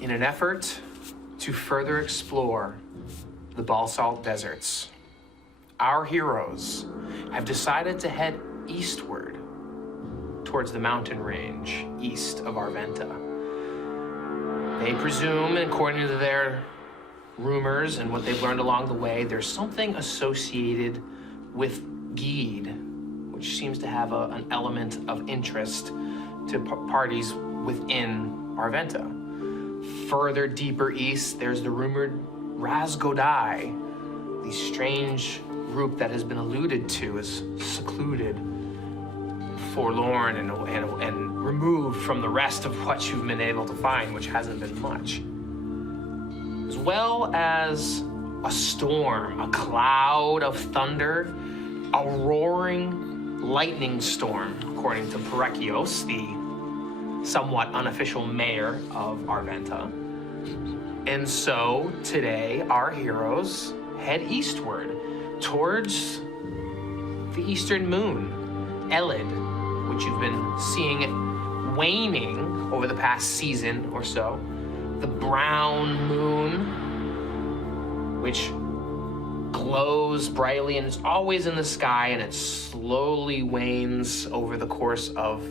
In an effort to further explore the Basalt Deserts, our heroes have decided to head eastward towards the mountain range east of Arventa. They presume, according to their rumors and what they've learned along the way, there's something associated with Geed, which seems to have an element of interest to parties within Arventa. Further deeper east, there's the rumored Razgodai, the strange group that has been alluded to as secluded, forlorn, and removed from the rest of what you've been able to find, which hasn't been much. As well as a storm, a cloud of thunder, a roaring lightning storm, according to Perekios, the somewhat unofficial mayor of Arventa. And so today, our heroes head eastward towards the eastern moon, Elid, which you've been seeing waning over the past season or so. The brown moon, which glows brightly and is always in the sky, and it slowly wanes over the course of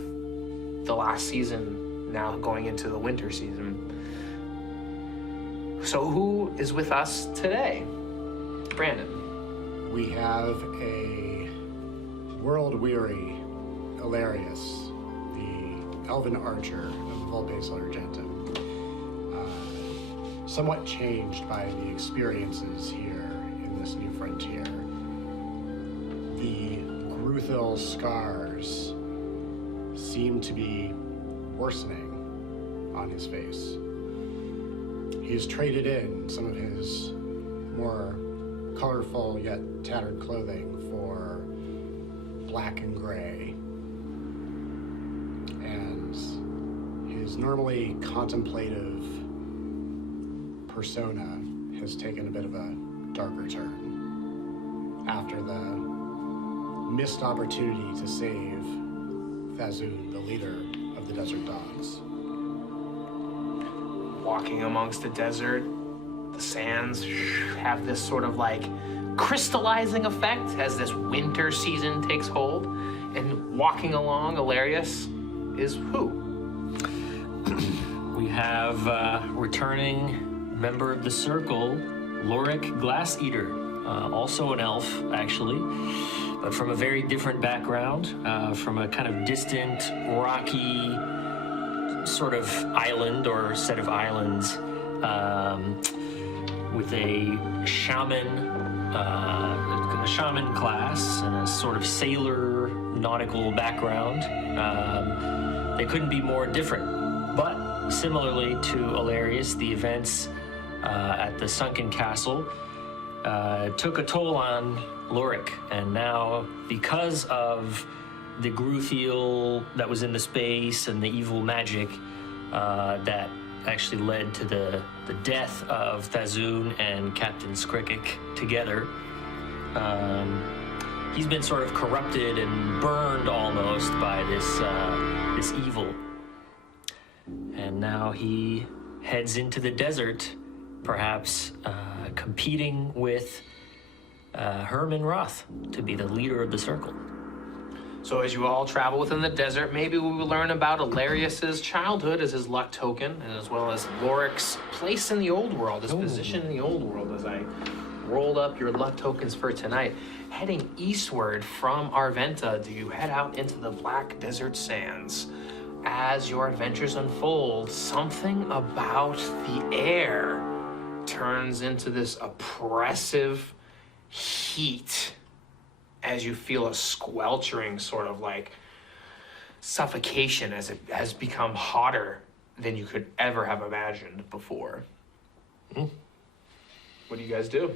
the last season, now going into the winter season. So who is with us today? Brandon. We have a world-weary Elarius, the elven archer of Vulpes Argentum, somewhat changed by the experiences here in this new frontier. The Gruthil scars seem to be worsening on his face. He's traded in some of his more colorful yet tattered clothing for black and gray. And his normally contemplative persona has taken a bit of a darker turn after the missed opportunity to save Thazun, the leader of the Desert Dogs. Walking amongst the desert, the sands have this sort of like crystallizing effect as this winter season takes hold. And walking along, Elarius is who? We have returning member of the Circle, Loric Glasseater, also an elf, actually, but from a very different background, from a kind of distant, rocky sort of island or set of islands, with a shaman class and a sort of sailor nautical background. They couldn't be more different, but similarly to Elarius, the events at the sunken castle took a toll on Loric, and now because of the Gruthil that was in the space and the evil magic that actually led to the death of Thazun and Captain Skrikic together, he's been sort of corrupted and burned almost by this evil. And now he heads into the desert, perhaps competing with Herman Roth to be the leader of the Circle. So as you all travel within the desert, maybe we will learn about Elarius's childhood as his luck token, and as well as Loric's place in the old world, his position in the old world, as I rolled up your luck tokens for tonight. Heading eastward from Arventa, do you head out into the black desert sands? As your adventures unfold, something about the air turns into this oppressive heat as you feel a squelching sort of like suffocation as it has become hotter than you could ever have imagined before. What do you guys do?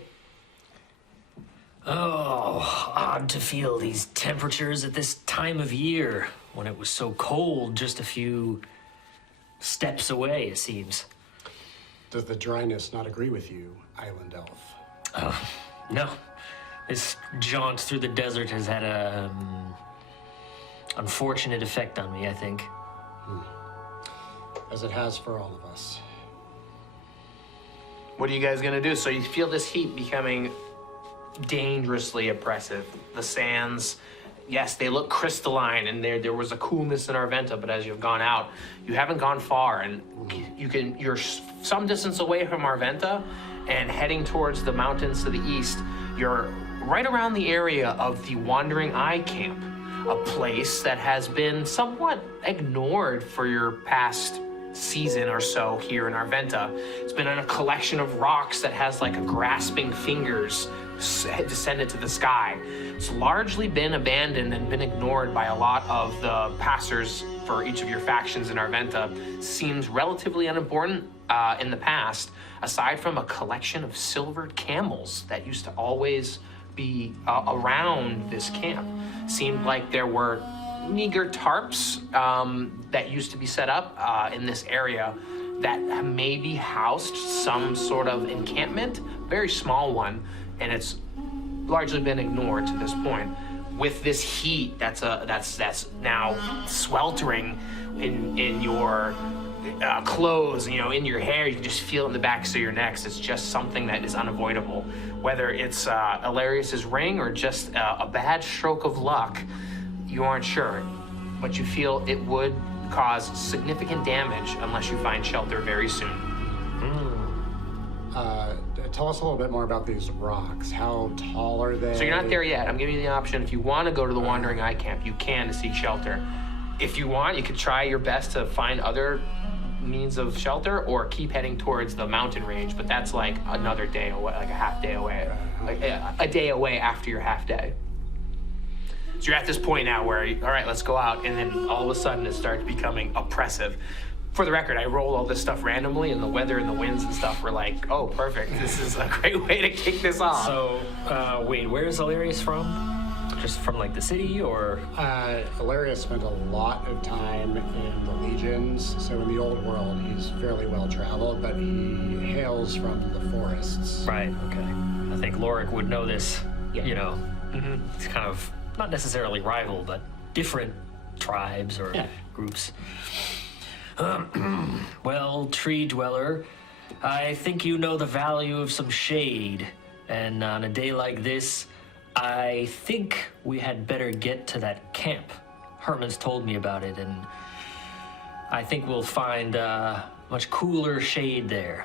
Oh, odd to feel these temperatures at this time of year when it was so cold just a few steps away, it seems. Does the dryness not agree with you, Island Elf? No. This jaunt through the desert has had a unfortunate effect on me, I think. As it has for all of us. What are you guys gonna do? So you feel this heat becoming dangerously oppressive. The sands, yes, they look crystalline, and there was a coolness in Arventa, but as you've gone out, you haven't gone far, and you're some distance away from Arventa, and heading towards the mountains to the east. You're right around the area of the Wandering Eye Camp, a place that has been somewhat ignored for your past season or so here in Arventa. It's been in a collection of rocks that has like a grasping fingers descended to the sky. It's largely been abandoned and been ignored by a lot of the passers for each of your factions in Arventa. Seems relatively unimportant in the past, aside from a collection of silvered camels that used to always be around this camp. Seemed like there were meager tarps that used to be set up in this area that maybe housed some sort of encampment, very small one, and it's largely been ignored to this point. With this heat that's now sweltering in your clothes, in your hair, you can just feel it in the backs of your necks. It's just something that is unavoidable. Whether it's Elarius's ring or just a bad stroke of luck, you aren't sure, but you feel it would cause significant damage unless you find shelter very soon. Tell us a little bit more about these rocks. How tall are they? So you're not there yet. I'm giving you the option. If you want to go to the Wandering Eye Camp, you can to seek shelter. If you want, you could try your best to find other means of shelter or keep heading towards the mountain range, but that's like another day away, like a half day away, like a day away after your half day. So you're at this point now where, all right, let's go out, and then all of a sudden it starts becoming oppressive. For the record, I rolled all this stuff randomly, and the weather and the winds and stuff were like, oh, perfect. This is a great way to kick this off. So, wait, where's Elarius from? Just from like the city, or? Elarius spent a lot of time in the legions, so in the old world he's fairly well traveled, but he hails from the forests. Right, okay. I think Loric would know this, Mm-hmm. It's kind of, not necessarily rival, but different tribes or groups. Well, tree dweller, I think you know the value of some shade, and on a day like this, I think we had better get to that camp. Herman's told me about it, and I think we'll find much cooler shade there.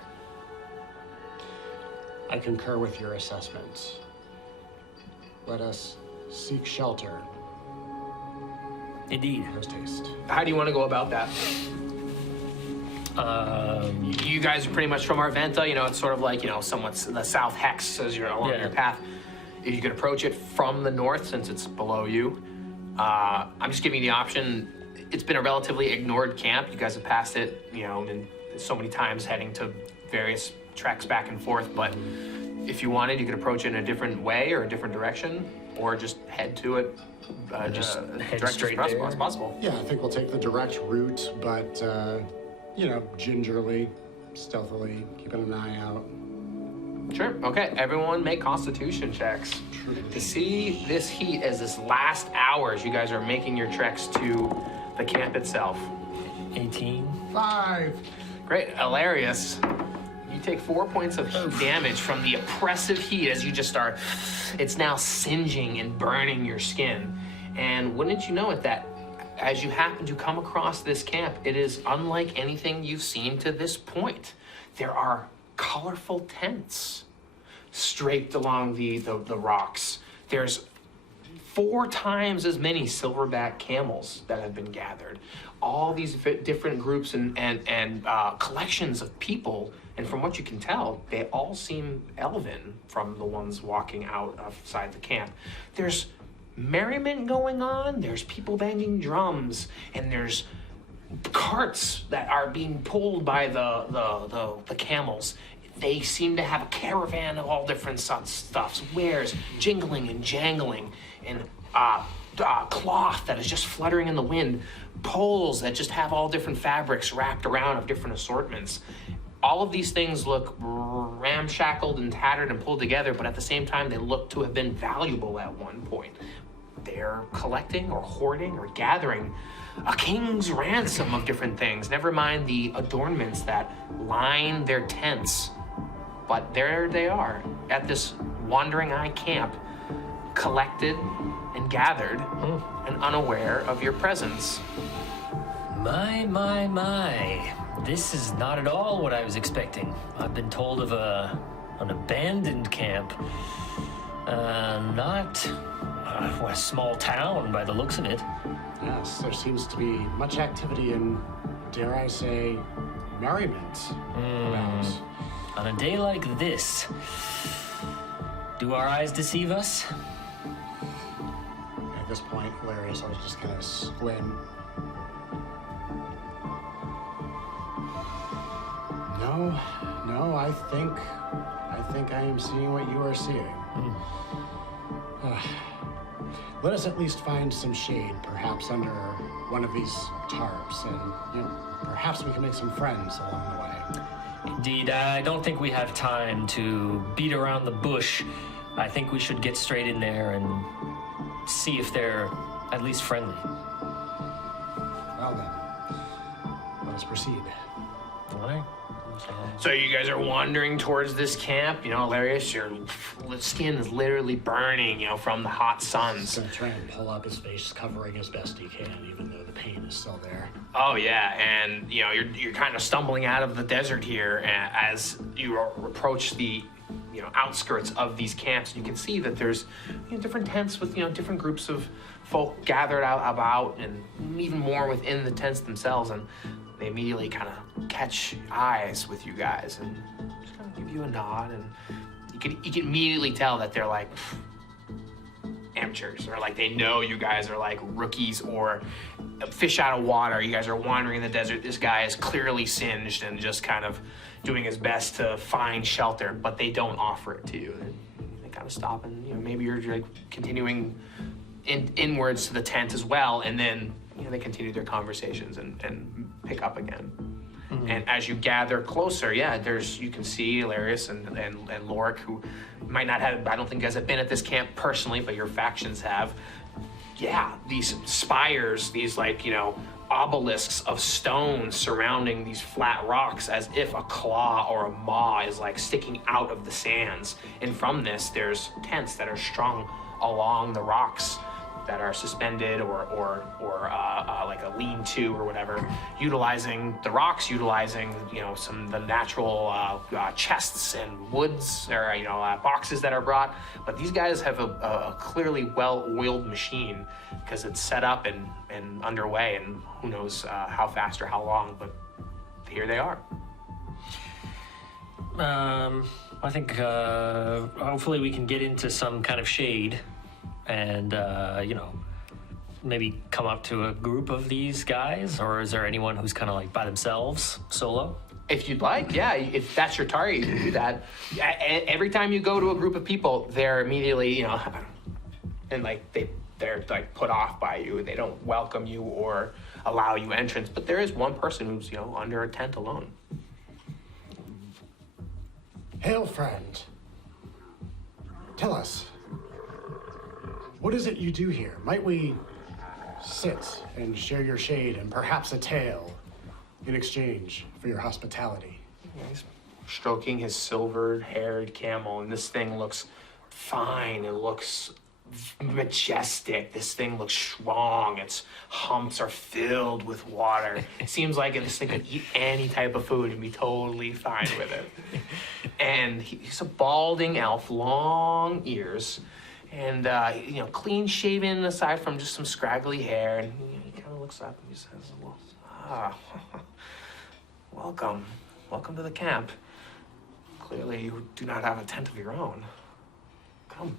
I concur with your assessment. Let us seek shelter. Indeed. First taste. How do you want to go about that? You guys are pretty much from Arventa, it's sort of like, somewhat the south hex as you're along your path. You can approach it from the north since it's below you. I'm just giving you the option. It's been a relatively ignored camp. You guys have passed it, and so many times heading to various treks back and forth, but if you wanted, you could approach it in a different way or a different direction, or just head to it, just head direct straight as there. possible. Yeah, I think we'll take the direct route, but, gingerly, stealthily, keeping an eye out. Sure. Okay. Everyone make Constitution checks to see this heat as this last hours you guys are making your treks to the camp itself. 18. 5. Great. Elarius, you take 4 points of heat damage from the oppressive heat as you just start. It's now singeing and burning your skin. And wouldn't you know it, that as you happen to come across this camp, it is unlike anything you've seen to this point. There are colorful tents draped along the rocks. There's 4 times as many silverback camels that have been gathered. All these different groups and collections of people, and from what you can tell, they all seem elven from the ones walking outside the camp. There's merriment going on, there's people banging drums, and there's carts that are being pulled by the camels. They seem to have a caravan of all different stuffs, wares jingling and jangling, and cloth that is just fluttering in the wind, poles that just have all different fabrics wrapped around of different assortments. All of these things look ramshackled and tattered and pulled together, but at the same time, they look to have been valuable at one point. they're collecting or hoarding or gathering a king's ransom of different things. Never mind the adornments that line their tents. But there they are at this wandering eye camp, collected and gathered and unaware of your presence. My. This is not at all what I was expecting. I've been told of an abandoned camp. Not a small town by the looks of it. Yes, there seems to be much activity and, dare I say, merriment about. On a day like this, do our eyes deceive us? At this point, Elarius was just kind of squint. No, I think I am seeing what you are seeing. Let us at least find some shade, perhaps under one of these tarps, and perhaps we can make some friends along the way. Indeed, I don't think we have time to beat around the bush. I think we should get straight in there and see if they're at least friendly. Well then, let us proceed. All right. So you guys are wandering towards this camp. Elarius, your skin is literally burning, from the hot He's suns. gonna try and pull up his face, covering as best he can, even though the pain is still there. Oh yeah, and you're kind of stumbling out of the desert here as you approach the outskirts of these camps. You can see that there's different tents with different groups of folk gathered out about, and even more within the tents themselves. And they immediately kind of catch eyes with you guys and just kind of give you a nod, and you can immediately tell that they're like amateurs, or like they know you guys are like rookies or fish out of water. You guys are wandering in the desert. This guy is clearly singed and just kind of doing his best to find shelter, but they don't offer it to you. They kind of stop, and maybe you're like continuing inwards to the tent as well, and then they continue their conversations and pick up again. And as you gather closer, you can see Elarius and Loric, who might not have, I don't think guys have been at this camp personally, but your factions have. Yeah, these spires, these obelisks of stone surrounding these flat rocks, as if a claw or a maw is like sticking out of the sands. And from this, there's tents that are strung along the rocks that are suspended or like a lean-to or whatever, utilizing the rocks, utilizing some of the natural chests and woods or boxes that are brought. But these guys have a clearly well-oiled machine because it's set up and underway, and who knows how fast or how long, but here they are. I think hopefully we can get into some kind of shade and maybe come up to a group of these guys, or is there anyone who's kind of like by themselves, solo? If you'd like, if that's your target, you can do that. Every time you go to a group of people, they're immediately, and they're like put off by you. They don't welcome you or allow you entrance. But there is one person who's under a tent alone. Hail, friend. Tell us, what is it you do here? Might we sit and share your shade and perhaps a tale in exchange for your hospitality? He's stroking his silver-haired camel, and this thing looks fine. It looks majestic. This thing looks strong. Its humps are filled with water. It seems like this thing could eat any type of food and be totally fine with it. And he's a balding elf, long ears, and clean shaven aside from just some scraggly hair. And he kind of looks up and he says, welcome to the camp. Clearly you do not have a tent of your own. Come.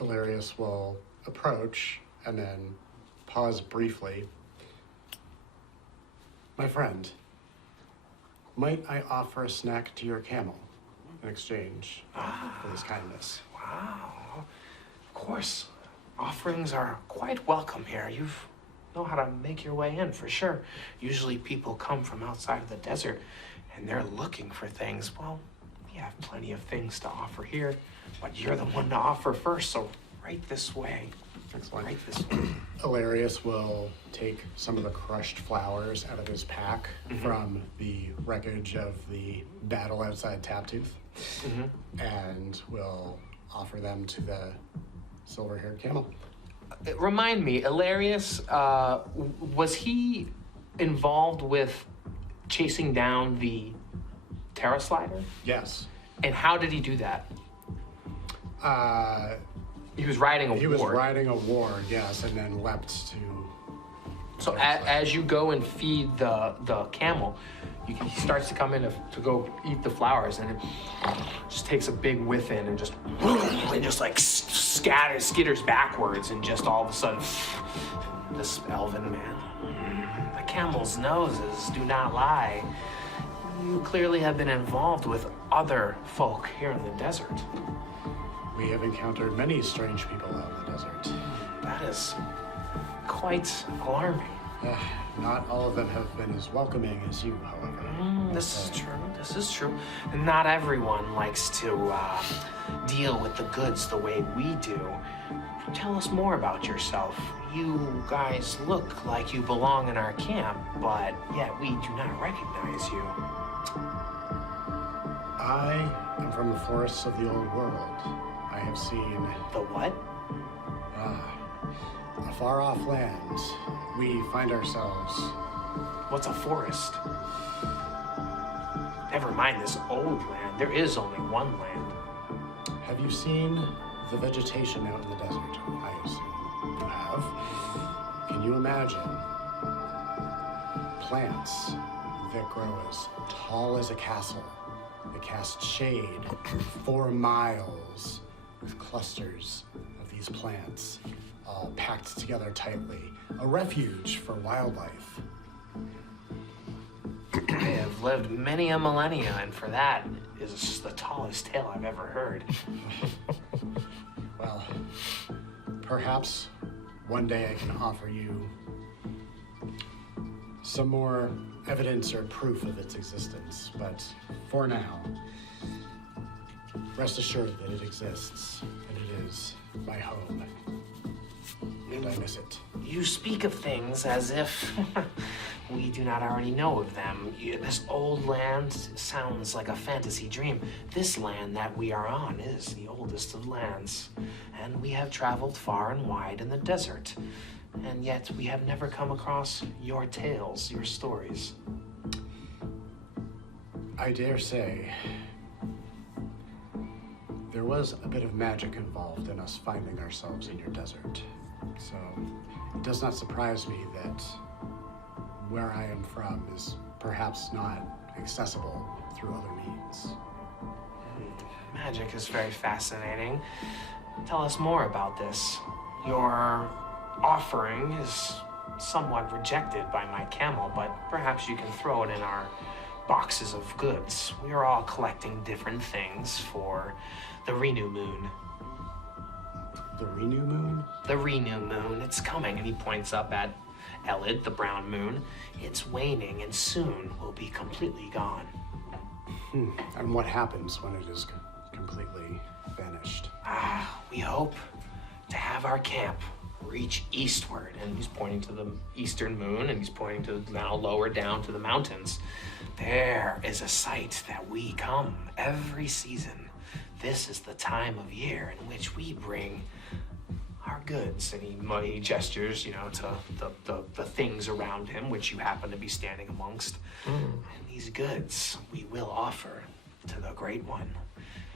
Elarius will approach and then pause briefly. My friend, might I offer a snack to your camel in exchange for this kindness? Wow. Of course. Offerings are quite welcome here. You know how to make your way in, for sure. Usually people come from outside of the desert and they're looking for things. Well, we have plenty of things to offer here, but you're the one to offer first, so Right this way. Right this way. Elarius will take some of the crushed flowers out of his pack from the wreckage of the battle outside Taptooth, and will offer them to the silver-haired camel. Remind me, Elarius, was he involved with chasing down the Terra Slider? Yes. And how did he do that? He was riding a He ward. was riding a ward, yes, and then leapt to... So as you go and feed the camel, he starts to come in to go eat the flowers, and it just takes a big whiff in and just like skitters backwards, and just all of a sudden, this elven man. The camel's noses do not lie. You clearly have been involved with other folk here in the desert. We have encountered many strange people out in the desert. That is quite alarming. Not all of them have been as welcoming as you, however. This is true. This is true. And not everyone likes to deal with the goods the way we do. Tell us more about yourself. You guys look like you belong in our camp, but yet we do not recognize you. I am from the forests of the old world. I have seen The what? far off lands. We find ourselves... What's a forest? Never mind this old land. There is only one land. Have you seen the vegetation out in the desert? I assume you have. Can you imagine plants that grow as tall as a castle, that cast shade 4 miles with clusters of these plants, all packed together tightly, a refuge for wildlife? I have lived many a millennia, and for that is the tallest tale I've ever heard. Well, perhaps one day I can offer you some more evidence or proof of its existence, but for now, rest assured that it exists, and it is my home, and I miss it. You speak of things as if we do not already know of them. This old land sounds like a fantasy dream. This land that we are on is the oldest of lands, and we have traveled far and wide in the desert, and yet we have never come across your tales, your stories. I dare say there was a bit of magic involved in us finding ourselves in your desert. So it does not surprise me that where I am from is perhaps not accessible through other means. Magic is very fascinating. Tell us more about this. Your offering is somewhat rejected by my camel, but perhaps you can throw it in our boxes of goods. We are all collecting different things for the RENU moon. The RENU moon? The RENU moon, it's coming. And he points up at Elid, the brown moon. It's waning and soon will be completely gone. And what happens when it is completely vanished? We hope to have our camp reach eastward. And he's pointing to the eastern moon, and he's pointing to now lower down to the mountains. There is a site that we come every season. This is the time of year in which we bring our goods. And he gestures, to the things around him, which you happen to be standing amongst. And these goods we will offer to the Great One.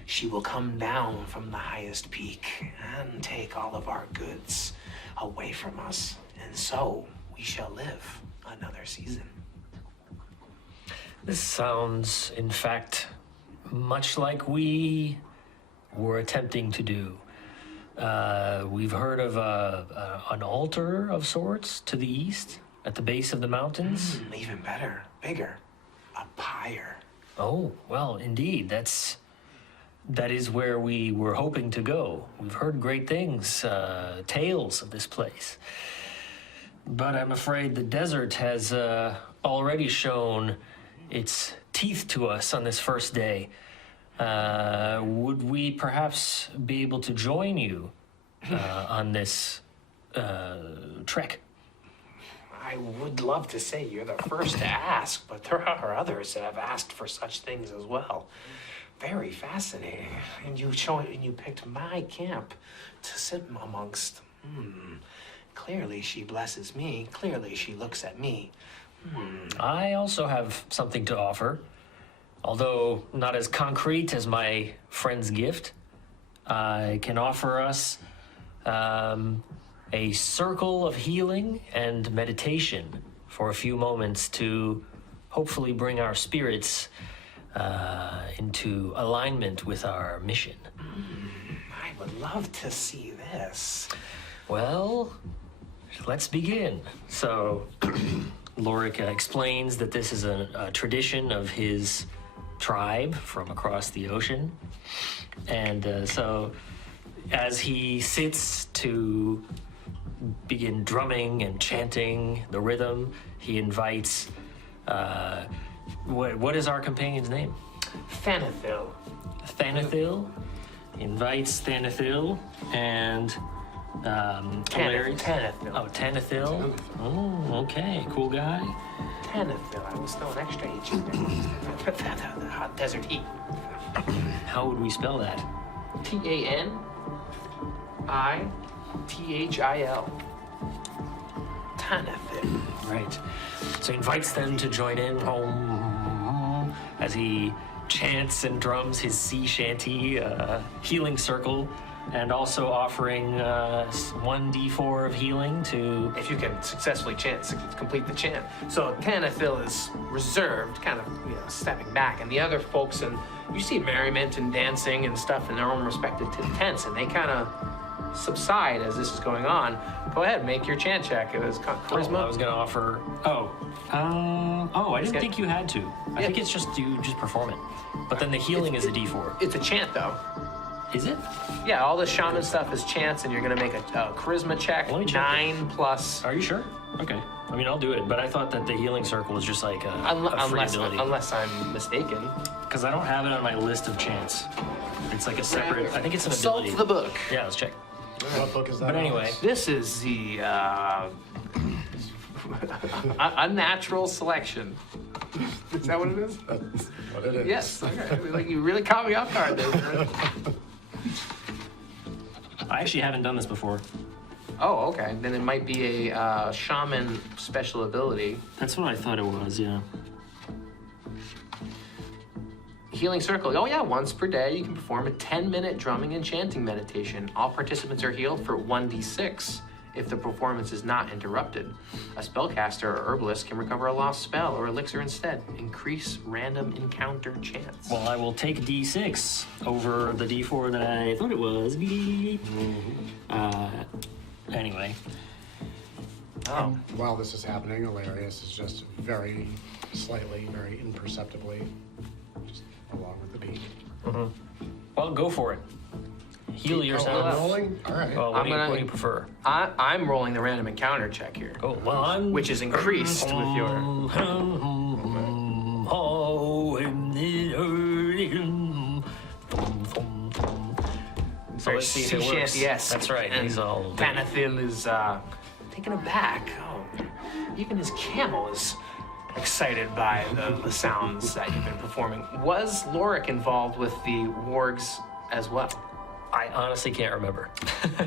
She will come down from the highest peak and take all of our goods away from us. And so we shall live another season. This sounds, in fact, much like we were attempting to do. We've heard of an altar of sorts to the east, at the base of the mountains. Even better, bigger, a pyre. Oh, well, indeed, that is where we were hoping to go. We've heard great things, tales of this place. But I'm afraid the desert has already shown its teeth to us on this first day. Would we perhaps be able to join you on this trek? I would love to say you're the first to ask, but there are others that have asked for such things as well. Very fascinating. And you picked my camp to sit amongst. Clearly she blesses me. Clearly she looks at me. I also have something to offer, although not as concrete as my friend's gift. I can offer us a circle of healing and meditation for a few moments to hopefully bring our spirits into alignment with our mission. I would love to see this. Well, let's begin. So, Loric explains that this is a tradition of his tribe from across the ocean. And so, as he sits to begin drumming and chanting the rhythm, he invites, what is our companion's name? Tanithil. Tanithil. He invites Tanithil and Elarius. Tanithil. Oh, Tanithil. Oh, okay, cool guy. Tanithil. I was throwing extra H in there. The hot desert heat. How would we spell that? Tanithil. Tanithil. Right. So he invites them to join in as he chants and drums his sea shanty healing circle, and also offering 1d4 of healing to... If you can successfully complete the chant. So Tanithil is reserved, kind of stepping back, and the other folks, and you see merriment and dancing and stuff in their own respective tents, and they kind of subside as this is going on. Go ahead, make your chant check. It was charisma. I was going to offer... I didn't think you had to. I think it's just you just perform it. But then the healing is a d4. It's a chant, though. Is it? Yeah, all the shaman stuff is chants, and you're going to make a charisma check. Let me check 9 plus. Are you sure? Okay. I mean, I'll do it, but I thought that the healing circle was just like a free ability. Unless I'm mistaken. Because I don't have it on my list of chants. It's like a separate... I think it's an ability. Consult the book. Yeah, let's check. What book is that? But anyway, This is the unnatural selection. Is that what it is? That's what it is. Yes. Okay. Like you really caught me off guard there. I actually haven't done this before. Oh, okay. Then it might be a shaman special ability. That's what I thought it was, yeah. Healing circle. Oh yeah, once per day you can perform a 10-minute drumming and chanting meditation. All participants are healed for 1d6 if the performance is not interrupted. A spellcaster or herbalist can recover a lost spell or elixir instead. Increase random encounter chance. Well, I will take d6 over the d4 that I thought it was. Anyway. Oh. While this is happening, Elarius is just very slightly, very imperceptibly, just along with the beat. Well, go for it. Heal yourself. I'm rolling? All right. Well, what do you prefer? I'm rolling the random encounter check here. Oh, well, I'm... Which is increased with your... So let's see if it works. Yes. That's right. And He's all... Tanithil is taken aback. Oh, even his camel is excited by the sounds that you've been performing. Was Loric involved with the wargs as well? I honestly can't remember.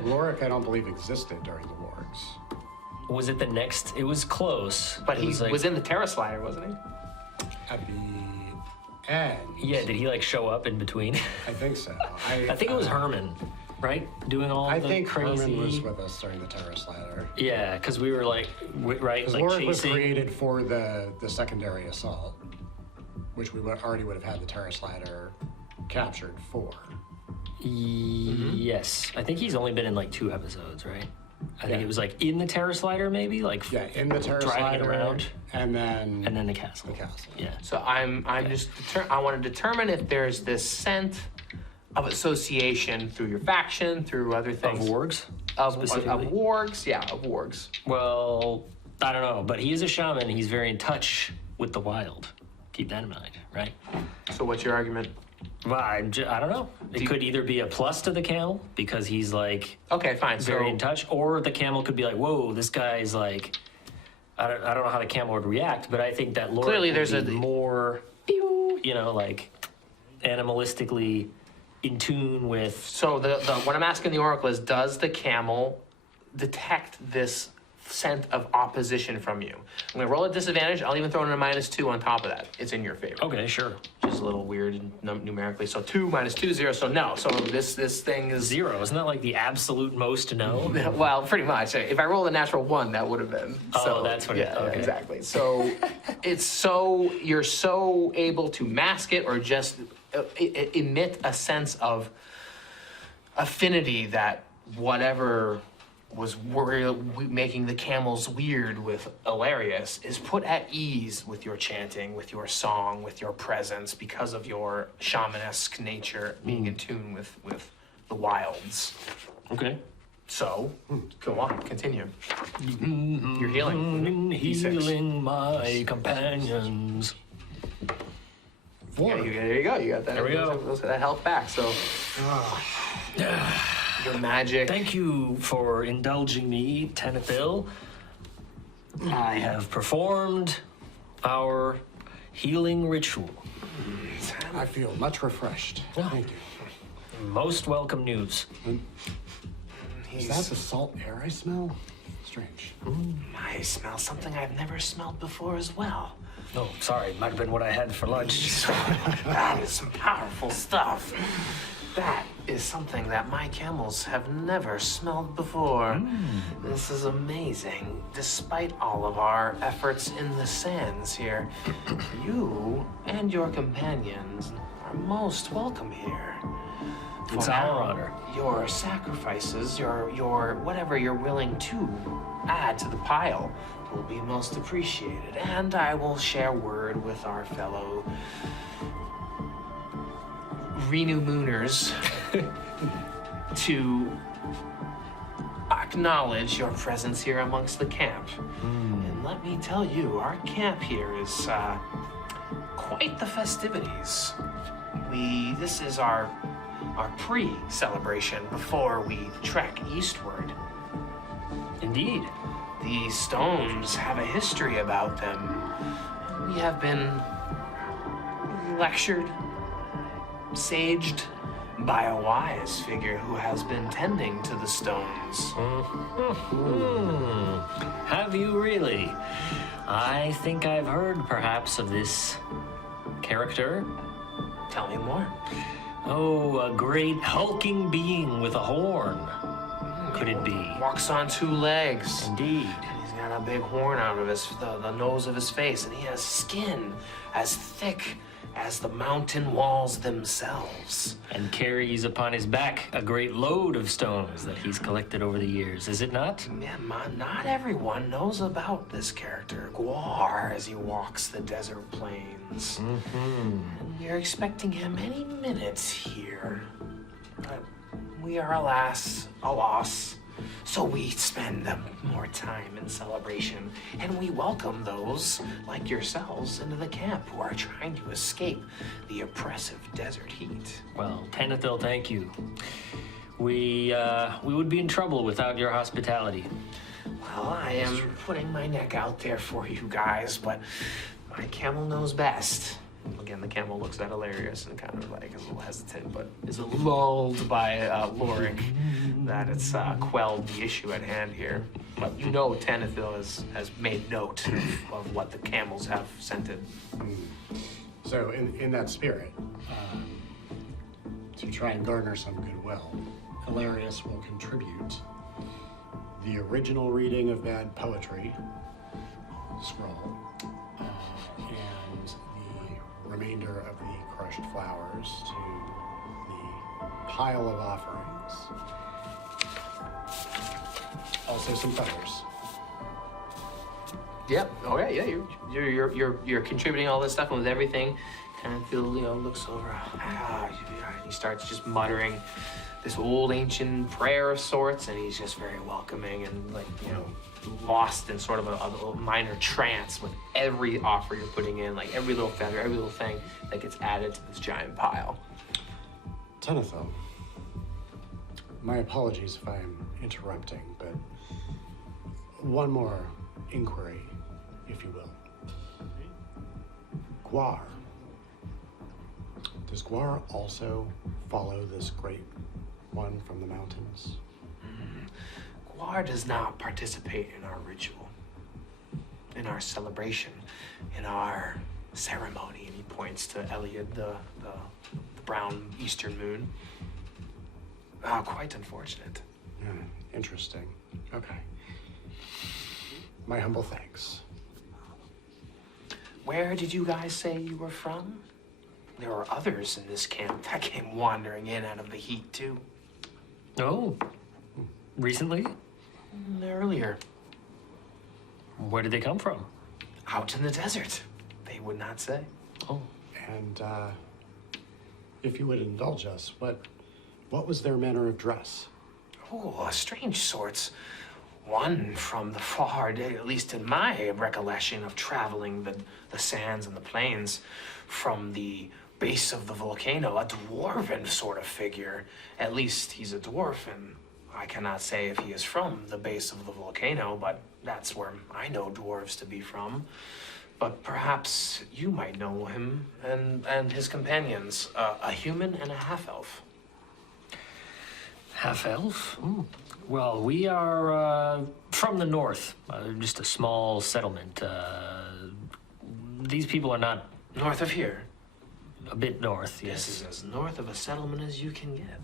Loric, I don't believe, existed during the wargs. Was it the next? It was close. But he was, like, was in the Terra Slider, wasn't he? At the end. Yeah, did he like show up in between? I think so. I think it was Herman, right? Doing all I the think crazy... Herman was with us during the Terra Slider. Yeah, because we were like, right, Because like Loric was chasing... created for the secondary assault, which we already would have had the Terra Slider captured for. Yes. I think he's only been in like 2 episodes, right? I think it was like in the Terra Slider, maybe? Like Yeah, in the Terra driving Slider, around. and then the castle. the castle. Yeah. So I'm just I want to determine if there's this scent of association through your faction, through other Of things. wargs? Of specifically? wargs, yeah, of wargs. Well, I don't know, but he is a shaman. He's very in touch with the wild. Keep that in mind, right? So what's your argument? Well, I don't know. It could either be a plus to the camel because he's like Okay, fine. very So in touch, or the camel could be like, "Whoa, this guy's like." I don't know how the camel would react, but I think that Loric Clearly would there's be a- more, like animalistically in tune with. So the what I'm asking the oracle is, does the camel detect this scent of opposition from you? I'm gonna roll a disadvantage. I'll even throw in a -2 on top of that. It's in your favor. Okay, sure. Which is a little weird numerically. So 2 - 2, 0. So no. So this thing is 0. Isn't that like the absolute most to know? well, pretty much. If I rolled a natural 1, that would have been. Oh, that's what. Yeah, Okay. exactly. So you're so able to mask it or just emit a sense of affinity that whatever was making the camels weird with Elarius is put at ease with your chanting, with your song, with your presence, because of your shamanesque nature being in tune with the wilds. Okay. So, go on, continue. You're healing. Healing my companions. Yeah, there you go. You got that. There we go. That health back. So, your magic. Thank you for indulging me, Tanithil. I have performed our healing ritual. I feel much refreshed. Thank you. Most welcome news. Is that the salt air I smell? Strange. I smell something I've never smelled before as well. Oh, sorry, it might have been what I had for lunch. That is some powerful stuff. That is something that my camels have never smelled before. This is amazing. Despite all of our efforts in the sands here, you and your companions are most welcome here. It's For our now, honor. Your sacrifices, your whatever you're willing to add to the pile will be most appreciated. And I will share word with our fellow RENU Mooners to acknowledge your presence here amongst the camp. And let me tell you, our camp here is quite the festivities. This is our pre-celebration before we trek eastward. Indeed. The stones have a history about them. We have been lectured, saged by a wise figure who has been tending to the stones. Have you really? I think I've heard perhaps of this character. Tell me more. Oh, a great hulking being with a horn. Could it be? Walks on 2 legs. Indeed. He's got a big horn out of the nose of his face, and he has skin as thick as the mountain walls themselves. And carries upon his back a great load of stones that he's collected over the years, is it not? Yeah, not everyone knows about this character, Gwar, as he walks the desert plains. And we're expecting him any minute here. But we are alas, a loss. So we spend more time in celebration, and we welcome those like yourselves into the camp who are trying to escape the oppressive desert heat. Well, Tanithil, thank you. We would be in trouble without your hospitality. Well, I am putting my neck out there for you guys, but my camel knows best. Again, the camel looks at Elarius and kind of like is a little hesitant, but is lulled by Loric that it's quelled the issue at hand here. But you know Tanithil has made note of what the camels have scented. So in that spirit, to try and garner some goodwill, Elarius will contribute the original reading of that poetry scroll and the remainder of the crushed flowers to the pile of offerings. Also some feathers. Yep. Oh yeah. You're contributing all this stuff, and with everything, Tanithil, looks over. He starts just muttering this old ancient prayer of sorts, and he's just very welcoming and lost in sort of a minor trance with every offer you're putting in, like every little feather, every little thing that gets added to this giant pile. Tanithil, my apologies if I'm interrupting, but one more inquiry, if you will. Gwar. Does Gwar also follow this great one from the mountains? Gwar does not participate in our ritual, in our celebration, in our ceremony. And he points to Elid, the brown eastern moon. Quite unfortunate. Interesting. Okay. My humble thanks. Where did you guys say you were from? There were others in this camp that came wandering in out of the heat, too. Oh, recently? Earlier. Where did they come from? Out in the desert. They would not say. Oh. And if you would indulge us, what was their manner of dress? Oh, strange sorts. One from the far, at least in my recollection of traveling the sands and the plains, from the base of the volcano, a dwarven sort of figure. At least he's a dwarf, and I cannot say if he is from the base of the volcano, but that's where I know dwarves to be from. But perhaps you might know him and his companions, a human and a half-elf. Half-elf? Well, we are from the north, just a small settlement. These people are not... North of here? A bit north, yes. This is as north of a settlement as you can get.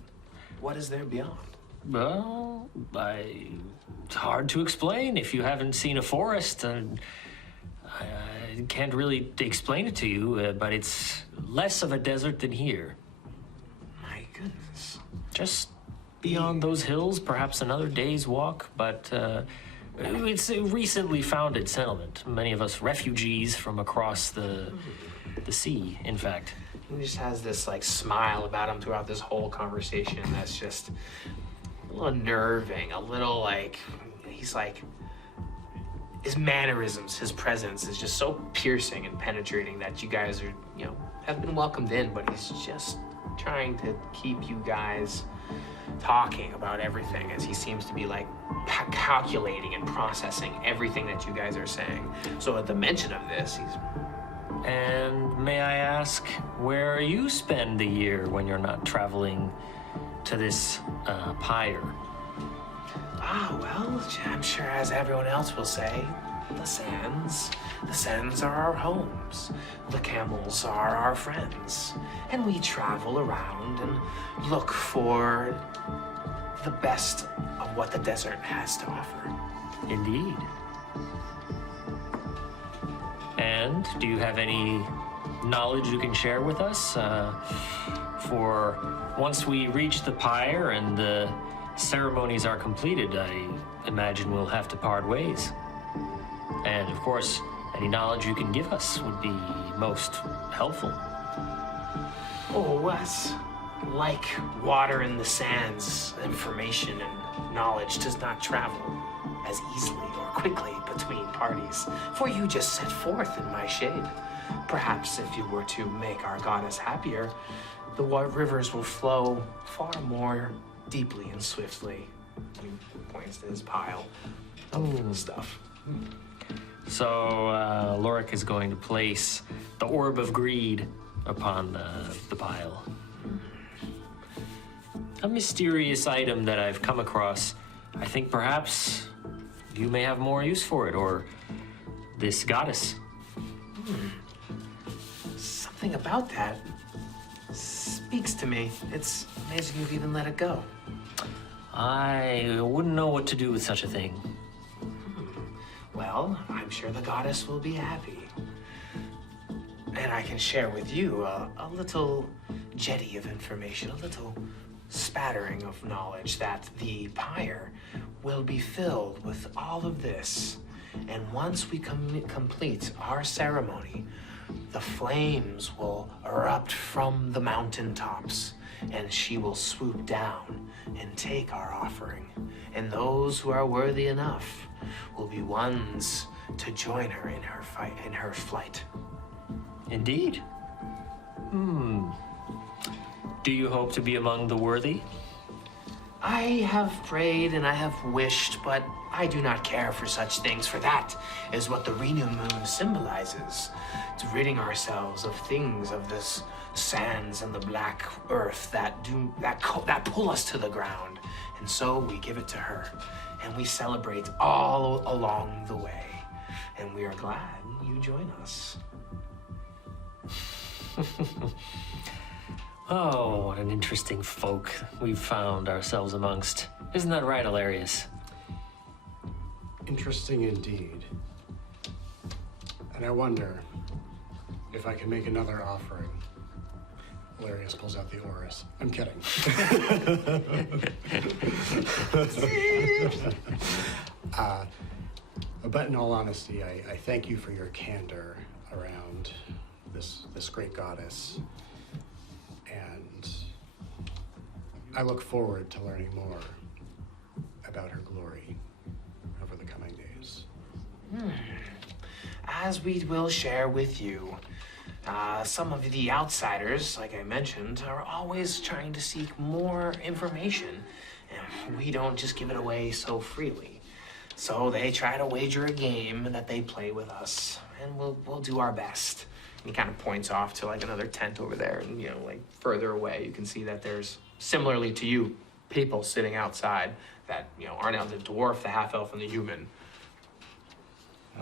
What is there beyond? Well, it's hard to explain if you haven't seen a forest. I can't really explain it to you, but it's less of a desert than here. My goodness. Just beyond those hills, perhaps another day's walk, but it's a recently founded settlement. Many of us refugees from across the sea, in fact. He just has this like smile about him throughout this whole conversation that's just a little unnerving, a little like, he's like, his mannerisms, his presence is just so piercing and penetrating that you guys are, have been welcomed in, but he's just trying to keep you guys talking about everything as he seems to be like calculating and processing everything that you guys are saying. So at the mention of this, he's... And may I ask where you spend the year when you're not traveling to this Pyre? Well, I'm sure as everyone else will say, the sands. The sands are our homes. The camels are our friends. And we travel around and look for the best of what the desert has to offer. Indeed. And do you have any knowledge you can share with us? For once we reach the Pyre and the ceremonies are completed, I imagine we'll have to part ways. And of course, any knowledge you can give us would be most helpful. Oh, Wes, like water in the sands, information and knowledge does not travel as easily or quickly between parties, for you just set forth in my shade. Perhaps if you were to make our goddess happier, the rivers will flow far more deeply and swiftly. He points to his pile of stuff. So Loric is going to place the Orb of Greed upon the pile. A mysterious item that I've come across. I think perhaps you may have more use for it, or this goddess. Something about that speaks to me. It's amazing you've even let it go. I wouldn't know what to do with such a thing. Well, I'm sure the goddess will be happy. And I can share with you a little jetty of information, a little spattering of knowledge that the Pyre will be filled with all of this. And once we complete our ceremony, the flames will erupt from the mountaintops, and she will swoop down and take our offering. And those who are worthy enough will be ones to join her in her flight. Indeed. Do you hope to be among the worthy? I have prayed and I have wished, but I do not care for such things, for that is what the RENU moon symbolizes. It's ridding ourselves of things, of this sands and the black earth that pull us to the ground. And so we give it to her, and we celebrate all along the way. And we are glad you join us. Oh, what an interesting folk we've found ourselves amongst. Isn't that right, Elarius? Interesting indeed. And I wonder if I can make another offering. Elarius pulls out the Oris. I'm kidding. But in all honesty, I thank you for your candor around this great goddess. And I look forward to learning more about her glory over the coming days. As we will share with you, some of the outsiders, like I mentioned, are always trying to seek more information. And we don't just give it away so freely. So they try to wager a game that they play with us, and we'll do our best. And he kind of points off to like another tent over there, and like further away, you can see that there's, similarly to you, people sitting outside that are now the dwarf, the half elf, and the human,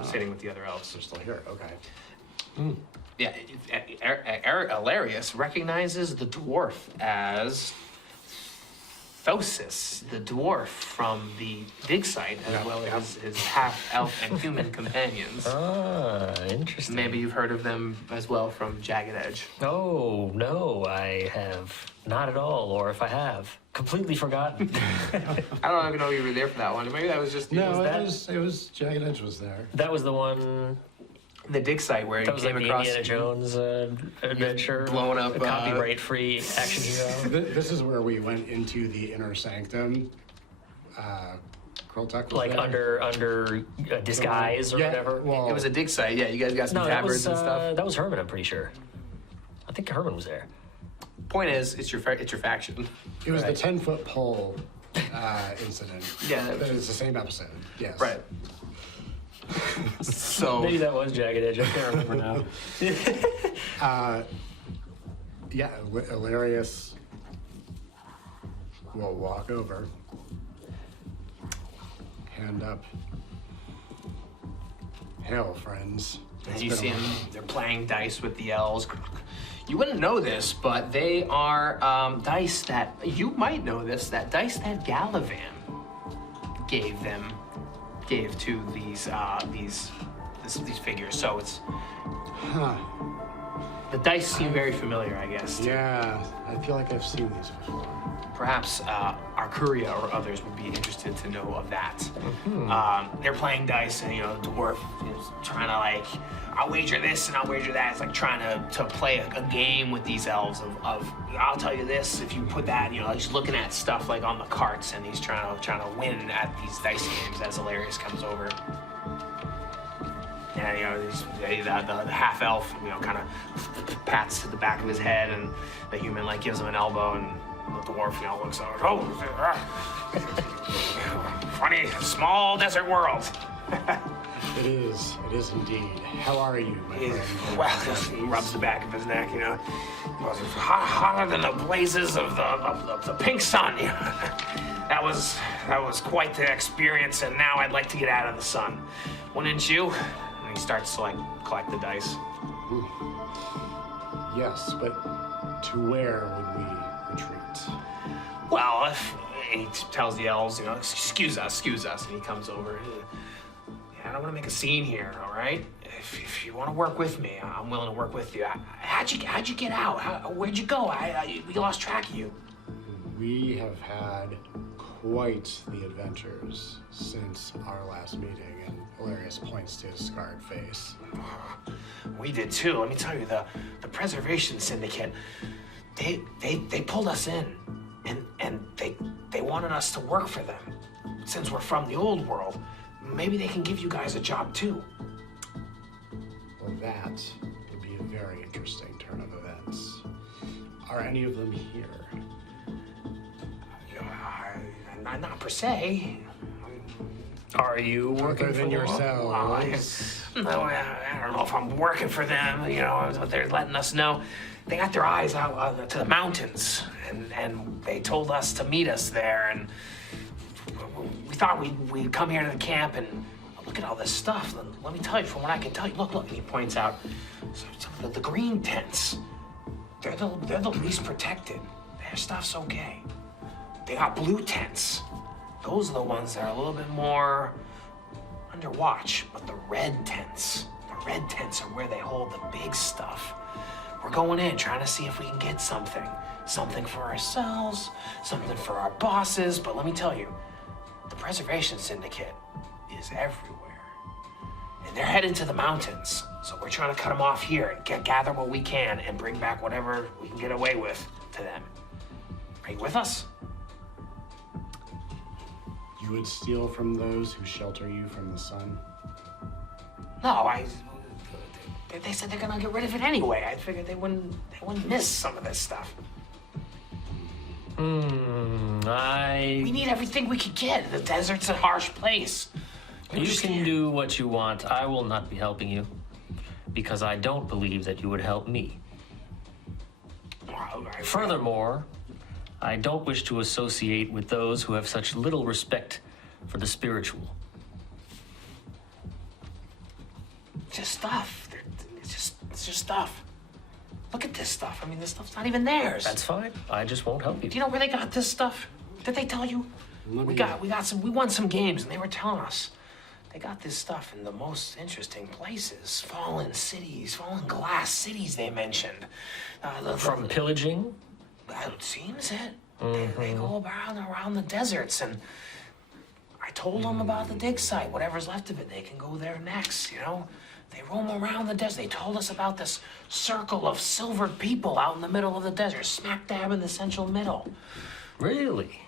sitting with the other elves. They're still here. Okay. Yeah, Elarius recognizes the dwarf as Thosis, the dwarf from the dig site, as well as his half-elf and human companions. Ah, interesting. Maybe you've heard of them as well from Jagged Edge. Oh, no, I have not at all, or if I have, completely forgotten. I don't even know you were there for that one. Maybe that was just... No, it was Jagged Edge was there. That was the one... The dig site where you came like across... the Indiana Jones adventure. Blowing up... A copyright-free action hero. This is where we went into the inner sanctum. Crultuk was Like there. under disguise or whatever. Well, It was a dig site, yeah. You guys got some tabards and stuff. That was Herman, I'm pretty sure. I think Herman was there. Point is, it's your faction. it was the 10-foot pole incident. Yeah. It's the same episode. Yes. Right. So... Maybe that was Jagged Edge, I can't remember now. Yeah, Elarius will walk over, hand up. Hail, friends. As you see them, they're playing dice with the elves. You wouldn't know this, but they are dice that, you might know this, that dice that Galavan gave to these figures. So it's, the dice seem very familiar, I guess. Yeah, I feel like I've seen these before. Perhaps Arcuria or others would be interested to know of that. They're playing dice, and the dwarf is trying to like, I'll wager this and I'll wager that. It's like trying to play a game with these elves of I'll tell you this if you put that. He's looking at stuff like on the carts, and he's trying to win at these dice games as Elarius comes over. And the half elf kind of pats to the back of his head, and the human like gives him an elbow, and the dwarf looks over. Oh, funny small desert world. It is indeed. How are you, my friend? Well, he rubs the back of his neck. He goes, hotter than the blazes of the pink sun. That was quite the experience, and now I'd like to get out of the sun. Wouldn't you? And he starts to collect the dice. Yes, but to where would we retreat? Well, he tells the elves, excuse us, and he comes over. I don't want to make a scene here, all right? If you want to work with me, I'm willing to work with you. How'd you get out? Where'd you go? We lost track of you. We have had quite the adventures since our last meeting, and Elarius points to his scarred face. We did too. Let me tell you, the Preservation Syndicate, they pulled us in, and they wanted us to work for them. Since we're from the old world, maybe they can give you guys a job too. Well, that would be a very interesting turn of events. Are any of them here? Not per se. Are you working Other for than them? yourselves? No, I don't know if I'm working for them. You know, what they're letting us know. They got their eyes out to the mountains, and they told us to meet us there. And we thought we'd come here to the camp and look at all this stuff. Let me tell you, from what I can tell you, look. And he points out some of the green tents. They're the least protected. Their stuff's okay. They got blue tents. Those are the ones that are a little bit more under watch. But the red tents are where they hold the big stuff. We're going in, trying to see if we can get something. Something for ourselves, something for our bosses. But let me tell you, the Preservation Syndicate is everywhere. And they're heading to the mountains. So we're trying to cut them off here and gather what we can and bring back whatever we can get away with to them. Are you with us? You would steal from those who shelter you from the sun? No, they said they're gonna get rid of it anyway. I figured they wouldn't miss some of this stuff. We need everything we could get. The desert's a harsh place. You can do what you want. I will not be helping you because I don't believe that you would help me. Furthermore, I don't wish to associate with those who have such little respect for the spiritual. Just stuff. It's just stuff. Look at this stuff. I mean, this stuff's not even theirs. That's fine. I just won't help you. Do you know where they got this stuff? Did they tell you? We won some games, and they were telling us they got this stuff in the most interesting places. Fallen cities, fallen glass cities. They mentioned. From pillaging? It seems it. They go around the deserts, and I told them about the dig site. Whatever's left of it, they can go there next, you know? They roam around the desert. They told us about this circle of silvered people out in the middle of the desert, smack dab in the central middle. Really?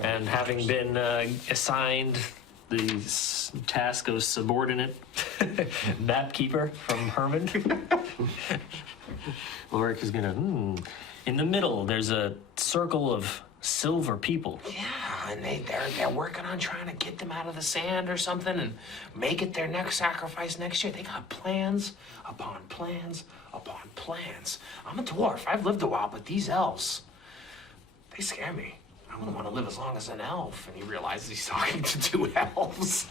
And having been assigned the task of subordinate map keeper from Herman, Loric is gonna, in the middle, there's a circle of silver people. Yeah, and they're working on trying to get them out of the sand or something and make it their next sacrifice next year. They got plans upon plans upon plans. I'm a dwarf. I've lived a while, but these elves, they scare me. I wouldn't want to live as long as an elf. And he realizes he's talking to two elves.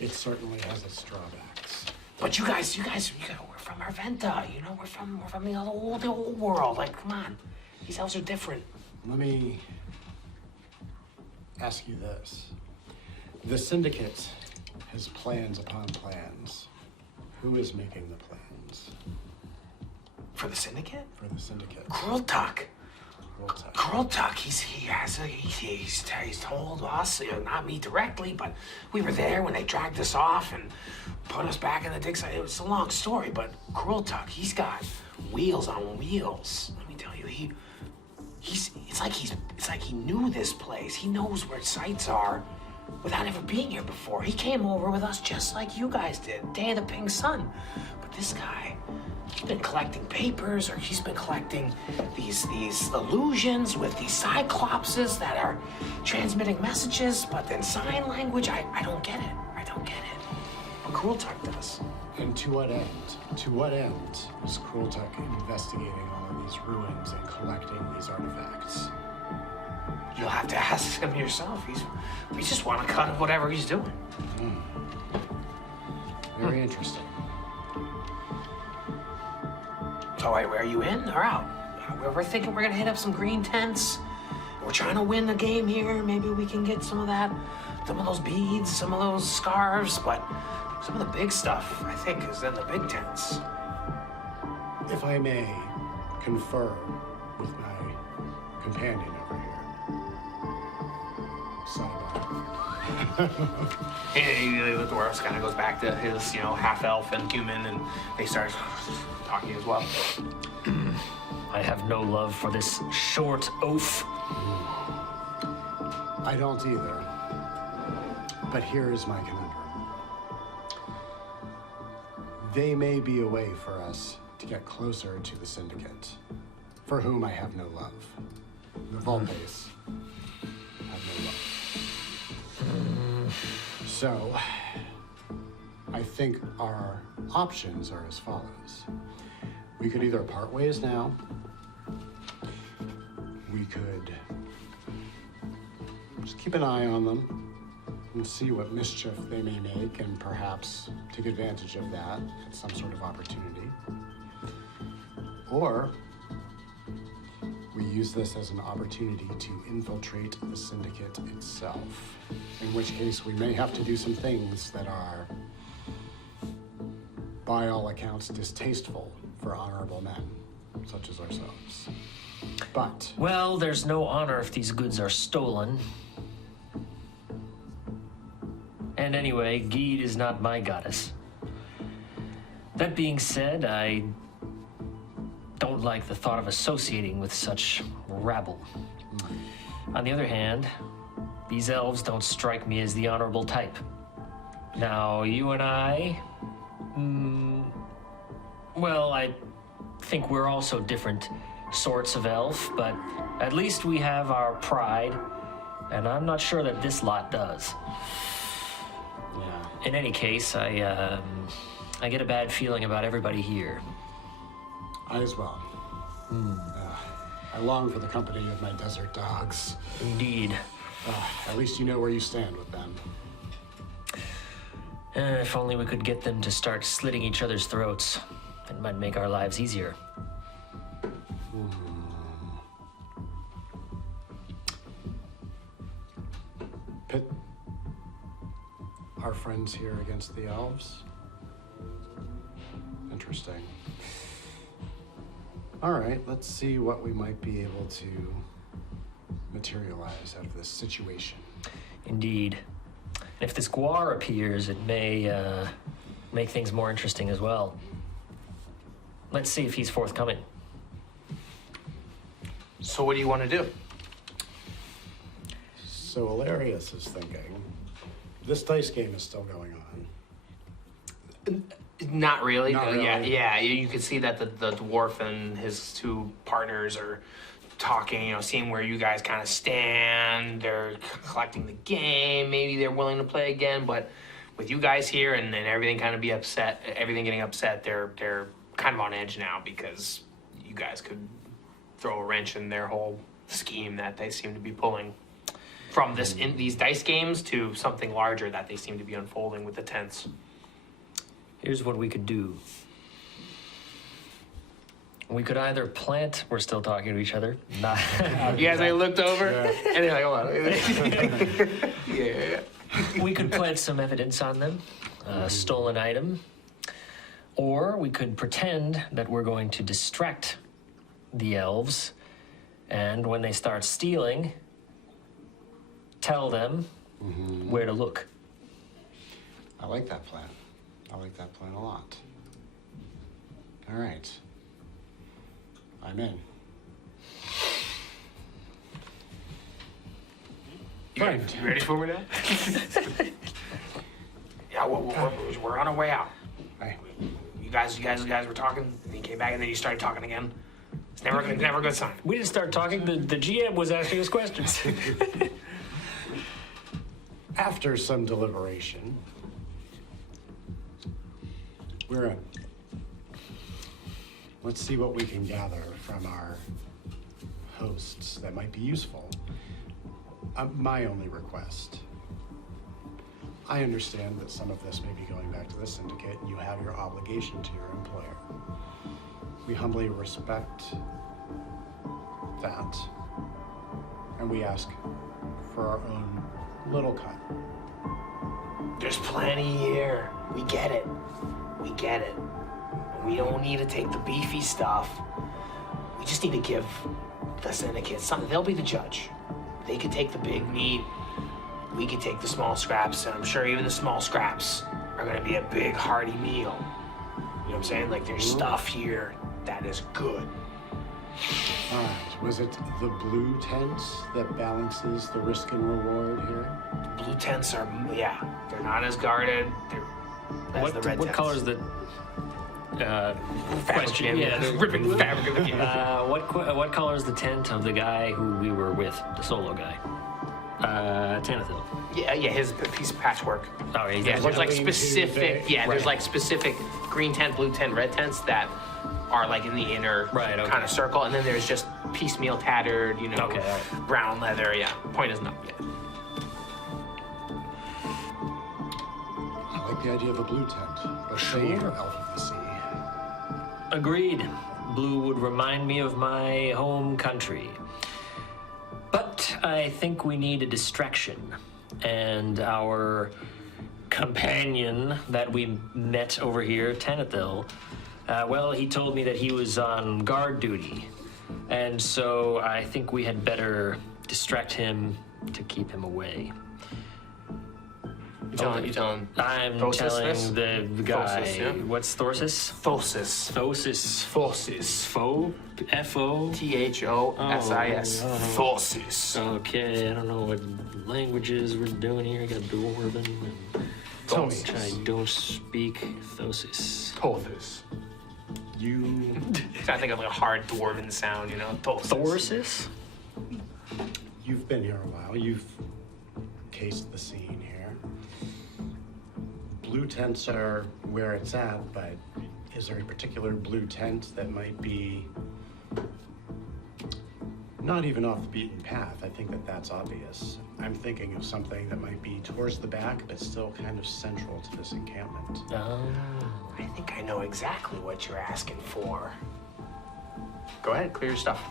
It certainly has its drawbacks. But you guys, we're from Arventa. You know, we're from the old world. Like, come on, these elves are different. Let me ask you this. The Syndicate has plans upon plans. Who is making the plans? For the Syndicate? For the Syndicate. Crultuk. Crultuk. He's told us, not me directly, but we were there when they dragged us off and put us back in the dig site. It was a long story, but Crultuk, he's got wheels on wheels. Let me tell you, it's like he knew this place. He knows where sites are without ever being here before. He came over with us just like you guys did, Day of the Pink Sun. But this guy, he's been collecting papers, or he's been collecting these illusions with these cyclopses that are transmitting messages, but then sign language. I don't get it. I don't get it. But Crultuk does. And to what end? To what end is Crultuk investigating all of these ruins and collecting these artifacts? You'll have to ask him yourself. We just want to cut whatever he's doing. Very interesting. So are you in or out? We're thinking we're gonna hit up some green tents. We're trying to win the game here. Maybe we can get some of those beads, some of those scarves, but some of the big stuff, I think, is in the big tents. If I may confer with my companion over here. Sidebar. The dwarf kind of goes back to his, half-elf and human, and they start talking as well. I have no love for this short oaf. I don't either. But here is my conundrum. They may be a way for us to get closer to the Syndicate, for whom I have no love. The vault base have no love. So, I think our options are as follows. We could either part ways now. We could just keep an eye on them and see what mischief they may make and perhaps take advantage of that at some sort of opportunity. Or we use this as an opportunity to infiltrate the syndicate itself, in which case we may have to do some things that are, by all accounts, distasteful for honorable men, such as ourselves. But... Well, there's no honor if these goods are stolen. And anyway, Geed is not my goddess. That being said, I don't like the thought of associating with such rabble. On the other hand, these elves don't strike me as the honorable type. Now, you and I... well, I think we're also different sorts of elf, but at least we have our pride, and I'm not sure that this lot does. Yeah. In any case, I get a bad feeling about everybody here. I as well. I long for the company of my desert dogs. Indeed. At least you know where you stand with them. If only we could get them to start slitting each other's throats. It might make our lives easier. Pit our friends here against the elves? Interesting. All right, let's see what we might be able to materialize out of this situation. Indeed. If this Gwar appears, it may make things more interesting as well. Let's see if he's forthcoming. So what do you want to do? So Elarius is thinking, this dice game is still going on. Not really. Not really. Yeah. You can see that the dwarf and his two partners are talking, seeing where you guys kind of stand. They're collecting the game. Maybe they're willing to play again, but with you guys here and everything kind of everything getting upset, they're kind of on edge now because you guys could throw a wrench in their whole scheme that they seem to be pulling from these dice games to something larger that they seem to be unfolding with the tents. Here's what we could do. We could either plant... We're still talking to each other. Not, You guys looked over and they're like, hold on. Yeah. we could plant some evidence on them, a stolen item, or we could pretend that we're going to distract the elves, and when they start stealing, tell them where to look. I like that plan. I like that plan a lot. All right. I'm in. You ready for me now? Yeah, we're on our way out. Hey. You guys were talking, and you came back, and then you started talking again. It's never a good sign. We didn't start talking. The GM was asking us questions. After some deliberation, we're in. Let's see what we can gather from our hosts that might be useful. My only request. I understand that some of this may be going back to the syndicate, and you have your obligation to your employer. We humbly respect that, and we ask for our own little cut. There's plenty here. We get it. We don't need to take the beefy stuff. We just need to give the syndicate something. They'll be the judge. They could take the big meat. We could take the small scraps, and I'm sure even the small scraps are gonna be a big hearty meal. You know what I'm saying? Like there's stuff here that is good. All right, was it the blue tent that balances the risk and reward here? The blue tents are, they're not as guarded. They're as the red What tents. color's the... question. Yeah, ripping fabric of the what color is the tent of the guy who we were with, the solo guy? Tanithil. Yeah, his piece of patchwork. Oh, he's Yeah, there's like Green, specific. blue, Yeah, there's like specific green tent, blue tent, red tents that are like in the inner Right, okay. kind of circle, and then there's just piecemeal tattered, you know, Okay, all right. brown leather. Yeah, point is no. Yeah. I like the idea of a blue tent. A shade elf of the sea. Agreed. Blue would remind me of my home country. But I think we need a distraction. And our companion that we met over here, Tanithil, well, he told me that he was on guard duty. And so I think we had better distract him to keep him away. You telling? I'm Thosis telling this? the guy. Thosis, yeah. What's Thosis? Thosis. Thosis. Thosis. Fo? F-O? Thosis. Oh. Thosis. Okay, I don't know what languages we're doing here. I got Dwarven and Thosis. which I don't speak. Thosis. Thosis. You, I think of like a hard dwarven sound, you know. Thosis. Thorsis? you've been here a while. You've cased the scene here. Blue tents are where it's at, but is there a particular blue tent that might be not even off the beaten path? I think that that's obvious. I'm thinking of something that might be towards the back, but still kind of central to this encampment. I think I know exactly what you're asking for. Go ahead, clear your stuff.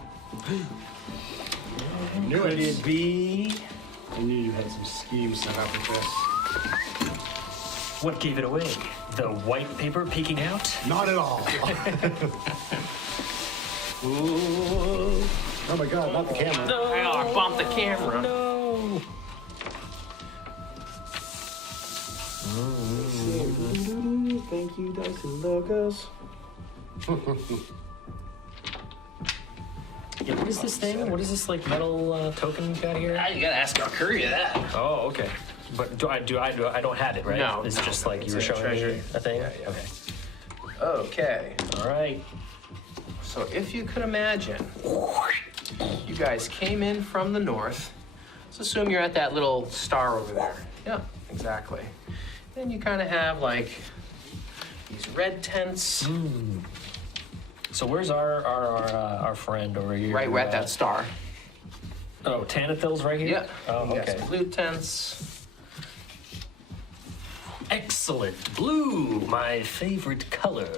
Could it be? I knew you had some schemes set up with this. What gave it away? The white paper peeking out? Not at all. Ooh. Oh my God, not the camera. No. I bumped the camera. No. Thank you, Dice and Logos. Yeah, what is this thing? What is this like metal token you got here? You gotta ask our courier that. Oh, okay. But I don't have it, right? No, It's no, just like it's you were a showing treasure. me a thing. Yeah, yeah. Okay. Okay. All right. So if you could imagine, you guys came in from the north. Let's assume you're at that little star over there. Yeah, exactly. Then you kind of have like these red tents. So where's our friend over here? Right, we're at that star. Oh, Tanithil's right here. Yeah. Oh, You got okay. some blue tents. Excellent. Blue, my favorite color.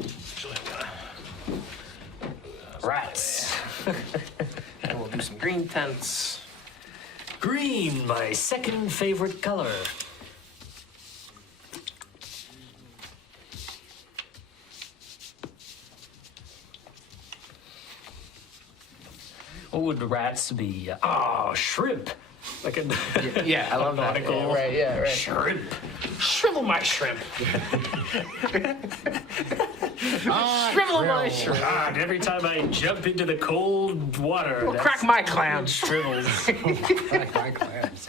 Actually, I'm gonna. Rats. And we'll do some green tents. Green, my second favorite color. What would rats be? Oh, shrimp. Like a Yeah, I love that. nautical Yeah, right, yeah, right. shrimp. Shrivel my shrimp. Shrivel my shrimp. God, every time I jump into the cold water, Well, that's crack my clam. shrivels. My clams.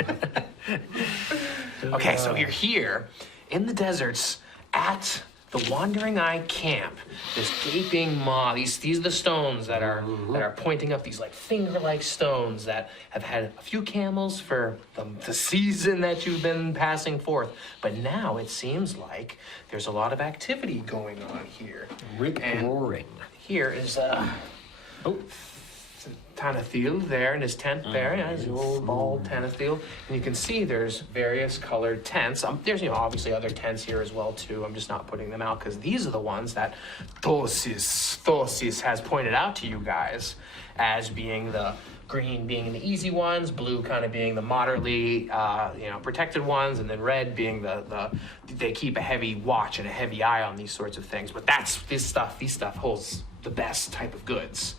Okay, so you're here in the deserts at the Wandering Eye Camp. This gaping maw. These are the stones that are pointing up. These like finger-like stones that have had a few camels for the season that you've been passing forth. But now it seems like there's a lot of activity going on here. And Roaring. here is Tanithil there in his tent there, yeah, his old bald Tanithil. And you can see there's various colored tents. There's, obviously other tents here as well too. I'm just not putting them out because these are the ones that Thosis has pointed out to you guys as being the green being the easy ones, blue kind of being the moderately, protected ones, and then red being they keep a heavy watch and a heavy eye on these sorts of things. But this stuff holds the best type of goods.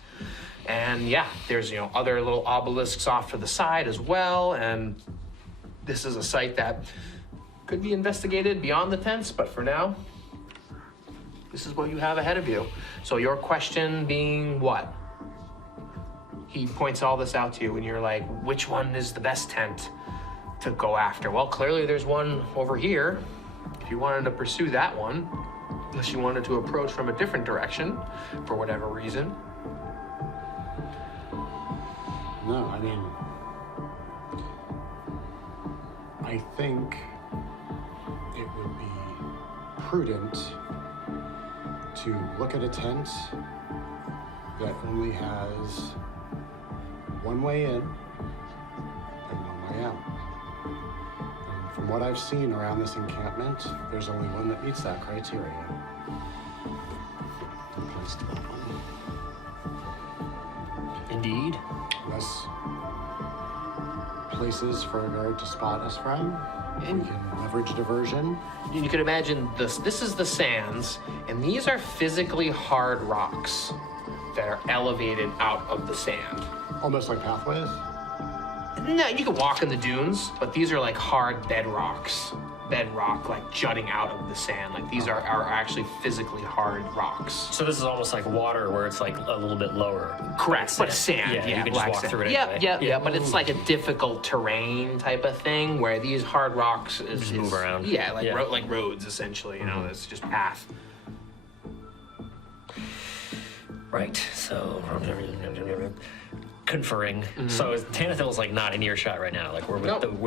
And yeah, there's, other little obelisks off to the side as well. And this is a site that could be investigated beyond the tents, but for now, this is what you have ahead of you. So your question being what? He points all this out to you and you're like, which one is the best tent to go after? Well, clearly there's one over here. If you wanted to pursue that one. Unless you wanted to approach from a different direction, for whatever reason. No, I mean, I think it would be prudent to look at a tent that only has one way in and one way out. And from what I've seen around this encampment, there's only one that meets that criteria. Place to that one. Indeed. Less places for a guard to spot us from. We can leverage diversion. You can imagine this is the sands, and these are physically hard rocks that are elevated out of the sand. Almost like pathways. No, you can walk in the dunes, but these are like hard bedrock, like jutting out of the sand. Like these are actually physically hard rocks. So this is almost like water where it's like a little bit lower. Correct, but sand. Yeah, you can just black walk sand. through it Yep, anyway. yep. But it's like a difficult terrain type of thing where these hard rocks is move around. Yeah, like like roads essentially. You know, it's just path. Right, so conferring. So Tanithil's like not in earshot right now. Like we're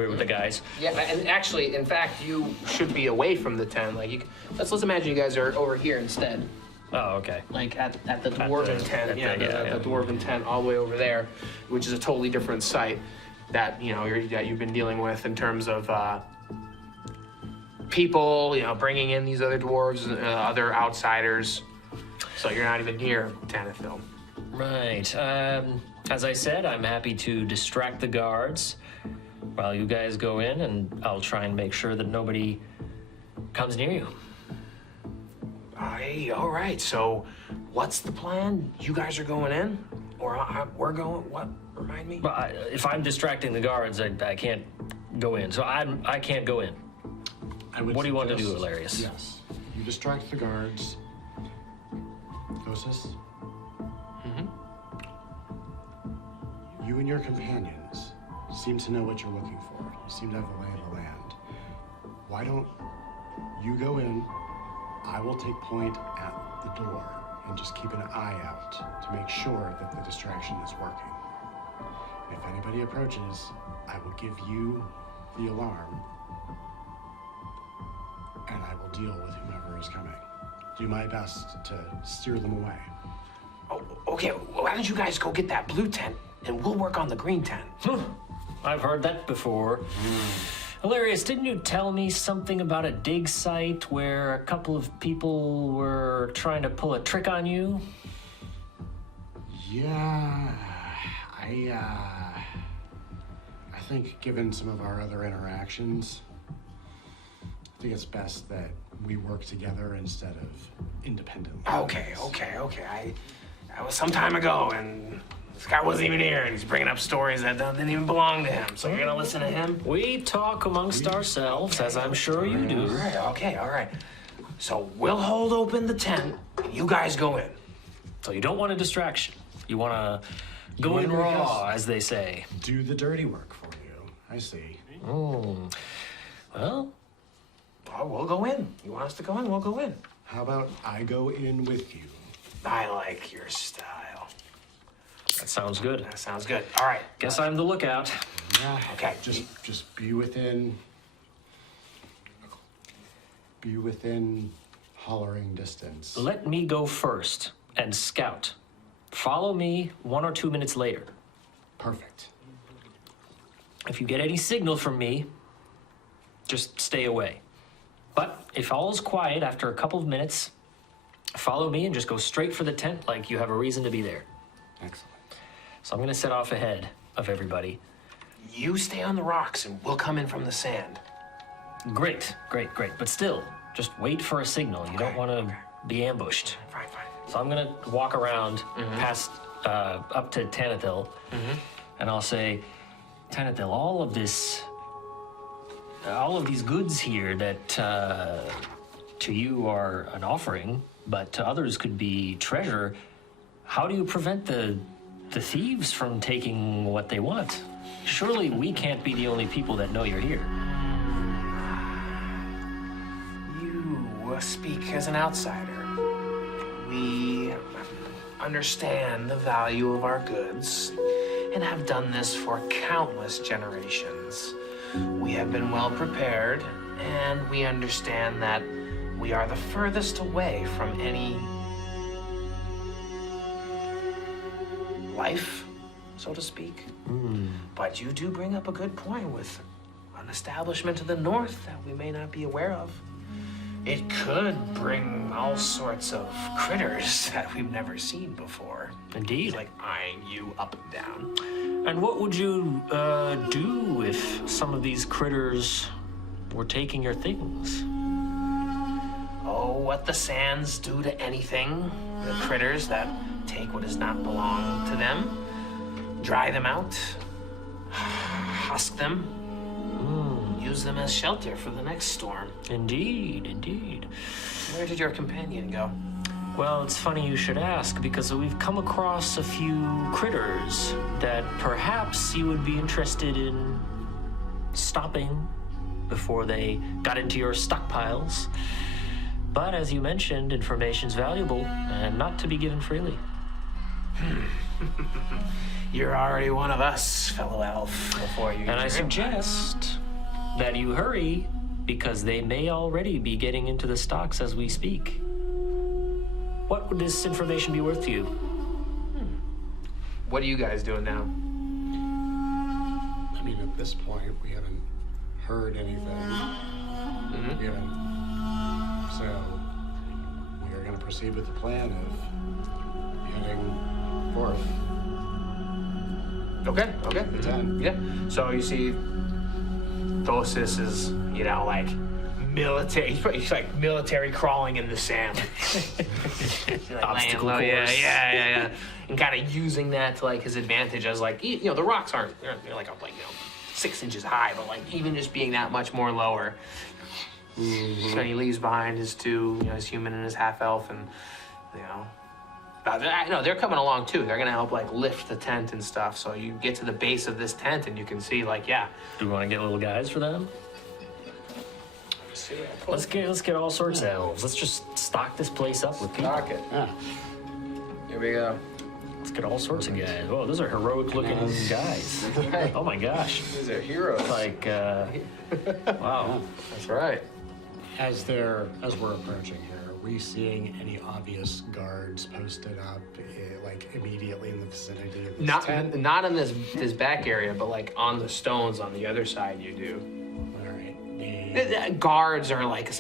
with the guys. Yeah, and actually, in fact, you should be away from the tent. Like, let's imagine you guys are over here instead. Oh, okay. Like at the dwarven tent, the dwarven tent, all the way over there, which is a totally different site that you've been dealing with in terms of people, bringing in these other dwarves, other outsiders. So you're not even near Tanithil. Right. As I said, I'm happy to distract the guards while you guys go in, and I'll try and make sure that nobody comes near you. Hey, all right. So, what's the plan? You guys are going in, or we're going? What? Remind me. But if I'm distracting the guards, I can't go in. So I can't go in. What do you want to do, Elarius? Yes. You distract the guards. Thosis? You and your companions seem to know what you're looking for. You seem to have the lay of the land. Why don't you go in? I will take point at the door and just keep an eye out to make sure that the distraction is working. If anybody approaches, I will give you the alarm, and I will deal with whomever is coming. Do my best to steer them away. Oh, okay. Why don't you guys go get that blue tent, and we'll work on the green tent. I've heard that before. Elarius, didn't you tell me something about a dig site where a couple of people were trying to pull a trick on you? Yeah, I think given some of our other interactions, I think it's best that we work together instead of independently. Okay. That was some time ago, and this guy wasn't even here, and he's bringing up stories that didn't even belong to him. So you're gonna listen to him? We talk amongst ourselves, as I'm sure you do. All right. So we'll hold open the tent, and you guys go in. So you don't want a distraction. You want to go in raw, as they say. Do the dirty work for you. I see. Well, Oh, we'll go in. You want us to go in? We'll go in. How about I go in with you? I like your style. that sounds good. That sounds good. All right. Guess I'm the lookout. Yeah. Okay. Just be within hollering distance. Let me go first and scout. Follow me 1 or 2 minutes later. Perfect. If you get any signal from me, just stay away. But if all is quiet after a couple of minutes, follow me and just go straight for the tent like you have a reason to be there. Excellent. So I'm going to set off ahead of everybody. You stay on the rocks, and we'll come in from the sand. Great. But still, just wait for a signal. You don't want to be ambushed. Fine. So I'm going to walk around past, up to Tanithil, and I'll say, Tanithil, all of these goods here that to you are an offering, but to others could be treasure, how do you prevent the thieves from taking what they want? Surely we can't be the only people that know you're here. You speak as an outsider. We understand the value of our goods and have done this for countless generations. We have been well prepared, and we understand that we are the furthest away from any life, so to speak. But you do bring up a good point with an establishment to the north that we may not be aware of. It could bring all sorts of critters that we've never seen before. Indeed. He's like eyeing you up and down. And what would you do if some of these critters were taking your things? Oh, what the sands do to anything. The critters that take what does not belong to them, dry them out, husk them, use them as shelter for the next storm. Indeed, indeed. Where did your companion go? Well, it's funny you should ask, because we've come across a few critters that perhaps you would be interested in stopping before they got into your stockpiles. But as you mentioned, information's valuable and not to be given freely. You're already one of us, fellow elf, before you. And I suggest that you hurry, because they may already be getting into the stocks as we speak. What would this information be worth to you? What are you guys doing now? I mean, at this point, we haven't heard anything. We haven't. So, we are going to proceed with the plan of heading forth. Okay. The 10. Yeah. So you see, Thosis is, like military. He's like military crawling in the sand. Like Obstacle laying low, course. yeah. And kind of using that to like his advantage as like, the rocks aren't, they're like 6 inches high, but like even just being that much more lower. So he leaves behind his two, his human and his half elf, and they're coming along too. They're gonna help like lift the tent and stuff. So you get to the base of this tent and you can see like, Do we want to get little guys for them? Let's get all sorts of elves. Let's just stock this place up with people. Stock it. Yeah. Here we go. Let's get all sorts of guys. Oh, those are heroic looking guys. Oh my gosh. These are heroes. Like, wow. That's right. As we're approaching here, are we seeing any obvious guards posted up, like immediately in the vicinity of this tent? Not in this back area, but like on the stones on the other side you do. All right. The guards are like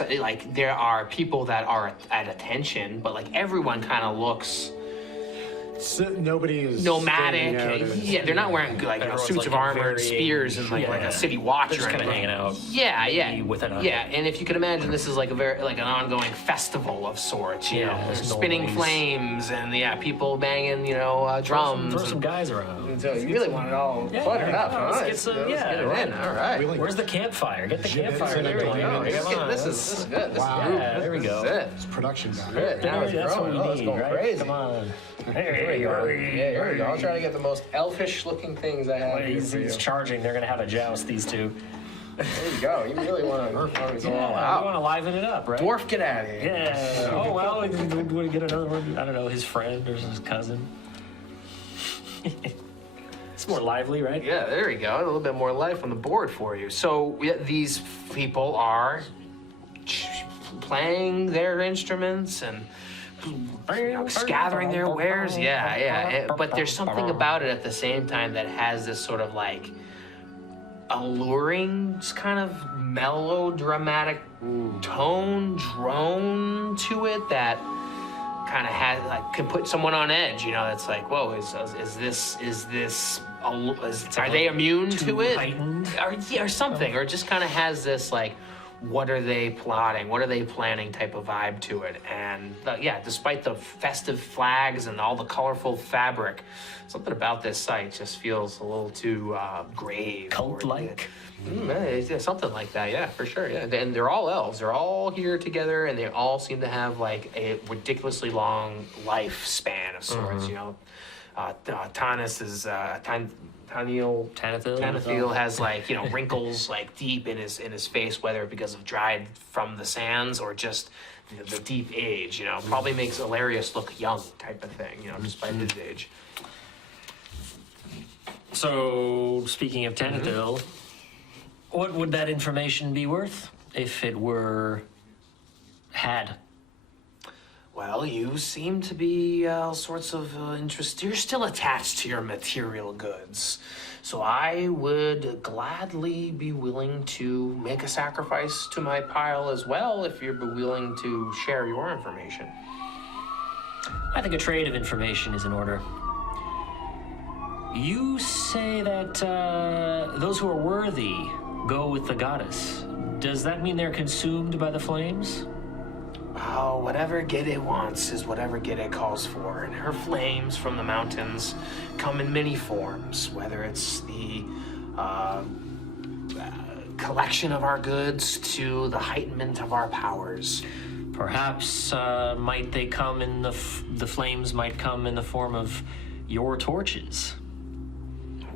there are people that are at attention, but like everyone kind of looks So nobody is nomadic. standing out as- Yeah, they're not wearing Everyone's suits like of in armor and very- spears and like a city watch They're or just kind of anything. hanging out. Yeah. With an And if you can imagine, this is like an ongoing festival of sorts. You Yeah, know, there's spinning noise. flames and people banging, drums. Throw some guys around. So you really want it all Yeah, cluttered up, let's huh? get some- Let's yeah, get it in. All right. Really- Where's the campfire? Get the Gibbets campfire. and There we go. dynamics. Come on. This is good. This Wow. is Yeah, there we go. This is it. It's production value. Good. Now it's That's what growing. we Oh, it's need, going right? crazy. Come on. Here we go. Yeah, here we go. I'll try to get the most elfish-looking things I have here He's for you. charging. They're gonna have a joust. These two. There you go. You really want to go all We out. want to liven it up, right? Dwarf, get out of here. Yeah. Oh well, we get another one. I don't know, his friend or his cousin. It's more lively, right? Yeah, there we go. A little bit more life on the board for you. So these people are playing their instruments and gathering their wares. Yeah. But there's something about it at the same time that has this sort of like alluring, just kind of melodramatic drone to it that kind of has can put someone on edge. It's like, whoa, are they immune to it? heightened? Or something, or it just kind of has this like, what are they plotting? What are they planning type of vibe to it? And despite the festive flags and all the colorful fabric, something about this site just feels a little too grave. Cult-like? Yeah, something like that, yeah, for sure. Yeah, and they're all elves. They're all here together, and they all seem to have like a ridiculously long lifespan of sorts. Tanithil is Tanithil has like, wrinkles like deep in his face, whether because of dried from the sands or just the deep age, probably makes Elarius look young type of thing, despite his age. So, speaking of Tanithil, what would that information be worth if it were had? Well, you seem to be all sorts of interest. You're still attached to your material goods. So I would gladly be willing to make a sacrifice to my pile as well if you're willing to share your information. I think a trade of information is in order. You say that those who are worthy go with the goddess. Does that mean they're consumed by the flames? Oh, whatever Gede wants is whatever Gede calls for, and her flames from the mountains come in many forms, whether it's the collection of our goods to the heightenment of our powers. Perhaps might they come in the flames might come in the form of your torches.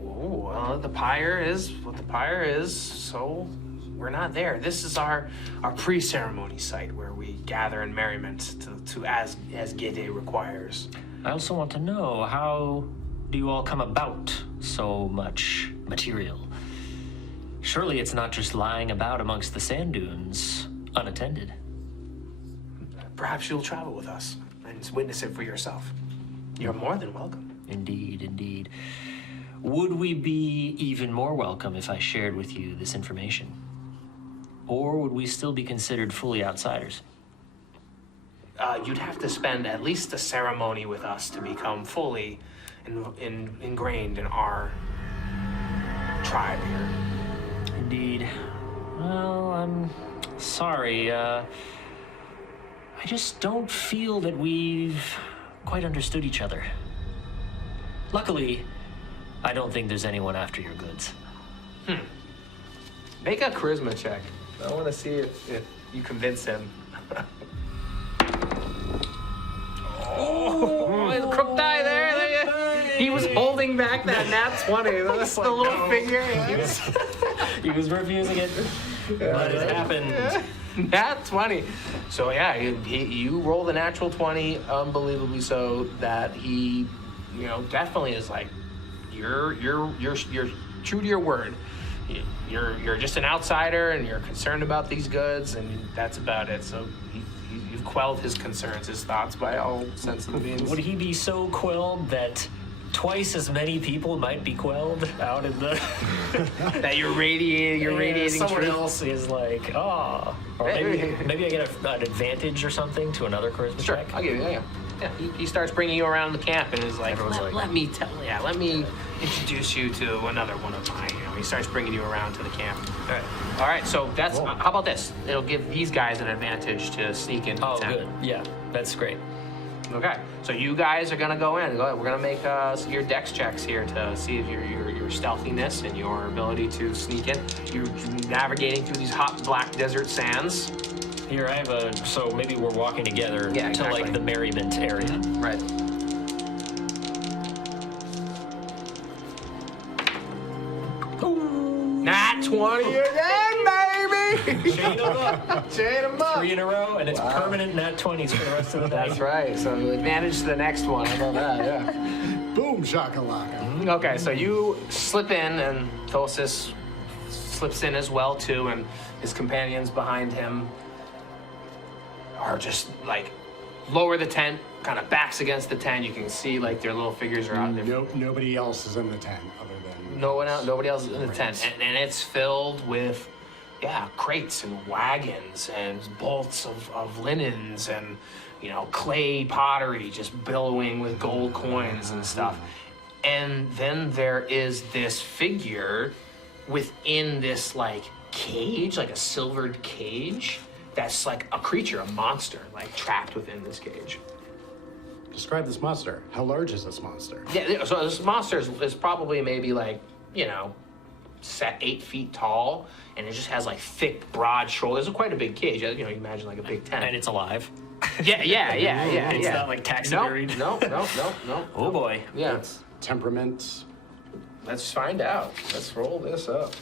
Oh, well, the Pyre is what the Pyre is, so we're not there. This is our pre-ceremony site where we gather in merriment to as Gede requires. I also want to know, how do you all come about so much material? Surely it's not just lying about amongst the sand dunes, unattended. Perhaps you'll travel with us and witness it for yourself. You're more than welcome. Indeed, indeed. Would we be even more welcome if I shared with you this information? Or would we still be considered fully outsiders? You'd have to spend at least a ceremony with us to become fully ingrained in our tribe here. Indeed. Well, I'm sorry. I just don't feel that we've quite understood each other. Luckily, I don't think there's anyone after your goods. Make a charisma check. I want to see if you convince him. Oh, crook die there. He was holding back that nat 20. That's the little figure. He was refusing it, but it happened. Nat 20. So yeah, you roll the natural 20, unbelievably so, that he, definitely is like, you're true to your word. You're just an outsider, and you're concerned about these goods, and that's about it. So you've quelled his concerns, his thoughts, by all sensible means. Would he be so quelled that twice as many people might be quelled out in the... that you're radiating someone truth? else is like, or maybe I get an advantage or something to another charisma Sure, check. I'll give you, yeah. He starts bringing you around the camp and is like, let me introduce you to another one of mine. He starts bringing you around to the camp. All right, so that's, how about this? It'll give these guys an advantage to sneak into the tent. Good. Yeah, that's great. Okay, so you guys are gonna go in. We're gonna make your dex checks here to see if your stealthiness and your ability to sneak in. You're navigating through these hot black desert sands. Here, I have so maybe we're walking together to like the merriment area. Mm-hmm. Right. Nat 20 again, baby! Chain them up. Chain them up. 3 in a row, and it's permanent nat 20s for the rest of the day. That's right. So advantage to the next one. How about that? Yeah. Boom, shakalaka. Okay, so you slip in, and Thosis slips in as well too, and his companions behind him are just like lower the tent, kind of backs against the tent. You can see like their little figures are out there. Nobody else is in the tent other than Nobody else is in the tent, and it's filled with crates and wagons and bolts of linens and clay pottery just billowing with gold coins and stuff. And then there is this figure within this like cage, like a silvered cage. That's like a creature, a monster, like trapped within this cage. Describe this monster. How large is this monster? Yeah, so this monster is probably maybe like, 8 feet tall, and it just has like thick, broad shoulders. It's quite a big cage. You imagine like a big tent. And it's alive. Yeah. It's not like taxidermied. No. Oh boy. Yeah. Its temperament, Let's find out. Let's roll this up.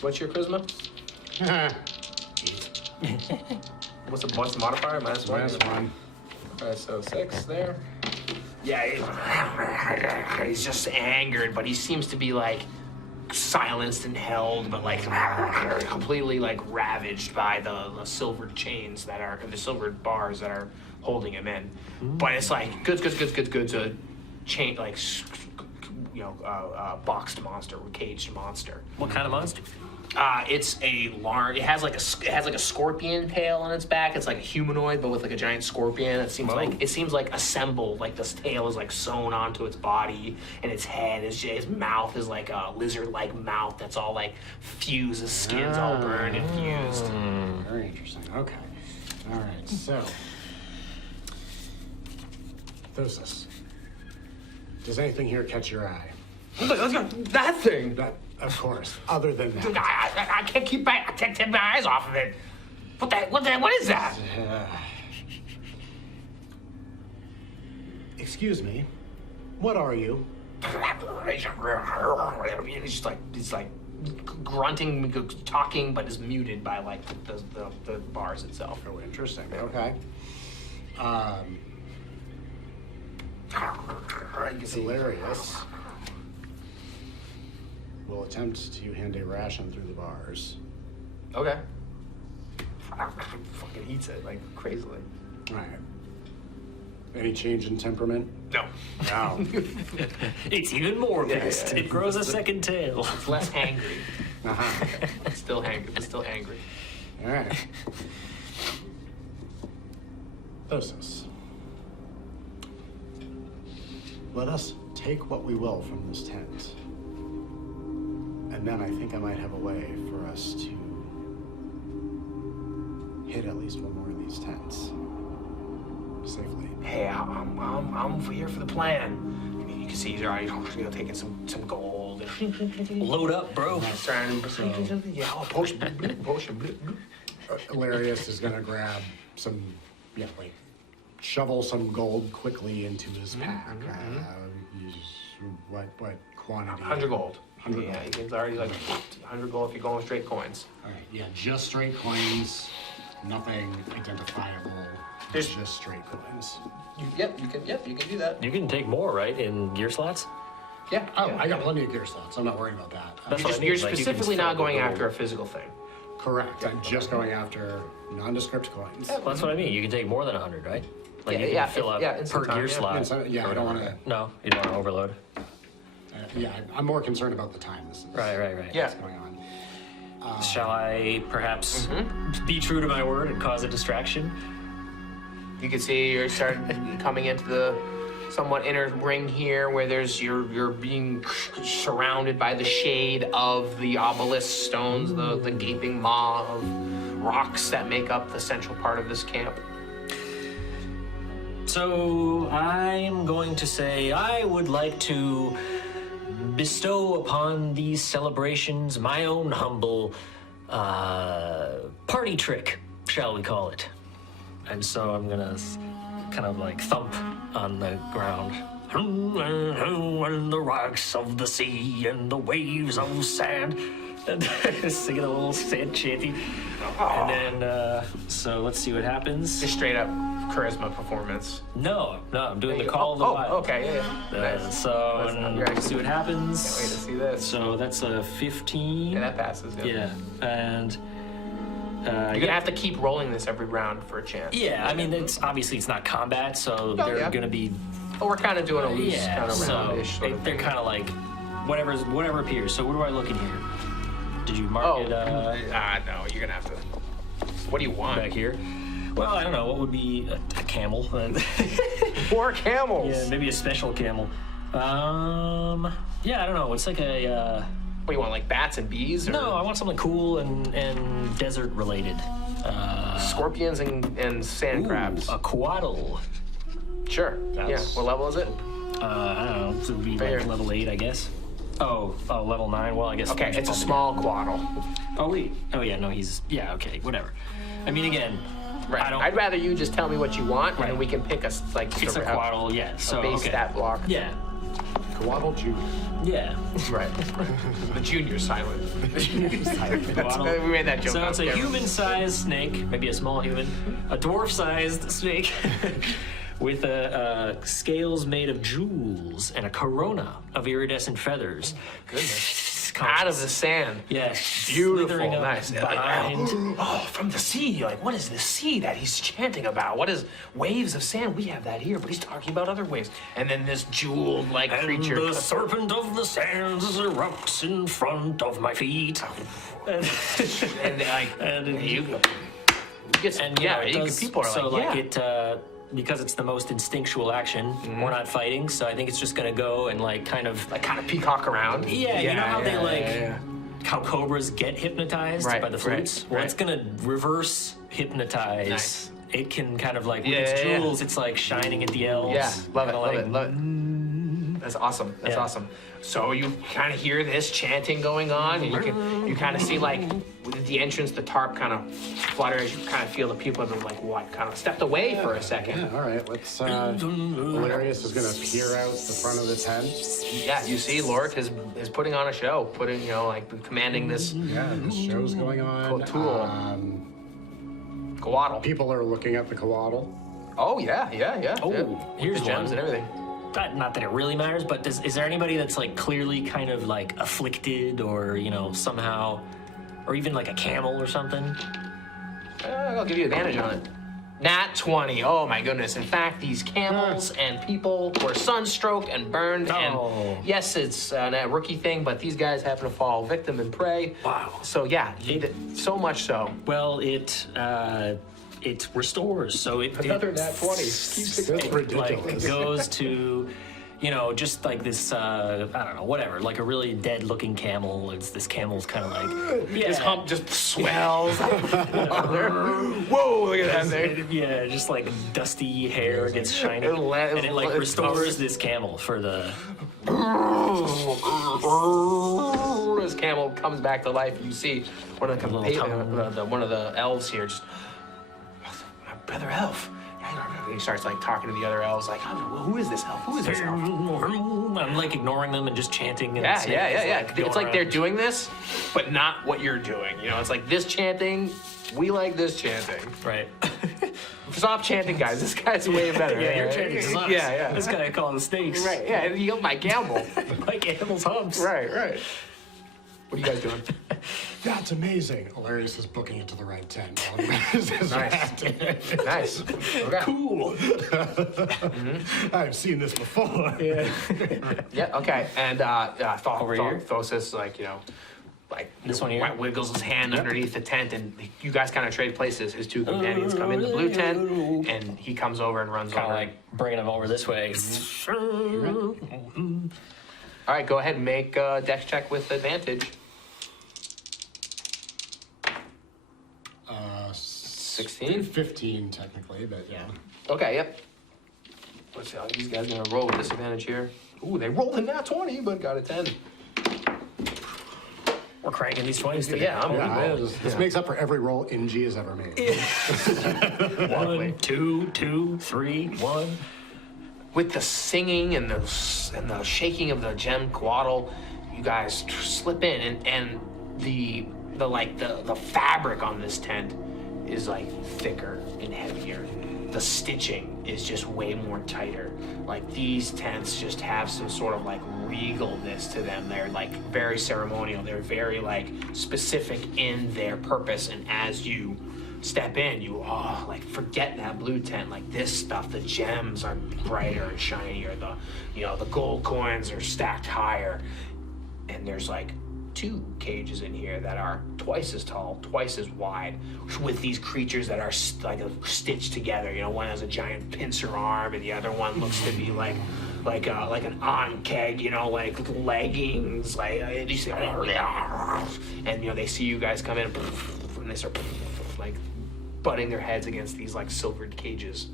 What's your charisma? What's the modifier? -1? -1. Alright, so 6 there. Yeah, he's just angered, but he seems to be like silenced and held, but like completely like ravaged by the silvered chains that are the silvered bars that are holding him in. But it's like goods a chain like boxed monster, caged monster. What kind of monster? It's a large. It has like a scorpion tail on its back. It's like a humanoid, but with like a giant scorpion. It seems like assembled. Like this tail is like sewn onto its body, and its head is his mouth is like a lizard-like mouth that's all like fused. His skin's all burned and fused. Very interesting. Okay. All right. So, Thosis, does anything here catch your eye? That thing. That, of course. Other than that. I can't take my eyes off of it. What is that? Excuse me. What are you? He's like grunting, talking, but is muted by like the bars itself. Oh, interesting. Okay. Hilarious will attempt to hand a ration through the bars. Okay. Fucking eats it like crazily. All right. Any change in temperament? No. No. It's even more pissed. yeah. It grows a second tail. It's less angry. Uh-huh. It's still angry. It's still angry. All right. Thosis. Let us take what we will from this tent. And then I think I might have a way for us to hit at least one more of these tents safely. Hey, I'm here for the plan. You can see he's already taking some gold. Load up, bro. Potion. Hilarious is gonna grab some, shovel some gold quickly into his pack. What quantity? 100 gold. 100 Yeah, gold. he's already like 100 gold if you're going straight coins. All right, yeah, just straight coins, nothing identifiable. There's- just straight coins. You can do that. You can take more, right, in gear slots? Yeah. Oh, yeah. I got plenty of gear slots. I'm not worried about that. That's what I mean. You're Like, you can specifically fill not the going gold. after a physical thing. Correct. I'm just going after nondescript coins. Well, that's what I mean. You can take more than 100, right? Like Yeah, you can yeah, fill up instant per time, gear yeah. slot. And so, yeah, I don't want to. No, you don't want to overload. I'm more concerned about the time this is Right. Yeah. going on. Shall I perhaps be true to my word and cause a distraction? You can see you're starting coming into the somewhat inner ring here, where you're being surrounded by the shade of the obelisk stones, the gaping maw of rocks that make up the central part of this camp. So I'm going to say I would like to bestow upon these celebrations my own humble party trick, shall we call it. And so I'm gonna kind of like thump on the ground. And the rocks of the sea and the waves of sand. And singing a little sand chanty. And then, so let's see what happens. Just straight up charisma performance. No, I'm doing the call of the wild. Okay, yeah. Nice. So, That's and not right. let's see what happens. Can't wait to see this. So that's a 15. Yeah, that passes. Yeah, and You're gonna have to keep rolling this every round for a chance. yeah. I mean, it's not combat, so they're yeah. gonna be But we're kind of doing a loose kind of so roundish sort of they're thing. kind of like whatever appears. So what do I look in here? Did you mark it no, you're gonna have to. What do you want? back here? Well, I don't know. What would be a camel? 4 camels. Yeah, maybe a special camel. Yeah, I don't know. It's like a. What do you want, like bats and bees? Or No, I want something cool and desert related. scorpions and sand crabs. A quaddle. Sure. That's- Yeah. What level is it? I don't know. So it would be Fair. like level 8, I guess. Oh, level 9. Well, I guess. Okay, it's a small quaddle. Oh wait. Oh yeah. No, he's. Yeah. Okay. Whatever. I mean, again, Right. I don't. I'd rather you just tell me what you want, and Right. then we can pick just It's a quaddle, yeah. So base okay. stat block. Yeah. Coatl Jr. Yeah. Right. The junior silent. Quaddle. We made that joke. So off it's a camera. human-sized snake, maybe a small human, a dwarf-sized snake, with scales made of jewels and a corona of iridescent feathers. Goodness. Out of the sand. Yeah. Beautiful. Slithering up Nice. behind. Oh, from the sea. Like, what is the sea that he's chanting about? What is waves of sand? We have that here, but he's talking about other waves. And then this jeweled-like creature. And the serpent of the sands erupts in front of my feet. and like, And you get, And yeah, it you does, people are so like, yeah. because it's the most instinctual action, we're not fighting, so I think it's just gonna go and like kind of Like, kind of peacock around. yeah, you know how they like yeah. how cobras get hypnotized Right, by the flutes? right, Well, right. it's gonna reverse hypnotize. Nice. It can kind of like with Yeah, its yeah, yeah. jewels, it's like shining at the elves. Yeah, love it, kinda love like, it, love it. That's awesome. That's Yeah. awesome. So you kind of hear this chanting going on, and you kind of see like with the entrance, the tarp kind of flutters. You kind of feel the people have been like what, kind of stepped away for a second. Yeah, all right. Let's. Elarius is gonna peer out the front of the tent. Yeah, you see, Loric is putting on a show, putting like commanding this Yeah, this show's going on. Cool. Coatl. People are looking at the Coatl. Oh yeah. Oh, yeah. here's the gems one. and everything. Not that it really matters, but is there anybody that's like clearly kind of like afflicted or somehow, or even like a camel or something? I'll give you advantage on it. Nat 20. Oh my goodness. In fact, these camels and people were sunstroked and burned. Oh. And yes, it's a rookie thing, but these guys happen to fall victim and prey. Wow. So yeah, so much so. Well, it restores, so it Another nat 20. That's like ridiculous. goes to, just like this I don't know, whatever, like a really dead looking camel. It's this camel's kind of like This hump just swells. Whoa, look at that thing. yeah, just like dusty hair gets shiny, and it like restores this camel for the. As camel comes back to life, you see one of one of the elves here just, my brother elf. And he starts like talking to the other elves, like, who is this elf? Who is this elf? I'm like ignoring them and just chanting. And Yeah. going It's like they're around. doing this, but not what you're doing. It's like this chanting. We like this chanting. Right. Stop chanting, guys. This guy's way better. Yeah, you're chanting sucks. Yeah. This guy calling the snakes. Right. Yeah. You yelled my camel. Like animals' humps. Right. What are you guys doing? That's amazing. Elarius is booking it to the right tent. Nice. Okay. Cool. I've seen this before. Yeah. Okay. And Over here? Thosis, like This one here? wiggles his hand underneath the tent, and you guys kind of trade places. His two companions come in the blue tent, and he comes over and runs Kind of over. like bringing them over this way. All right, go ahead and make a dex check with advantage. 16? 15 technically, but yeah. Okay, yep. Let's see how these guys are gonna roll with disadvantage here. Ooh, they rolled a nat 20, but got a 10. We're cranking these 20s today. Yeah, I'm This makes up for every roll NG has ever made. 1, 2, 2, 3, 1. With the singing and the shaking of the gem Coatl, you guys slip in, and the fabric on this tent is like thicker and heavier. The stitching is just way more tighter. Like these tents just have some sort of like regalness to them. They're like very ceremonial. They're very like specific in their purpose. And as you step in, you like forget that blue tent. Like this stuff, the gems are brighter and shinier. The gold coins are stacked higher. And there's like 2 cages in here that are twice as tall, twice as wide, with these creatures that are stitched together. One has a giant pincer arm, and the other one looks to be like an on-keg, like leggings, and you see, and they see you guys come in, and they start like butting their heads against these like silvered cages.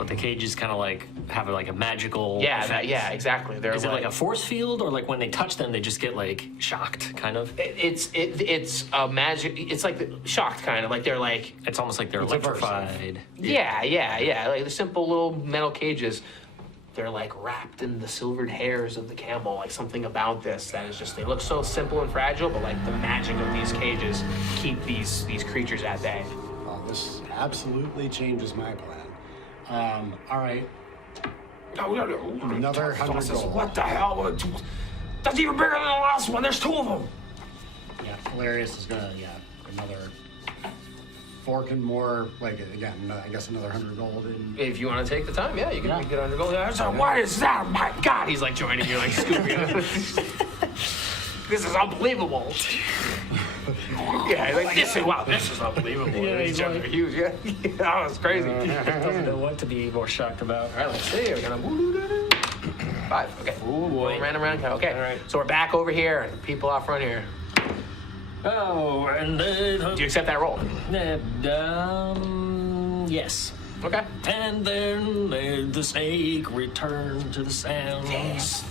But the cages kind of like have like a magical. Yeah, effect. yeah, exactly. They're Is it like a force field, or like when they touch them, they just get like shocked, kind of? It's a magic. It's like shocked, kind of like they're like. It's almost like they're electrified. Yeah. Like the simple little metal cages. They're like wrapped in the silvered hairs of the camel. Like something about this that is just. They look so simple and fragile, but like the magic of these cages keep these creatures at bay. Well, this absolutely changes my plan. All right. Another 100 gold. What the hell? That's even bigger than the last one. There's 2 of them. Yeah, Elarius is gonna, another fork and more, like, again, I guess another 100 gold. If you want to take the time, yeah, you can Yeah. get 100 gold. Yeah, so what is that? My God, he's like joining you, like scooping. This is unbelievable. Yeah, like this is unbelievable. Yeah, These he's gems like- are huge. Yeah, that was crazy. Doesn't know what to be more shocked about. All right, let's see. We're gonna 5. Okay. Oh boy. Random round count. Okay. All right. So we're back over here, and people out front here. Oh, and Do you accept that roll? yes. Okay. And then the snake returned to the sand. Yes.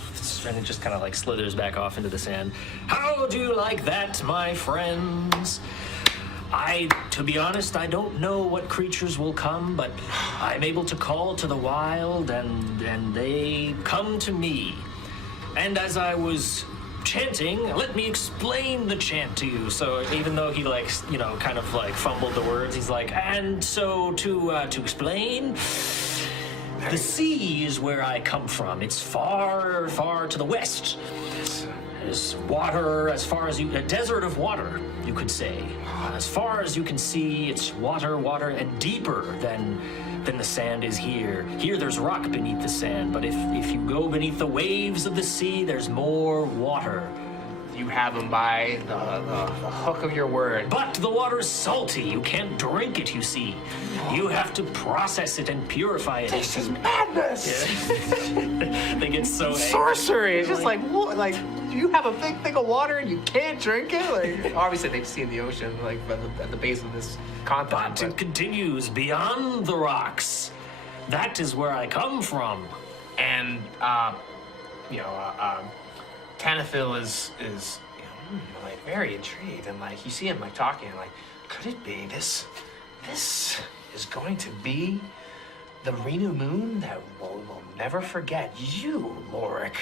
And it just kind of like slithers back off into the sand. How do you like that, my friends? To be honest, I don't know what creatures will come, but I'm able to call to the wild, and they come to me. And as I was chanting, let me explain the chant to you. So even though he kind of like fumbled the words, he's like, and so to explain, the sea is where I come from. It's far, far to the west. There's water as far as a desert of water, you could say. As far as you can see, it's water, and deeper than the sand is here. Here there's rock beneath the sand, but if you go beneath the waves of the sea, there's more water. You have them by the hook of your word. But the water's salty. You can't drink it, you see. You have to process it and purify it. This is madness. They get so angry. Sorcery. It's just like what? Like you have a big thing of water and you can't drink it. Like obviously they've seen the ocean, like at the base of this continent. But it continues beyond the rocks. That is where I come from. And Tanithil is like very intrigued, and like you see him like talking, like, could it be this is going to be the RENU moon that we'll never forget? You, Loric,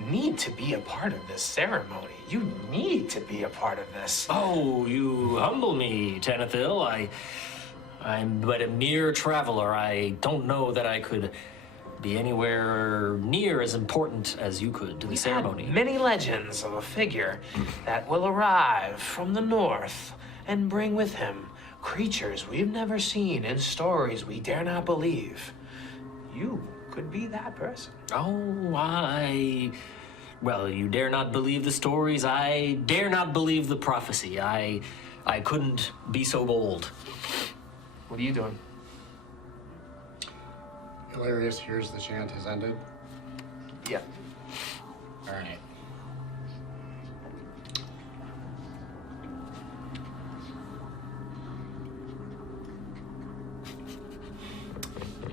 need to be a part of this ceremony. You need to be a part of this. Oh, you humble me, Tanithil. I'm but a mere traveler. I don't know that I could be anywhere near as important as you could to the ceremony. Many legends of a figure that will arrive from the north and bring with him creatures we've never seen and stories we dare not believe. You could be that person. Oh, well, you dare not believe the stories. I dare not believe the prophecy. I couldn't be so bold. What are you doing? Elarius hears the chant has ended. Yeah. All right.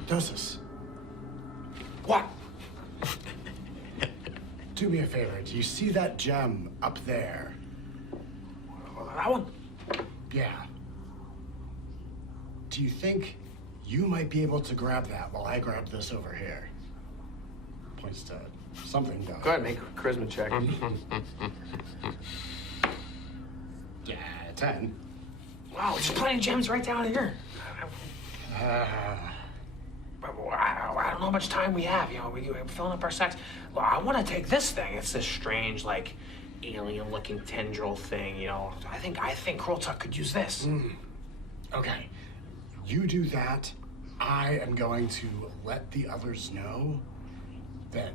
Thosis, What? do me a favor. Do you see that gem up there? That one? Yeah. Do you think you might be able to grab that while I grab this over here? Points to something down. Go ahead, make a charisma check. Yeah, 10. Wow, there's plenty of gems right down here. I don't know how much time we have. We're filling up our sacks. Well, I want to take this thing. It's this strange, like, alien-looking tendril thing. I think Crultuk could use this. Okay. You do that. I am going to let the others know that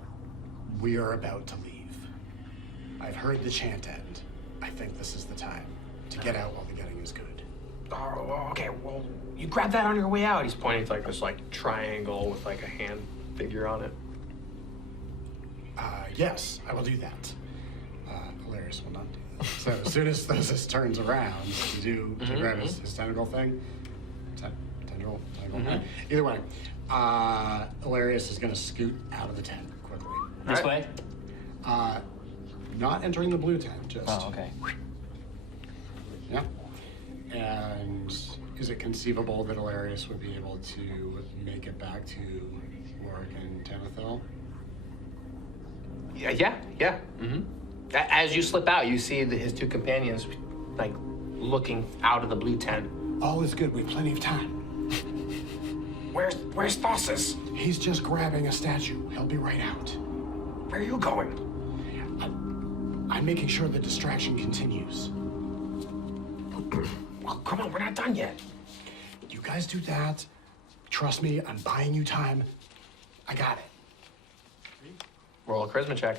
we are about to leave. I've heard the chant end. I think this is the time to get out while the getting is good. Oh, okay. Well, you grab that on your way out. He's pointing to like this triangle with like a hand figure on it. Yes, I will do that. Elarius will not do that. So as soon as Thosis turns around to grab his tentacle thing, tendril. Either way, Elarius is going to scoot out of the tent quickly. This way? Not entering the blue tent, just. Oh, okay. Yeah. And is it conceivable that Elarius would be able to make it back to Loric and Tanithil? Yeah. Mm-hmm. As you slip out, you see his two companions, like, looking out of the blue tent. All is good. We have plenty of time. Where's Thosis? He's just grabbing a statue. He'll be right out. Where are you going? I'm making sure the distraction continues. Well, come on, we're not done yet. You guys do that. Trust me, I'm buying you time. I got it. Roll a charisma check.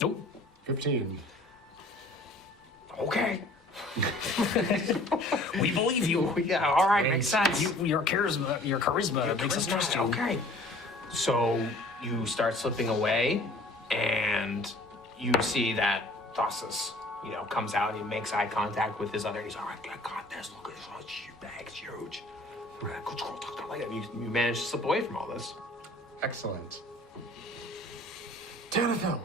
Nope. 15. Okay. We believe you. Yeah, all right, makes sense. Your charisma makes us trust you. Okay. So you start slipping away, and you see that Thosis, comes out and he makes eye contact with his other. He's all right. I got this. Look at this. Your bag's huge. You managed to slip away from all this. Excellent. Tanithil.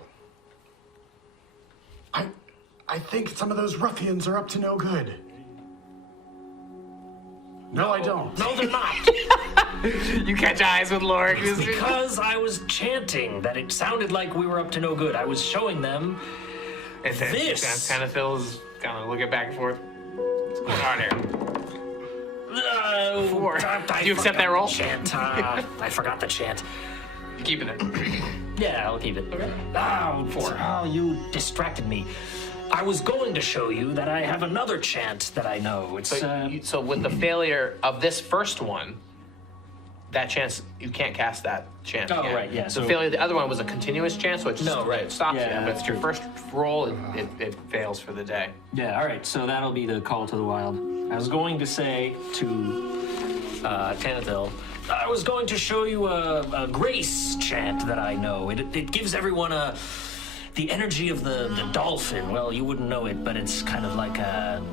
I think some of those ruffians are up to no good. No, I don't. No, they're not. You catch eyes with Loric. Because I was chanting that it sounded like we were up to no good. I was showing them this. Tanithil is kind of looking back and forth. What's going on here? 4. Do you accept that roll? Chant. I forgot the chant. You're keeping it. Yeah, I'll keep it. Okay. 4. Oh, you distracted me. I was going to show you that I have another chant that I know. It's So with the failure of this first one, that chance, you can't cast that chant Oh, again. right, yeah, The so- failure, the other one was a continuous chant, so it just No, right. it stops Yeah. you. But it's your first roll, it fails for the day. Yeah, all right, so that'll be the call to the wild. I was going to say to Tanithil, I was going to show you a grace chant that I know. It gives everyone the energy of the dolphin. Well, you wouldn't know it, but it's kind of like a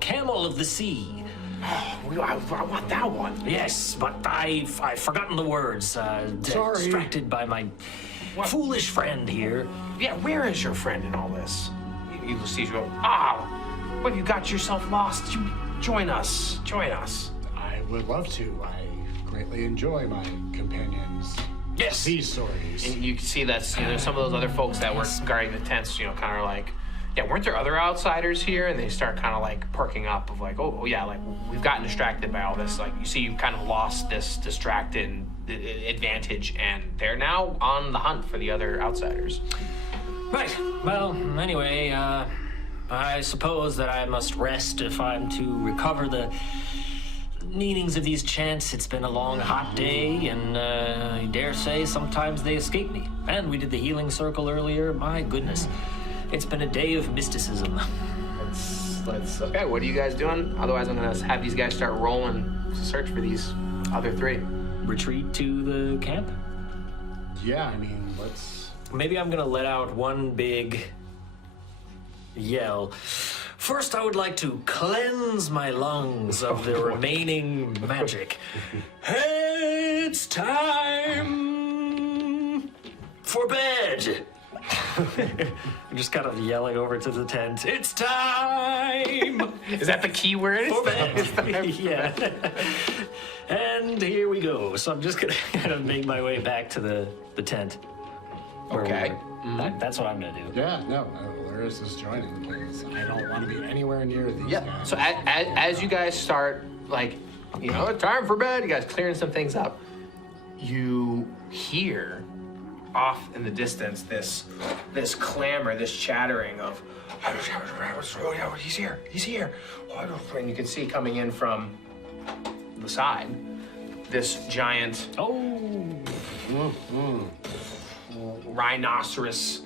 camel of the sea. I want that one. Yes, but I've forgotten the words. Sorry. Distracted by my foolish friend here. Yeah, where is your friend in all this? You see you go, what have you got yourself lost? You join us. I would love to. I greatly enjoy my companions. Yes. These stories. And you can see that there's some of those other folks that were guarding the tents, kind of like, yeah, weren't there other outsiders here? And they start kind of like perking up of like, oh yeah, like we've gotten distracted by all this. Like you see, you kind of lost this distracted advantage, and they're now on the hunt for the other outsiders. Right. Well, anyway, I suppose that I must rest if I'm to recover the meanings of these chants. It's been a long, hot day, and I dare say sometimes they escape me. And we did the healing circle earlier. My goodness. It's been a day of mysticism. Let's okay, what are you guys doing? Otherwise, I'm going to have these guys start rolling to search for these other 3. Retreat to the camp? Yeah, I mean, let's... Maybe I'm gonna let out one big yell. First, I would like to cleanse my lungs of the remaining magic. It's time for bed. I'm just kind of yelling over to the tent. It's time Is that the key word? for bed. Yeah. And here we go. So I'm just gonna kind of make my way back to the tent. Okay. That's what I'm gonna do. Yeah, no, Elarius is joining because I don't want to be anywhere near these Yeah. guys. So as you guys start, like, time for bed, you guys clearing some things up, you hear off in the distance this clamor, this chattering of, he's here. And you can see coming in from the side, this giant rhinoceros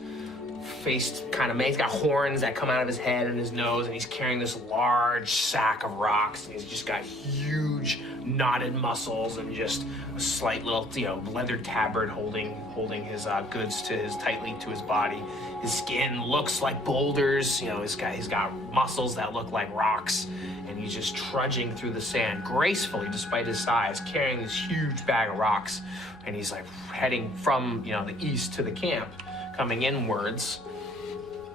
faced kind of man. He's got horns that come out of his head and his nose, and he's carrying this large sack of rocks. And he's just got huge knotted muscles and just a slight little, leather tabard holding his goods tightly to his body. His skin looks like boulders. He's got muscles that look like rocks, and he's just trudging through the sand gracefully, despite his size, carrying this huge bag of rocks. And he's like heading from the east to the camp, coming inwards.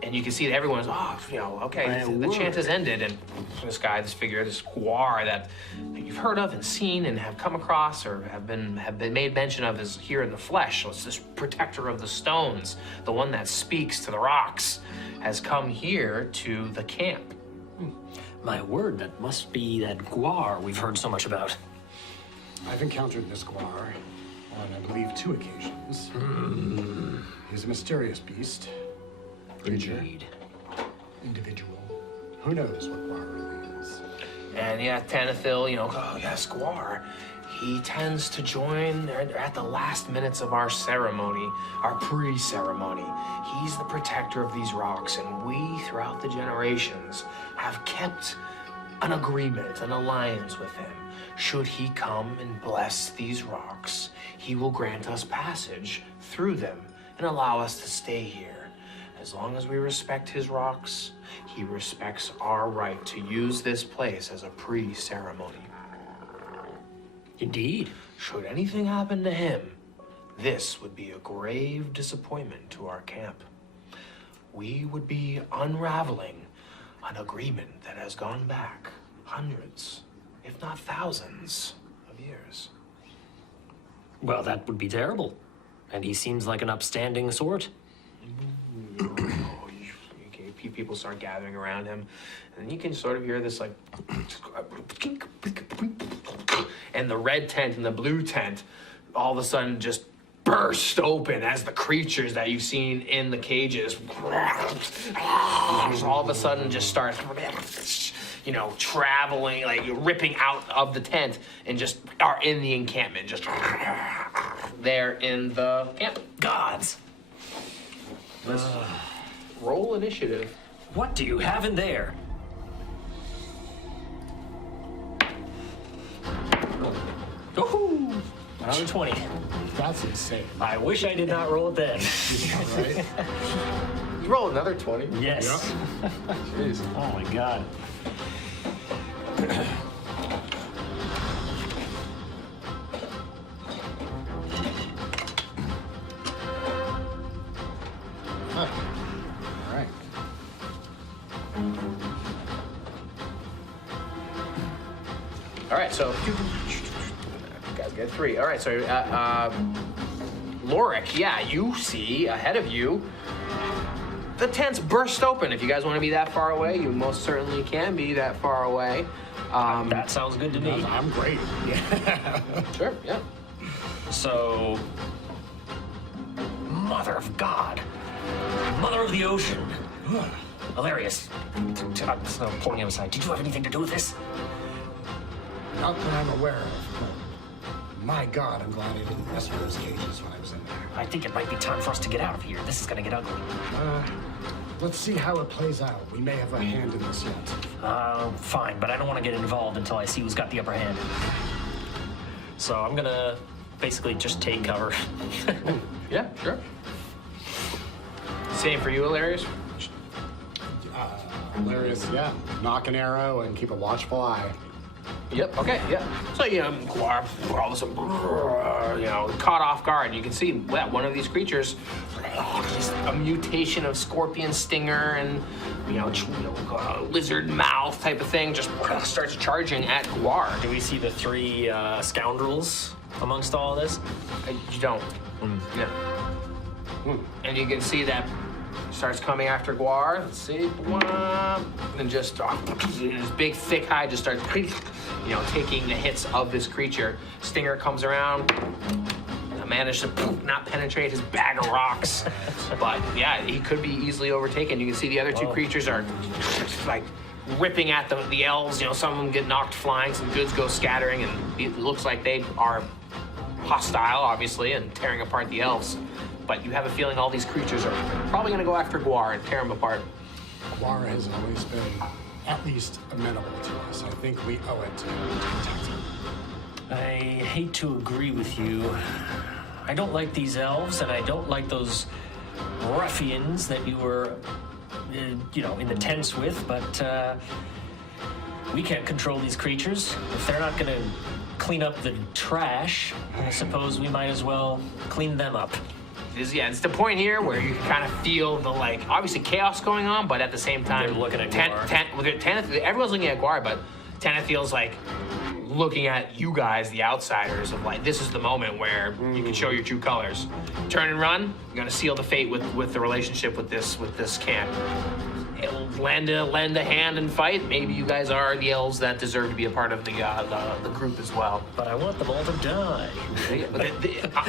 And you can see that everyone's, okay, the chant has ended. And this figure, this Gwar that you've heard of and seen and have come across or have been made mention of is here in the flesh. So it's this protector of the stones, the one that speaks to the rocks, has come here to the camp. My word, that must be that Gwar we've heard so much about. I've encountered this Gwar on, I believe, 2 occasions. He's a mysterious beast. Creature. Indeed. Individual. Who knows what Gwar really is? And Tanithil, Gwar, he tends to join at the last minutes of our ceremony, our pre-ceremony. He's the protector of these rocks, and we, throughout the generations, have kept an agreement, an alliance with him. Should he come and bless these rocks, he will grant us passage through them and allow us to stay here. As long as we respect his rocks, he respects our right to use this place as a pre-ceremony. Indeed. Should anything happen to him, this would be a grave disappointment to our camp. We would be unraveling an agreement that has gone back hundreds, if not thousands, of years. Well, that would be terrible. And he seems like an upstanding sort. People start gathering around him, and you can sort of hear this and the red tent and the blue tent all of a sudden just burst open as the creatures that you've seen in the cages all of a sudden just start traveling, like ripping out of the tent, and just are in the encampment, just there in the camp. Gods! Let's roll initiative. What do you have in there? Ooh, another 20. That's insane. I wish I did not roll it then. Right? You roll another 20. Yes. Jeez. Oh my god. All right. All right, so you guys get 3. All right, so Loric, you see ahead of you the tents burst open. If you guys want to be that far away, you most certainly can be that far away. That sounds good to me. I'm great. Yeah. Sure, yeah. So, Mother of God, Mother of the Ocean, Elarius, I'm pulling him aside. Did you have anything to do with this? Not that I'm aware of, but my God, I'm glad I didn't mess with those cages when I was in there. I think it might be time for us to get out of here. This is gonna get ugly. Let's see how it plays out. We may have a hand in this yet. Fine, but I don't want to get involved until I see who's got the upper hand. So I'm gonna basically just take cover. Yeah, sure. Same for you, Elarius? Hilarious, yeah. Knock an arrow and keep a watchful eye. Yep, okay, yeah. So, Gwar, all of a sudden, caught off guard. You can see that one of these creatures, just a mutation of scorpion stinger and, lizard mouth type of thing, just starts charging at Gwar. Do we see the 3 scoundrels amongst all of this? You don't. Yeah. And you can see that starts coming after Gwar. Let's see. And just his big thick hide just starts taking the hits of this creature. Stinger comes around, managed to not penetrate his bag of rocks. But yeah, he could be easily overtaken. You can see the other 2 creatures are like ripping at the elves. Some of them get knocked flying, some goods go scattering, and it looks like they are hostile, obviously, and tearing apart the elves. but you have a feeling all these creatures are probably going to go after Gwar and tear him apart. Gwar has always been at least amenable to us. I think we owe it to protect him. I hate to agree with you. I don't like these elves, and I don't like those ruffians that you were, you know, in the tents with, but we can't control these creatures. If they're not going to clean up the trash, I suppose we might as well clean them up. It's the point here where you can kind of feel the, like, obviously chaos going on, but at the same time, They're looking at Gwar. Everyone's looking at Gwar, but Tanithil's like looking at you guys, the outsiders, of like, this is the moment where you can show your true colors. Turn and run. You're gonna seal the fate with the relationship with this camp. Lend a hand and fight. Maybe you guys are the elves that deserve to be a part of the group as well. But I want them all to die.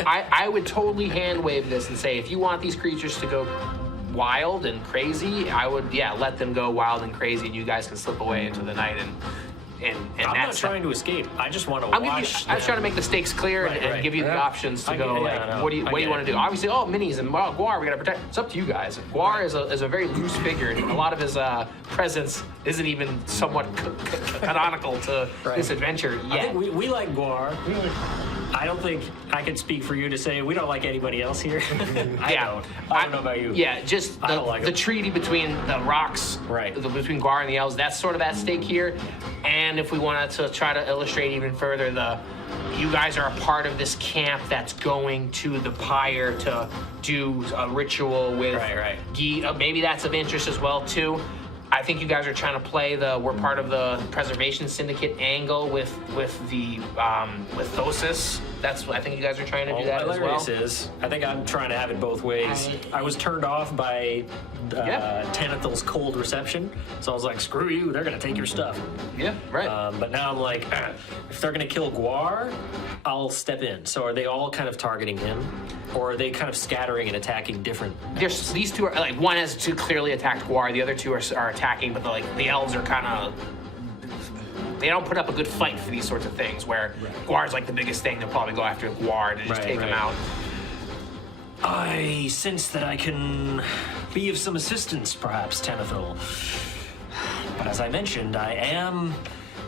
I would totally hand wave this and say, if you want these creatures to go wild and crazy, I would, let them go wild and crazy, and you guys can slip away into the night and I'm not trying to escape. I just want to watch. I was trying to make the stakes clear and give you the options to go. What do you want to do? Obviously, minis and Gwar, we gotta protect. It's up to you guys. Gwar is a very loose figure, and a lot of his presence isn't even somewhat canonical to this adventure yet. I think we like Gwar. I don't think I can speak for you to say we don't like anybody else here. I don't know about you. Yeah, just the treaty between the rocks, between Gwar and the elves, that's sort of at stake here. And if we wanted to try to illustrate even further, you guys are a part of this camp that's going to the Pyre to do a ritual with Gi. Maybe that's of interest as well too. I think you guys are trying to play we're part of the Preservation Syndicate angle with Thosis. That's what I think you guys are trying to do that as well. I think I'm trying to have it both ways. I was turned off by Tanithil's cold reception, so I was like, screw you, they're gonna take your stuff. Yeah, right. But now I'm like, if they're gonna kill Gwar, I'll step in. So are they all kind of targeting him? Or are they kind of scattering and attacking different? These two are, like, one has two clearly attacked Gwar, the other two are attacking, but the elves are kind of, they don't put up a good fight for these sorts of things, where Gwar's like the biggest thing. They'll probably go after Gwar to just take him out. I sense that I can be of some assistance, perhaps, Tanithil. But as I mentioned, I am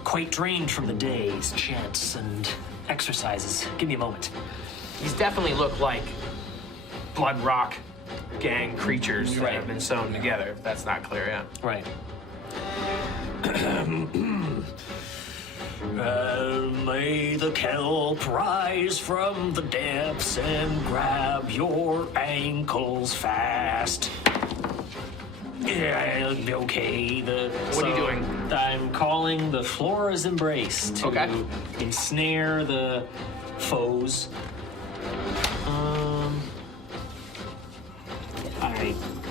quite drained from the day's chants and exercises. Give me a moment. These definitely look like Blood Roc gang creatures that have been sewn together, if that's not clear yet. Right. May the kelp rise from the depths and grab your ankles fast. Yeah, okay. What are you doing? I'm calling the Flora's Embrace to ensnare the foes.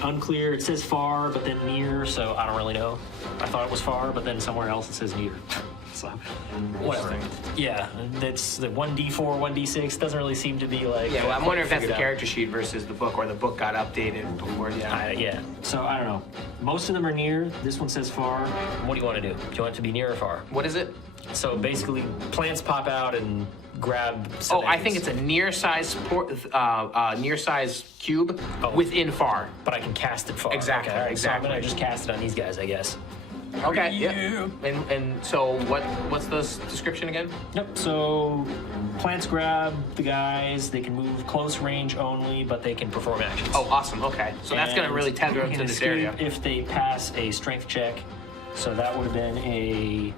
Unclear. It says far, but then near, so I don't really know. I thought it was far, but then somewhere else it says near. So, whatever. Yeah, that's the 1d4, 1d6. Doesn't really seem to be like. Yeah, well, I'm wondering if that's the character sheet versus the book, or the book got updated before. Yeah. So I don't know. Most of them are near. This one says far. What do you want to do? Do you want it to be near or far? What is it? So basically, plants pop out and grab. I think it's a near size cube within far. But I can cast it far. Exactly. Okay, exactly. So I'm gonna just cast it on these guys, I guess. Okay. Yeah. And so what's the description again? Yep. So plants grab the guys. They can move close range only, but they can perform actions. Oh, awesome. Okay. So that's gonna really tether them to this area. If they pass a strength check, so that would have been a.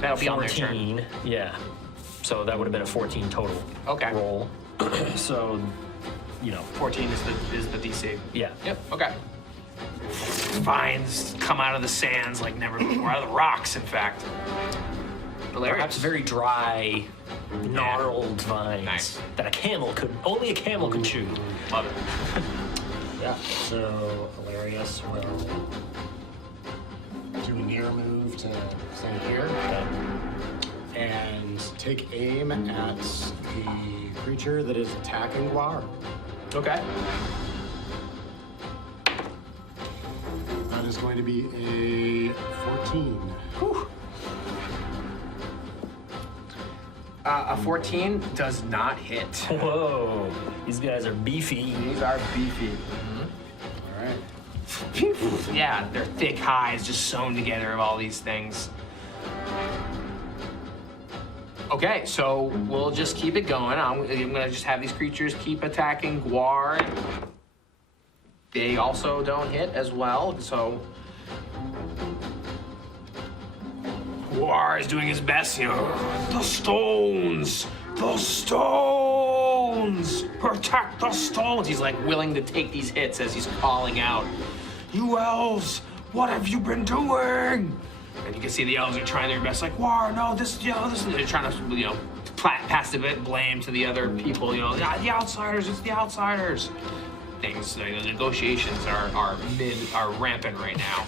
That'll be on their turn. Yeah. So that would have been a 14 total roll. So, 14 is the DC. Yeah. Yep. Okay. Vines come out of the sands like never before, out of the rocks, in fact. Perhaps very dry, gnarled vines that only a camel could chew. Love it. Yeah. So Elarius will do a near move to say here. And take aim at the creature that is attacking Gwar. Okay. That is going to be a 14. Whew. A 14 does not hit. Whoa, these guys are beefy. These are beefy. All right. Yeah, they're thick hides just sewn together of all these things. Okay, so we'll just keep it going. I'm gonna just have these creatures keep attacking Gwar. They also don't hit as well, so Gwar is doing his best, you know. The stones! The stones! Protect the stones! He's like willing to take these hits as he's calling out, "You elves, what have you been doing?" And you can see the elves are trying their best, like, "Gwar, no, this, this." They're trying to, pass the blame to the other people, the outsiders, it's the outsiders. Things, the negotiations are rampant right now.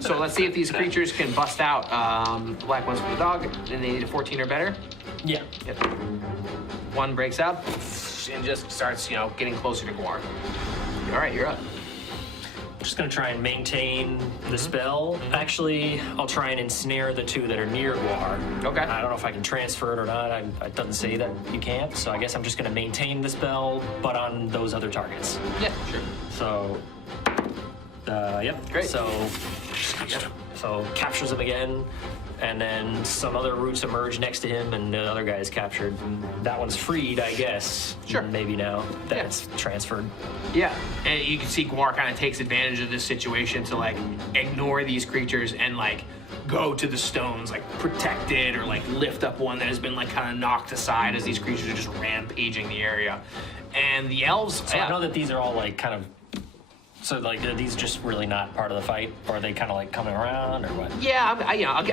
So let's see if these creatures can bust out. The black ones for the dog, and they need a 14 or better. Yeah. Yep. One breaks up and just starts, getting closer to Gwar. All right, you're up. I'm just gonna try and maintain the spell. Actually, I'll try and ensnare the two that are near Gwar. Okay. I don't know if I can transfer it or not. It doesn't say that you can't, so I guess I'm just gonna maintain the spell, but on those other targets. Yeah, sure. So, yep. Great. So captures him again, and then some other roots emerge next to him, and the other guy is captured. That one's freed, I guess. Sure. Maybe now that it's transferred. Yeah, and you can see Gwar kind of takes advantage of this situation to ignore these creatures and go to the stones, protect it, or lift up one that has been kind of knocked aside as these creatures are just rampaging the area. And the elves. So I know that these are all kind of. So are these just really not part of the fight, or are they kind of coming around, or what? Yeah,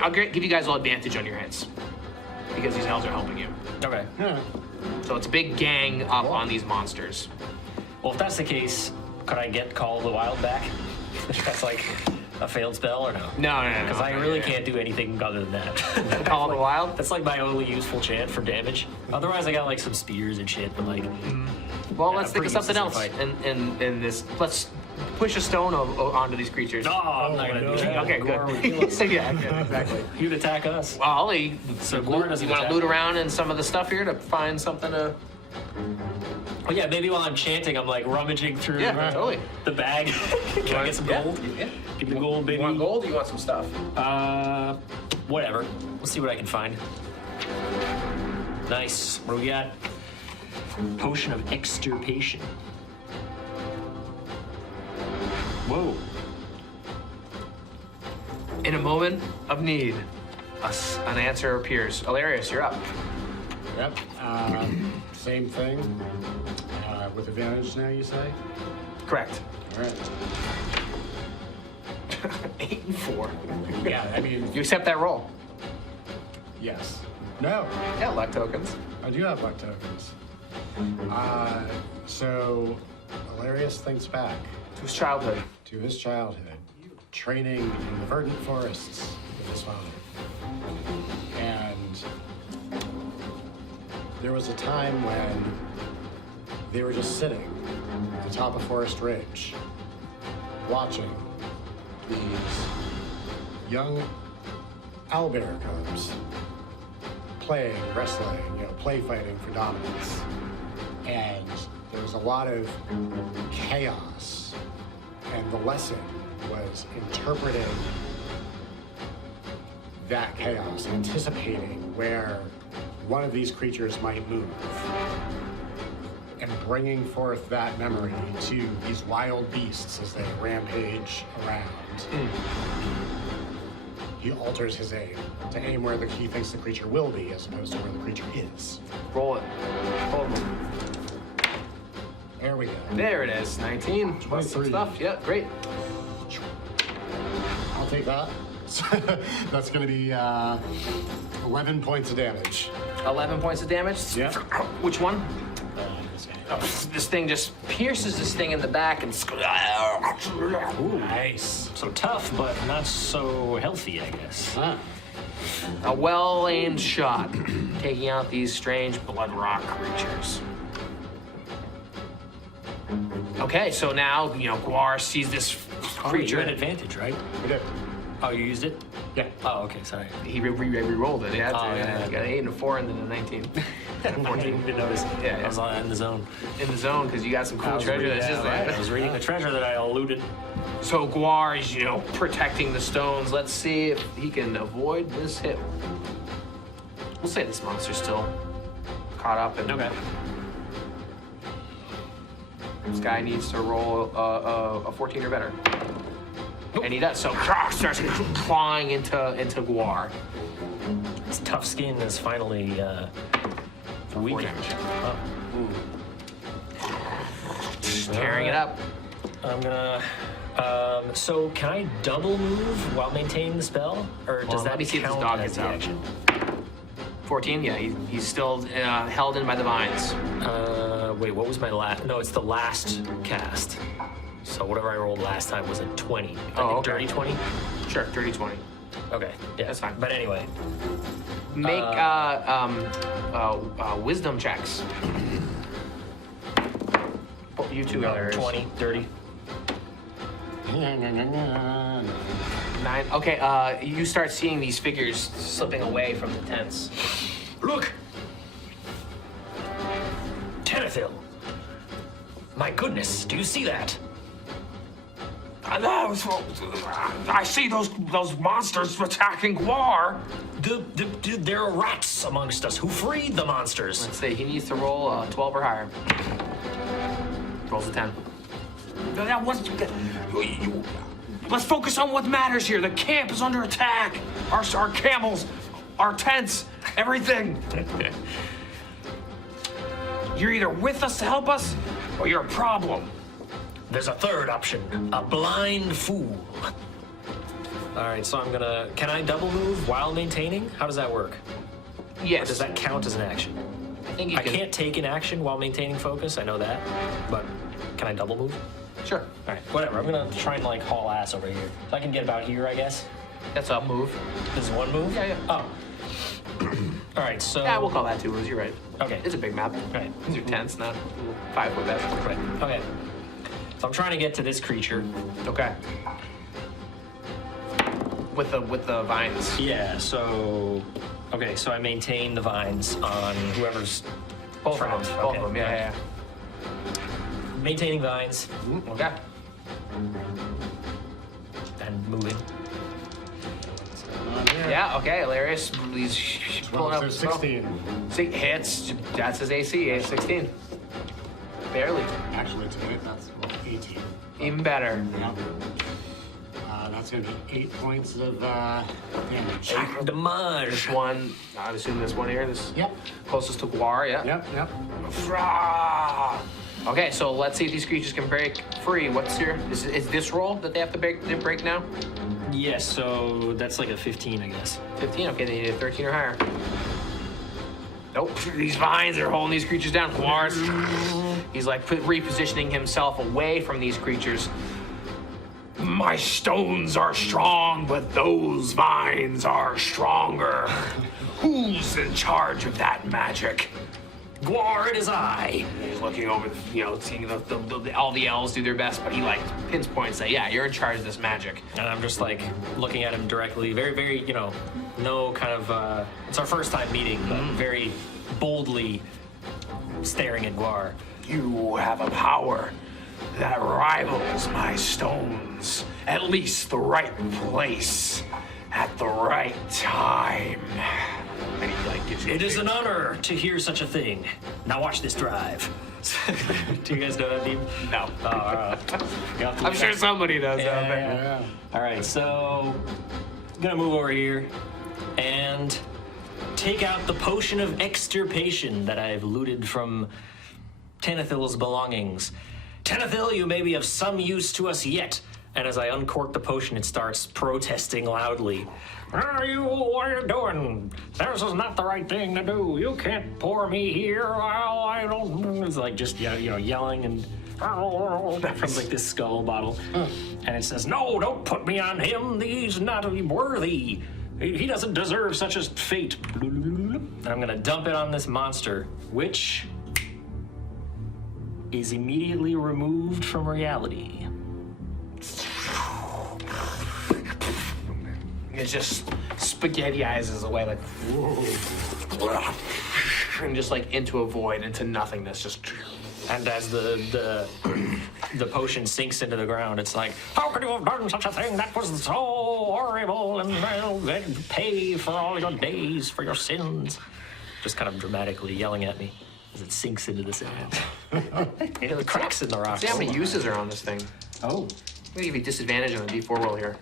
I'll give you guys all advantage on your hits because these elves are helping you. Okay. Yeah. So it's a big gang up on these monsters. Well, if that's the case, could I get Call of the Wild back? That's a failed spell, or no? No. Because I really can't do anything other than that. Call of the Wild? That's my only useful chant for damage. Otherwise, I got some spears and shit, but Well, yeah, let's think of something else. fight. In this, let's push a stone onto these creatures. No, I'm not gonna do that. Okay, Gwar would good. kill us. Yeah, good, exactly. You'd attack us. Well, So Gwar doesn't you want attack. to loot around in some of the stuff here to find something to. Oh yeah, maybe while I'm chanting, I'm rummaging through totally. the bag. Can I get some gold? Yeah. Give me the gold, baby. You want gold or you want some stuff? Whatever. We'll see what I can find. Nice. What do we got? Potion of extirpation. Whoa. In a moment of need, an answer appears. Elarius, you're up. Yep. Same thing. With advantage now, you say? Correct. All right. 8 and 4. Yeah, I mean, You accept that roll? yes. No, Yeah, luck tokens. I do have luck tokens. So, Elarius thinks back To his childhood. to his childhood, training in the verdant forests with his father. And there was a time when they were just sitting at the top of Forest Ridge, watching these young owlbear cubs playing, wrestling, play fighting for dominance. And there was a lot of chaos. And the lesson was interpreting that chaos, anticipating where one of these creatures might move, and bringing forth that memory to these wild beasts as they rampage around. He alters his aim to aim where he thinks the creature will be as opposed to where the creature is. Roll it. There we go. There it is. 19. Plus some 23. stuff. Yeah, great. I'll take that. That's going to be 11 points of damage. 11 points of damage. Yeah. Which one? This thing just pierces this thing in the back and. Ooh, nice. So tough, but not so healthy, I guess. Ah. A well-aimed shot, taking out these strange Blood Roc creatures. Okay, so now Gwar sees this Oh, creature. you're at advantage, right? We did. Oh, you used it? Yeah. Oh, okay, sorry. He re-rolled it. He had to. Oh, Yeah. yeah. He got an 8 and a 4 and then a 19. I didn't even notice. Yeah, I was in the zone. In the zone because you got some I cool was treasure reading- that's just yeah, there. I was reading the treasure that I eluded. So Gwar is, protecting the stones. Let's see if he can avoid this hit. We'll say this monster's still caught up. And Okay. This guy needs to roll a 14 or better. And he does. So starts clawing into Gwar. His tough skin is finally weakened. Tearing it up. I'm gonna. So can I double move while maintaining the spell, or does Well, that let me see if this count dog as gets the out. action? 14, yeah, he's still held in by the vines. Wait, what was my last? No, it's the last cast. So whatever I rolled last time was a 20. I think okay. dirty 20. Sure, 30-20. Okay, yeah, That's fine. But anyway, Make wisdom checks. Oh, you two others. 20, 30. 9. Okay, you start seeing these figures slipping away from the tents. Look, Tanithil. My goodness, do you see that? I see those monsters attacking Gwar. There are rats amongst us. Who freed the monsters? Let's see, he needs to roll a 12 or higher. Rolls a 10. That was. Let's focus on what matters here. The camp is under attack. Our camels, our tents, everything. You're either with us to help us, or you're a problem. There's a third option. A blind fool. All right, so I'm gonna. Can I double move while maintaining? How does that work? Yes. Does that count as an action? I think you I can. can't take an action while maintaining focus. I know that, but can I double move? Sure. All right, whatever. I'm gonna try and haul ass over here. So I can get about here, I guess. That's a move. This is one move. Yeah. Oh. All right, so. Yeah, we'll call that 2 moves. You're right. Okay. It's a big map. Right. These are tents, not 5-foot beds. Right. Okay. So I'm trying to get to this creature. Okay. With the vines. Yeah. So. Okay. So I maintain the vines on whoever's. Both front. of them. Both of them. Yeah. Maintaining vines Okay. and moving. Yeah. Okay. Elarius, he's pulling up. So 16. See, hits. That's his AC. 16. Barely. Actually, to hit, that's 18. Even better. Yeah. That's going to be 8 points of damage. Damage. One. I'm assuming this one here. This Yep. closest to Gwar. Yeah. Yep. Frah! Okay, so let's see if these creatures can break free. What's your? Is this roll that they have to break now? Yes. So that's like a 15, I guess. 15. Okay, they need a 13 or higher. Nope. These vines are holding these creatures down. Gwar's. He's repositioning himself away from these creatures. My stones are strong, but those vines are stronger. Who's in charge of that magic? Gwar, it is I. He's looking over, seeing all the elves do their best, but he pinpoints that, yeah, you're in charge of this magic. And I'm just looking at him directly, very, very, no kind of, it's our first time meeting, but very boldly staring at Gwar. You have a power that rivals my stones. At least the right place at the right time. And he gives you. It is an honor to hear such a thing. Now watch this drive. Do you guys know that meme? No. Oh, all right. I'm sure somebody does out there. Yeah. All right, so I'm gonna move over here and take out the potion of extirpation that I've looted from Tanithil's belongings. Tanithil, you may be of some use to us yet. And as I uncork the potion, it starts protesting loudly. What are you doing? This is not the right thing to do. You can't pour me here while I don't... It's just, yelling and... from this skull bottle. And it says, no, don't put me on him. He's not worthy. He doesn't deserve such a fate. And I'm gonna dump it on this monster, which is immediately removed from reality. It just spaghettiizes away like, and just like into a void, into nothingness. Just. And as the potion sinks into the ground, it's like, how could you have done such a thing? That was so horrible, and well, then pay for all your days for your sins. Just kind of dramatically yelling at me as it sinks into the sand. The cracks in the rocks. See how many uses are on this thing. Oh. I'm gonna give you disadvantage on the D4 roll here.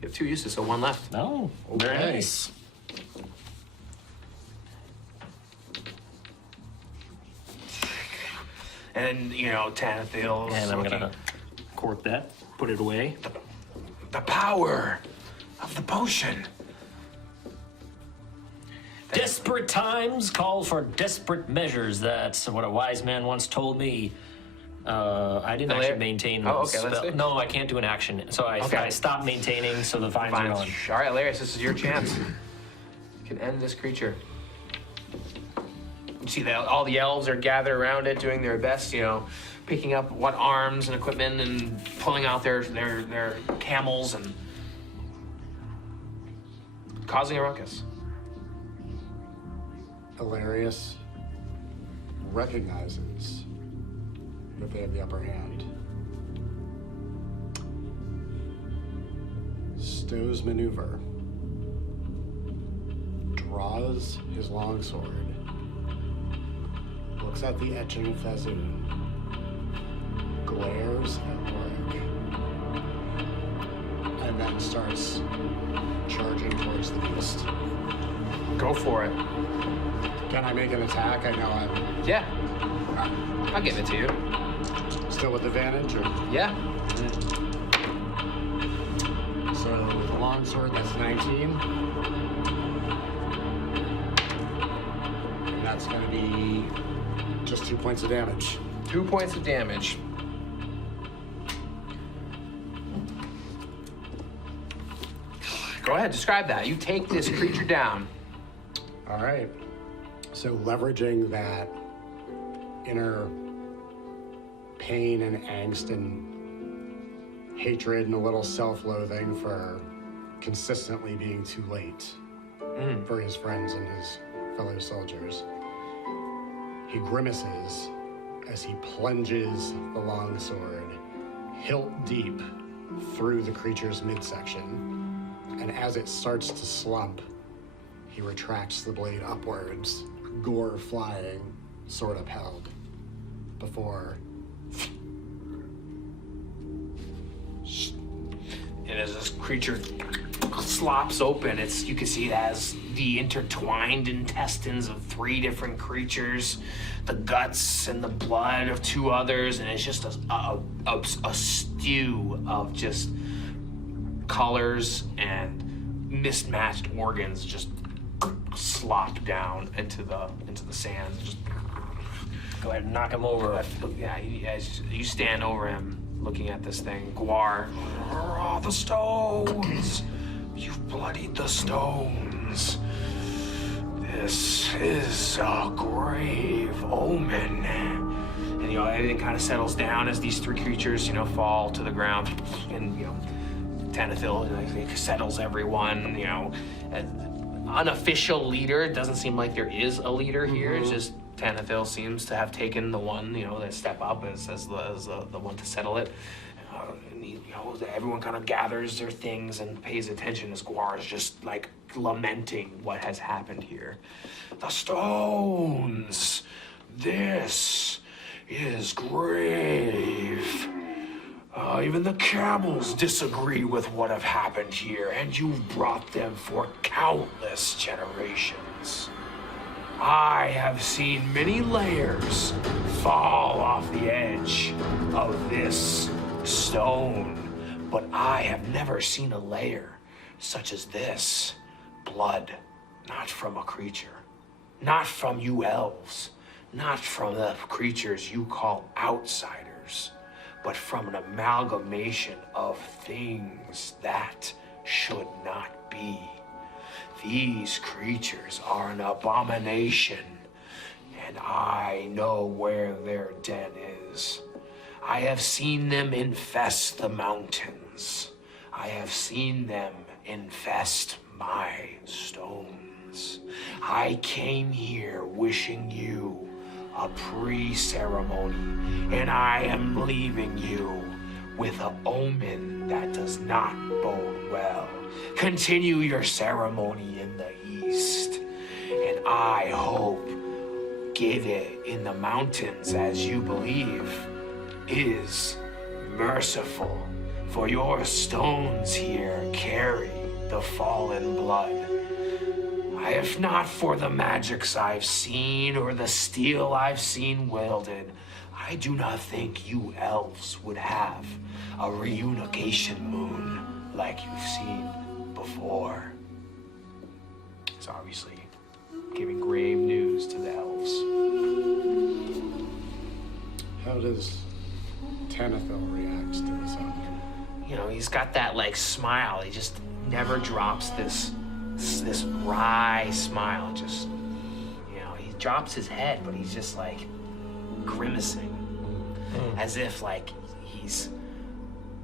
You have 2 uses, so 1 left. No. Very nice. And, you know, Tanithil. And I'm gonna cork that, put it away. The power of the potion. Desperate times call for desperate measures. That's what a wise man once told me. I didn't actually maintain the okay, let's spell. see. No, I can't do an action. So I stopped maintaining, so the vines are gone. All right, Elarius, this is your chance. You can end this creature. You see that all the elves are gathered around it, doing their best, you know, picking up what arms and equipment and pulling out their camels and causing a ruckus. Elarius recognizes that they have the upper hand. Stowe's maneuver. Draws his longsword. Looks at the etching Fazoon. Glares at Loric. And then starts charging towards the east. Go for it. Can I make an attack? I know I'm... Yeah, I'll give it to you. Still with advantage, or? Yeah. So with the longsword, that's 19. And that's gonna be just 2 points of damage. 2 points of damage. Go ahead, describe that. You take this creature down. All right. So leveraging that inner pain and angst and hatred and a little self-loathing for consistently being too late for his friends and his fellow soldiers, he grimaces as he plunges the longsword hilt deep through the creature's midsection. And as it starts to slump, he retracts the blade upwards, gore flying, sword upheld, before... And as this creature slops open, you can see it has the intertwined intestines of 3 different creatures, the guts and the blood of 2 others, and it's just a stew of just colors and mismatched organs just slop down into the sand. Just Go ahead and knock him over. yeah, as you stand over him, looking at this thing, Gwar. Oh, the stones! You've bloodied the stones. This is a grave omen. And you know, everything kind of settles down as these 3 creatures, you know, fall to the ground, and you know, Tanithil, you know, settles everyone. You know, unofficial leader. It doesn't seem like there is a leader here. It's just Tanithil seems to have taken the one, you know, that step up as the one to settle it. And you know, everyone kind of gathers their things and pays attention as Gwar is just like lamenting what has happened here. The stones. This is grave. Even the camels disagree with what have happened here, and you've brought them for countless generations. I have seen many layers fall off the edge of this stone, but I have never seen a layer such as this. Blood, not from a creature, not from you elves, not from the creatures you call outsiders, but from an amalgamation of things that should not be. These creatures are an abomination, and I know where their den is. I have seen them infest the mountains. I have seen them infest my stones. I came here wishing you a pre-ceremony, and I am leaving you with an omen that does not bode well. Continue your ceremony in the east, and I hope Gede in the mountains, as you believe, is merciful, for your stones here carry the fallen blood. If not for the magics I've seen or the steel I've seen wielded, I do not think you elves would have a reunification moon like you've seen before. It's obviously giving grave news to the elves. How does Tanithil react to this omen? You know, he's got that like smile. He just never drops this wry smile. Just, you know, he drops his head, but he's just like grimacing, as if like he's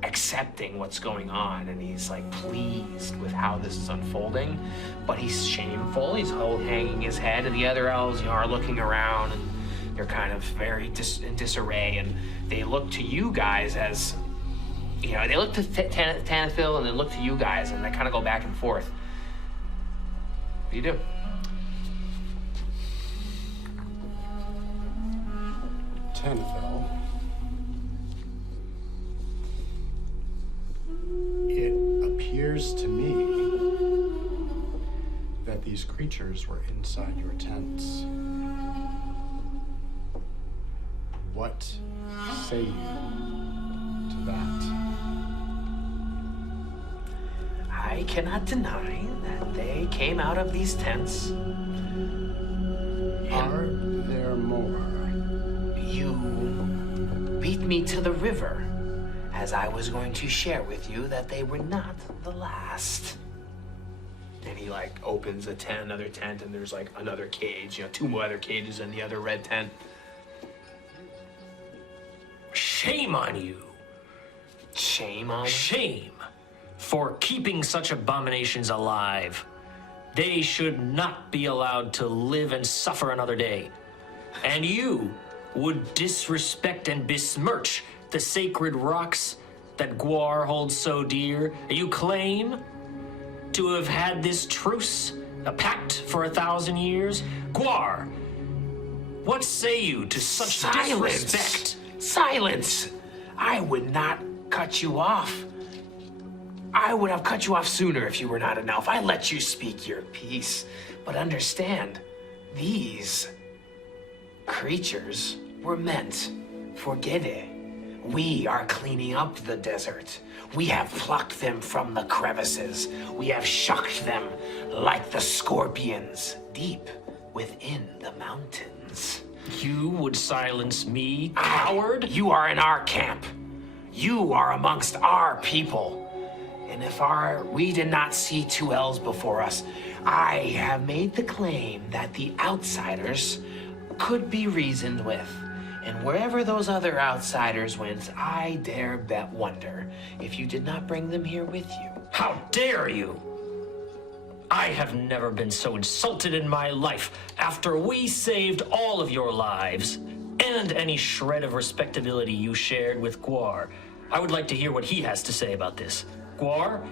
accepting what's going on, and he's like pleased with how this is unfolding, but he's shameful. He's hanging his head, and the other elves, you know, are looking around, and they're kind of very in disarray, and they look to you guys as, you know, they look to Tanithil, and they look to you guys, and they kind of go back and forth. What do you do? Tanithil, it appears to me that these creatures were inside your tents. What say you to that? I cannot deny that they came out of these tents. Are there more? You beat me to the river, as I was going to share with you that they were not the last. And he like opens another tent, and there's like another cage, you know, 2 more other cages in the other red tent. Shame on you. Shame on him? Shame for keeping such abominations alive. They should not be allowed to live and suffer another day. And you would disrespect and besmirch the sacred rocks that Gwar holds so dear. You claim to have had this truce, a pact for 1,000 years. Gwar, what say you to such disrespect? Silence! I would not cut you off. I would have cut you off sooner if you were not an elf. I let you speak your piece. But understand, these creatures were meant for Gede. We are cleaning up the desert. We have plucked them from the crevices. We have shocked them like the scorpions deep within the mountains. You would silence me, coward? You are in our camp. You are amongst our people. And if we did not see 2 elves before us, I have made the claim that the outsiders could be reasoned with. And wherever those other outsiders went, I dare bet wonder if you did not bring them here with you. How dare you? I have never been so insulted in my life after we saved all of your lives and any shred of respectability you shared with Gwar. I would like to hear what he has to say about this. Gwar?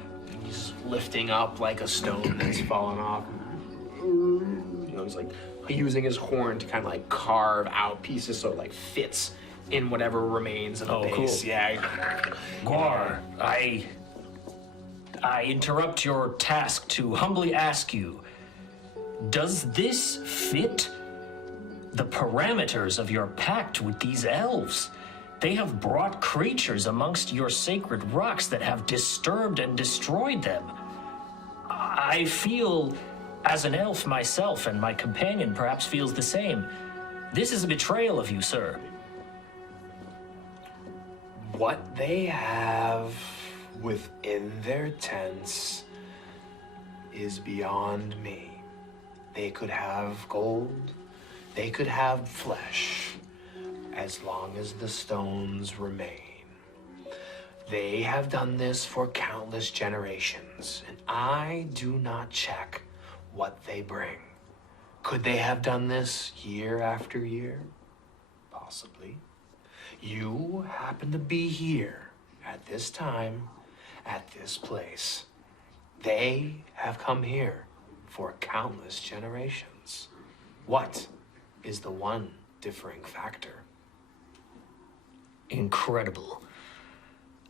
He's lifting up like a stone that's fallen off. You know, he's like using his horn to kind of like carve out pieces so it like fits in whatever remains of the base. Cool. Yeah. Gwar, I interrupt your task to humbly ask you, does this fit the parameters of your pact with these elves? They have brought creatures amongst your sacred rocks that have disturbed and destroyed them. I feel, as an elf myself, and my companion perhaps feels the same, this is a betrayal of you, sir. What they have within their tents is beyond me. They could have gold, they could have flesh, as long as the stones remain. They have done this for countless generations, and I do not check what they bring. Could they have done this year after year? Possibly. You happen to be here at this time, at this place. They have come here for countless generations. What is the one differing factor? Incredible.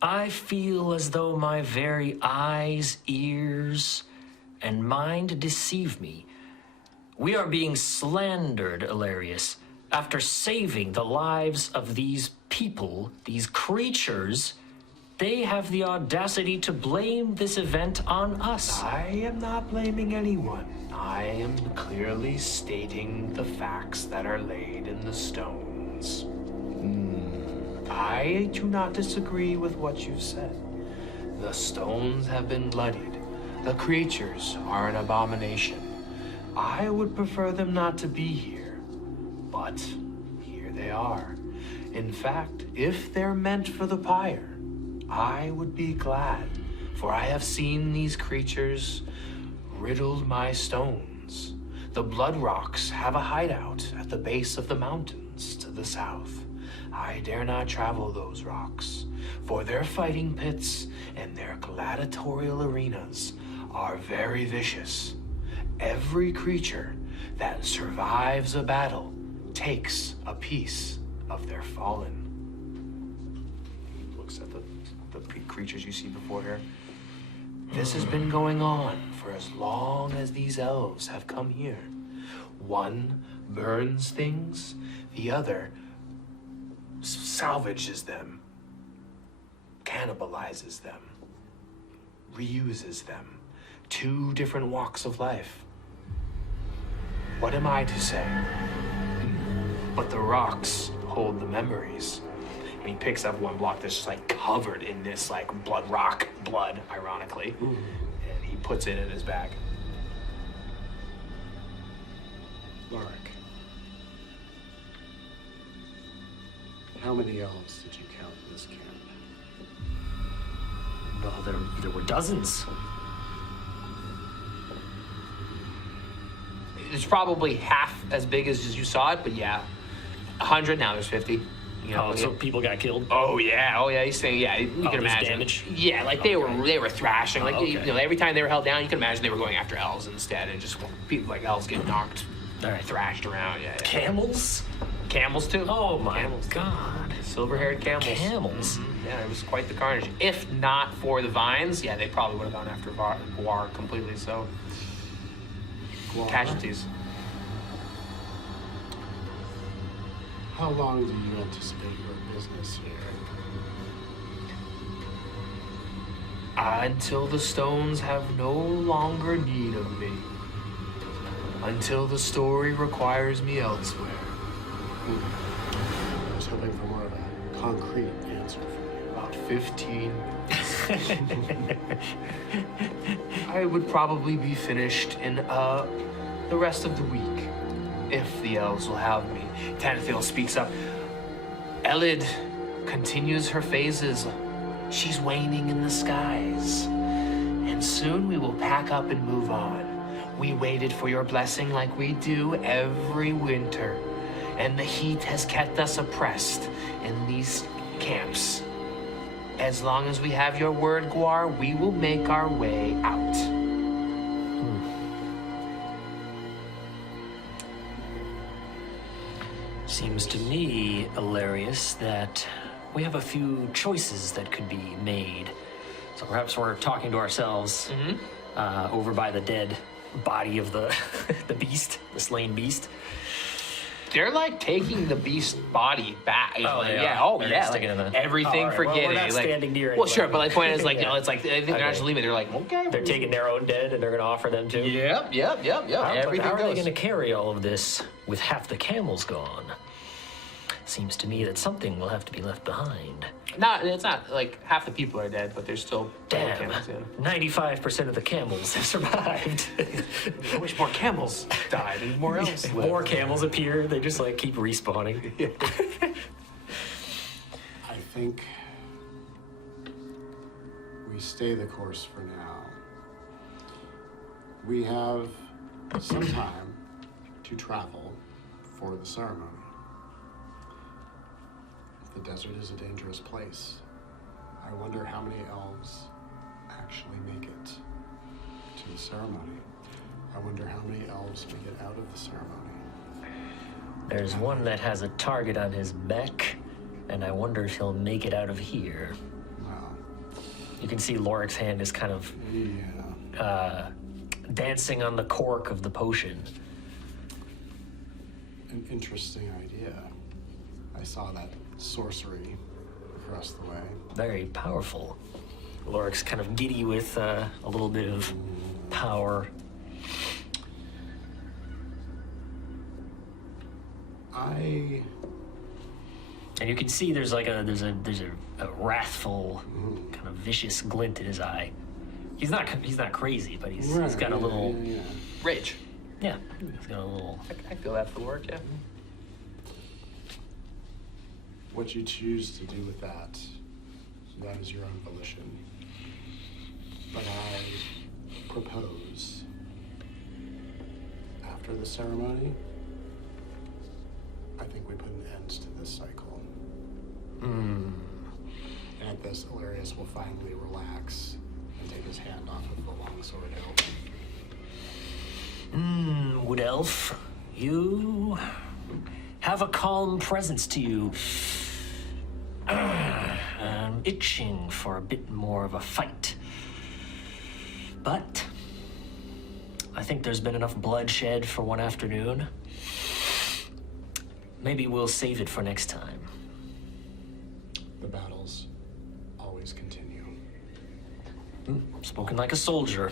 I feel as though my very eyes, ears, and mind deceive me. We are being slandered, Elarius. After saving the lives of these people, these creatures, they have the audacity to blame this event on us. I am not blaming anyone. I am clearly stating the facts that are laid in the stones. I do not disagree with what you've said. The stones have been bloodied. The creatures are an abomination. I would prefer them not to be here, but here they are. In fact, if they're meant for the Pyre, I would be glad, for I have seen these creatures riddled my stones. The Blood Rocs have a hideout at the base of the mountains to the south. I dare not travel those rocks, for their fighting pits and their gladiatorial arenas are very vicious. Every creature that survives a battle takes a piece of their fallen. He looks at the creatures you see before here. This has been going on for as long as these elves have come here. One burns things, the other salvages them, cannibalizes them, reuses them. Two different walks of life. What am I to say? But the rocks hold the memories. And he picks up one block that's just like covered in this like Blood Roc blood, ironically. And he puts it in his bag. Loric, how many elves did you count in this camp? Well, there were dozens. It's probably half as big as you saw it, but yeah. 100, now there's 50. You know, So people got killed? Oh yeah. He's saying, yeah, you can there's imagine. damage? Yeah, like they were thrashing. Like okay. you know, every time they were held down, you can imagine they were going after elves instead, and just people like elves get knocked, thrashed around. Yeah. Camels? Camels too. Oh my Camels. God. Silver-haired camels. Camels? Yeah, it was quite the carnage. If not for the vines, yeah, they probably would have gone after Gwar completely. So casualties. How long do you anticipate your business here? Until the stones have no longer need of me. Until the story requires me elsewhere. I was hoping for more of a concrete answer from you. About 15 minutes. I would probably be finished in the rest of the week, if the elves will have me. Tanithil speaks up. Elid continues her phases. She's waning in the skies. And soon we will pack up and move on. We waited for your blessing like we do every winter. And the heat has kept us oppressed in these camps. As long as we have your word, Gwar, we will make our way out. Seems to me, Elarius, that we have a few choices that could be made. So perhaps we're talking to ourselves over by the dead body of the the beast, the slain beast. They're like taking the beast body back. Oh, like, they yeah. are. Oh, They're yeah. sticking Like, in the- everything Oh, all right. forgetting. Well, we're not like, standing near well, it, sure, but- but like point is like, Yeah. you know, it's like they're not just Okay. leaving. They're like, okay. They're taking their own dead and they're going to offer them too. Yep. Everything How are they goes. going to carry all of this with half the camels gone? Seems to me that something will have to be left behind. It's not like half the people are dead, but there's still Damn, camels. Yeah. 95% of the camels have survived. I wish more camels died and more elves. More camels appear. They just like keep respawning. I think we stay the course for now. We have some time to travel for the ceremony. The desert is a dangerous place. I wonder how many elves actually make it to the ceremony. I wonder how many elves make it out of the ceremony. There's one that has a target on his back, and I wonder if he'll make it out of here. Wow. You can see Loric's hand is kind of Yeah. dancing on the cork of the potion. An interesting idea. I saw that sorcery across the way. Very powerful. Loric's kind of giddy with a little bit of power. And you can see there's like a wrathful, kind of vicious glint in his eye. He's not crazy, but he's got a little Rage. yeah. He's got a little. I feel that for Loric, yeah. What you choose to do with that is your own volition. But I propose, after the ceremony, I think we put an end to this cycle. And at this, Elarius will finally relax and take his hand off of the longsword hilt. Wood Elf, you have a calm presence to you. I'm itching for a bit more of a fight. But I think there's been enough bloodshed for one afternoon. Maybe we'll save it for next time. The battles always continue. Spoken like a soldier.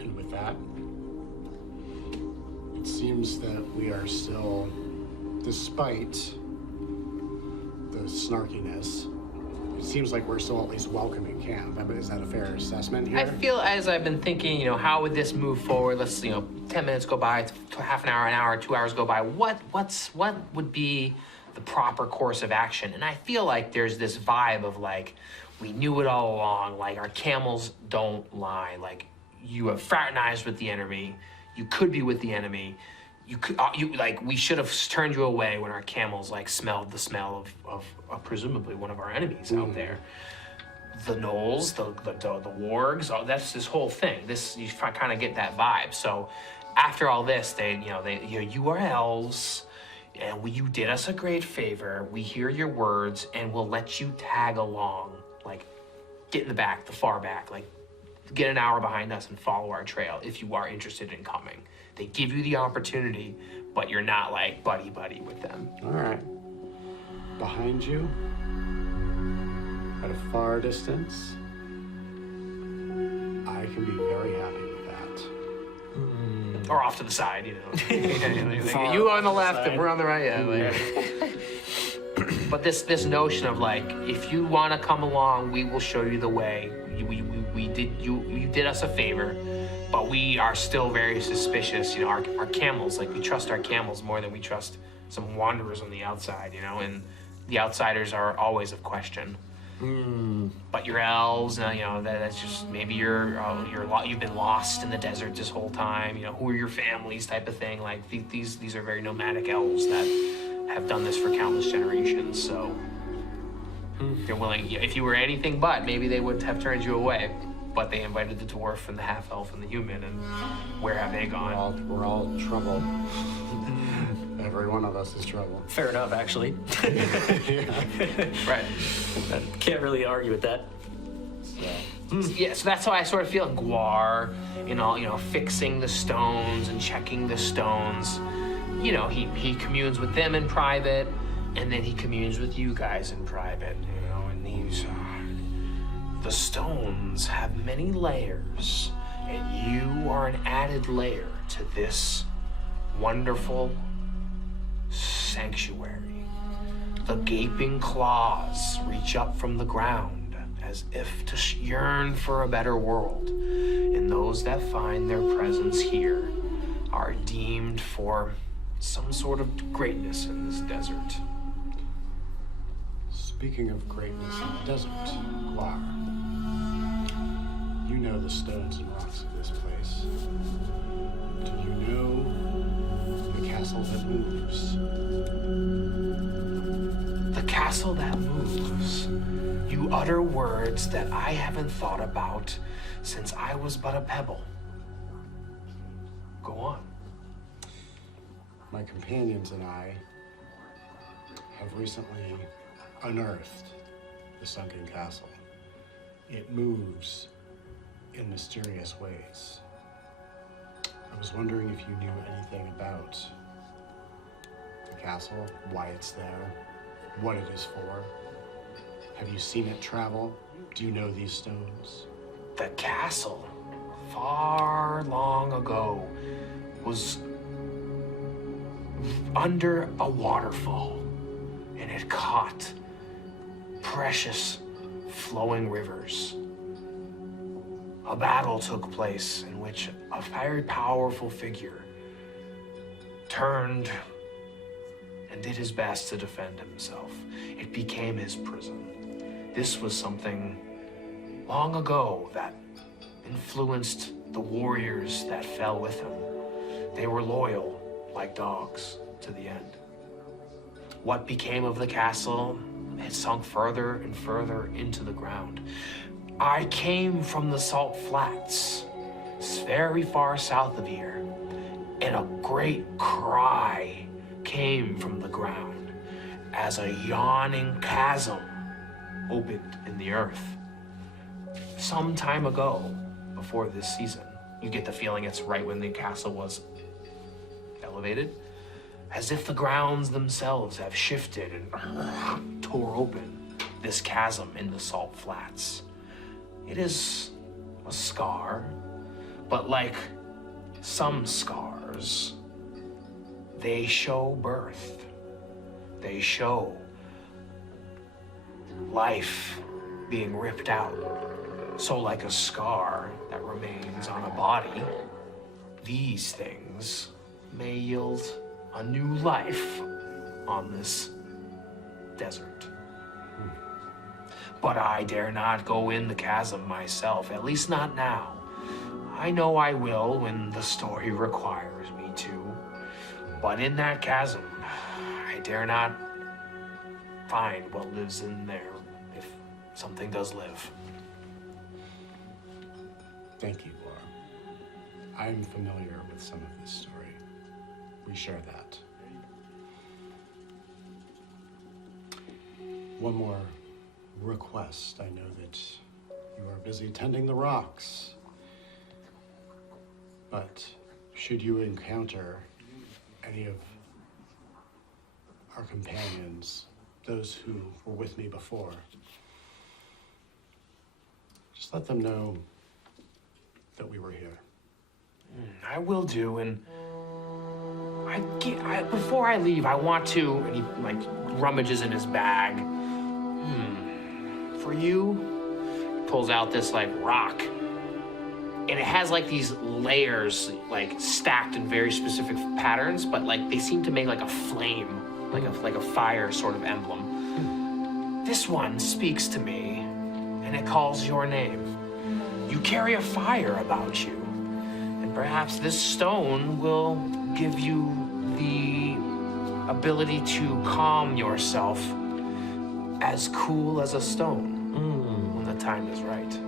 And with that, it seems that we are still, despite the snarkiness, it seems like we're still at least welcoming camp. I mean, is that a fair assessment here? I feel, as I've been thinking, how would this move forward? Let's, 10 minutes go by, half an hour, 2 hours go by. What would be the proper course of action? And I feel like there's this vibe of like, we knew it all along. Like, our camels don't lie. Like, you have fraternized with the enemy. You could be with the enemy. We should have turned you away when our camels smelled the smell of presumably one of our enemies out there. The gnolls, the wargs, that's this whole thing. You kind of get that vibe. So after all this, you are elves, and you did us a great favor. We hear your words, and we'll let you tag along. Get in the back, the far back, get an hour behind us and follow our trail if you are interested in coming. They give you the opportunity, but you're not buddy-buddy with them. All right. Behind you, at a far distance, I can be very happy with that. Or off to the side, You on the left and we're on the right. Yeah, But this notion of if you want to come along, we will show you the way. You did us a favor, but we are still very suspicious. Our camels, we trust our camels more than we trust some wanderers on the outside. And the outsiders are always of question. But your elves, that's just maybe you've been lost in the desert this whole time. Who are your families, type of thing. These are very nomadic elves that have done this for countless generations. So they're willing. If you were anything but, maybe they would have turned you away. But they invited the dwarf and the half elf and the human, and where have they gone? We're all trouble. Every one of us is trouble. Fair enough, actually. Right. Can't really argue with that. Yeah, so that's how I sort of feel. Gwar, fixing the stones and checking the stones. He communes with them in private, and then he communes with you guys in private. And these the stones have many layers, and you are an added layer to this wonderful sanctuary. The gaping claws reach up from the ground as if to yearn for a better world, and those that find their presence here are deemed for some sort of greatness in this desert. Speaking of greatness in the desert, Gwar, you know the stones and rocks of this place. Do you know the castle that moves? The castle that moves. You utter words that I haven't thought about since I was but a pebble. Go on. My companions and I have recently unearthed the sunken castle. It moves in mysterious ways. I was wondering if you knew anything about the castle, why it's there, what it is for. Have you seen it travel? Do you know these stones? The castle, far long ago, was under a waterfall, and it caught precious flowing rivers. A battle took place in which a very powerful figure turned and did his best to defend himself. It became his prison. This was something long ago that influenced the warriors that fell with him. They were loyal, like dogs, to the end. What became of the castle had sunk further and further into the ground. I came from the Salt Flats, very far south of here, and a great cry came from the ground as a yawning chasm opened in the earth. Some time ago, before this season, you get the feeling it's right when the castle was elevated, as if the grounds themselves have shifted and tore open this chasm in the Salt Flats. It is a scar, but like some scars, they show birth. They show life being ripped out. So like a scar that remains on a body, these things may yield a new life on this desert. But I dare not go in the chasm myself, at least not now. I know I will when the story requires me to. But in that chasm, I dare not find what lives in there, if something does live. Thank you, Gwar. I'm familiar with some of this story. We share that. One more request. I know that you are busy tending the rocks. But should you encounter any of our companions, those who were with me before, just let them know that we were here. I will do, and before I leave, I want to, and he rummages in his bag. For you, he pulls out this rock, and it has these layers stacked in very specific patterns, but they seem to make a flame, like a fire sort of emblem. This one speaks to me, and it calls your name. You carry a fire about you, and perhaps this stone will give you the ability to calm yourself, as cool as a stone when the time is right.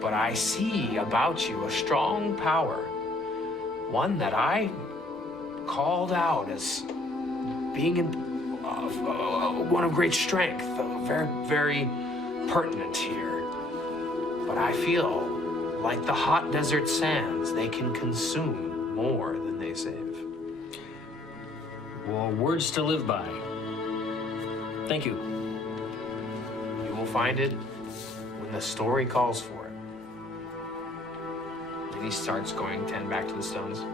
But I see about you a strong power, one that I called out as being one of great strength, very, very pertinent here. But I feel like the hot desert sands, they can consume more than they save. Well, words to live by. Thank you. You will find it when the story calls for it. And he starts going 10 back to the stones.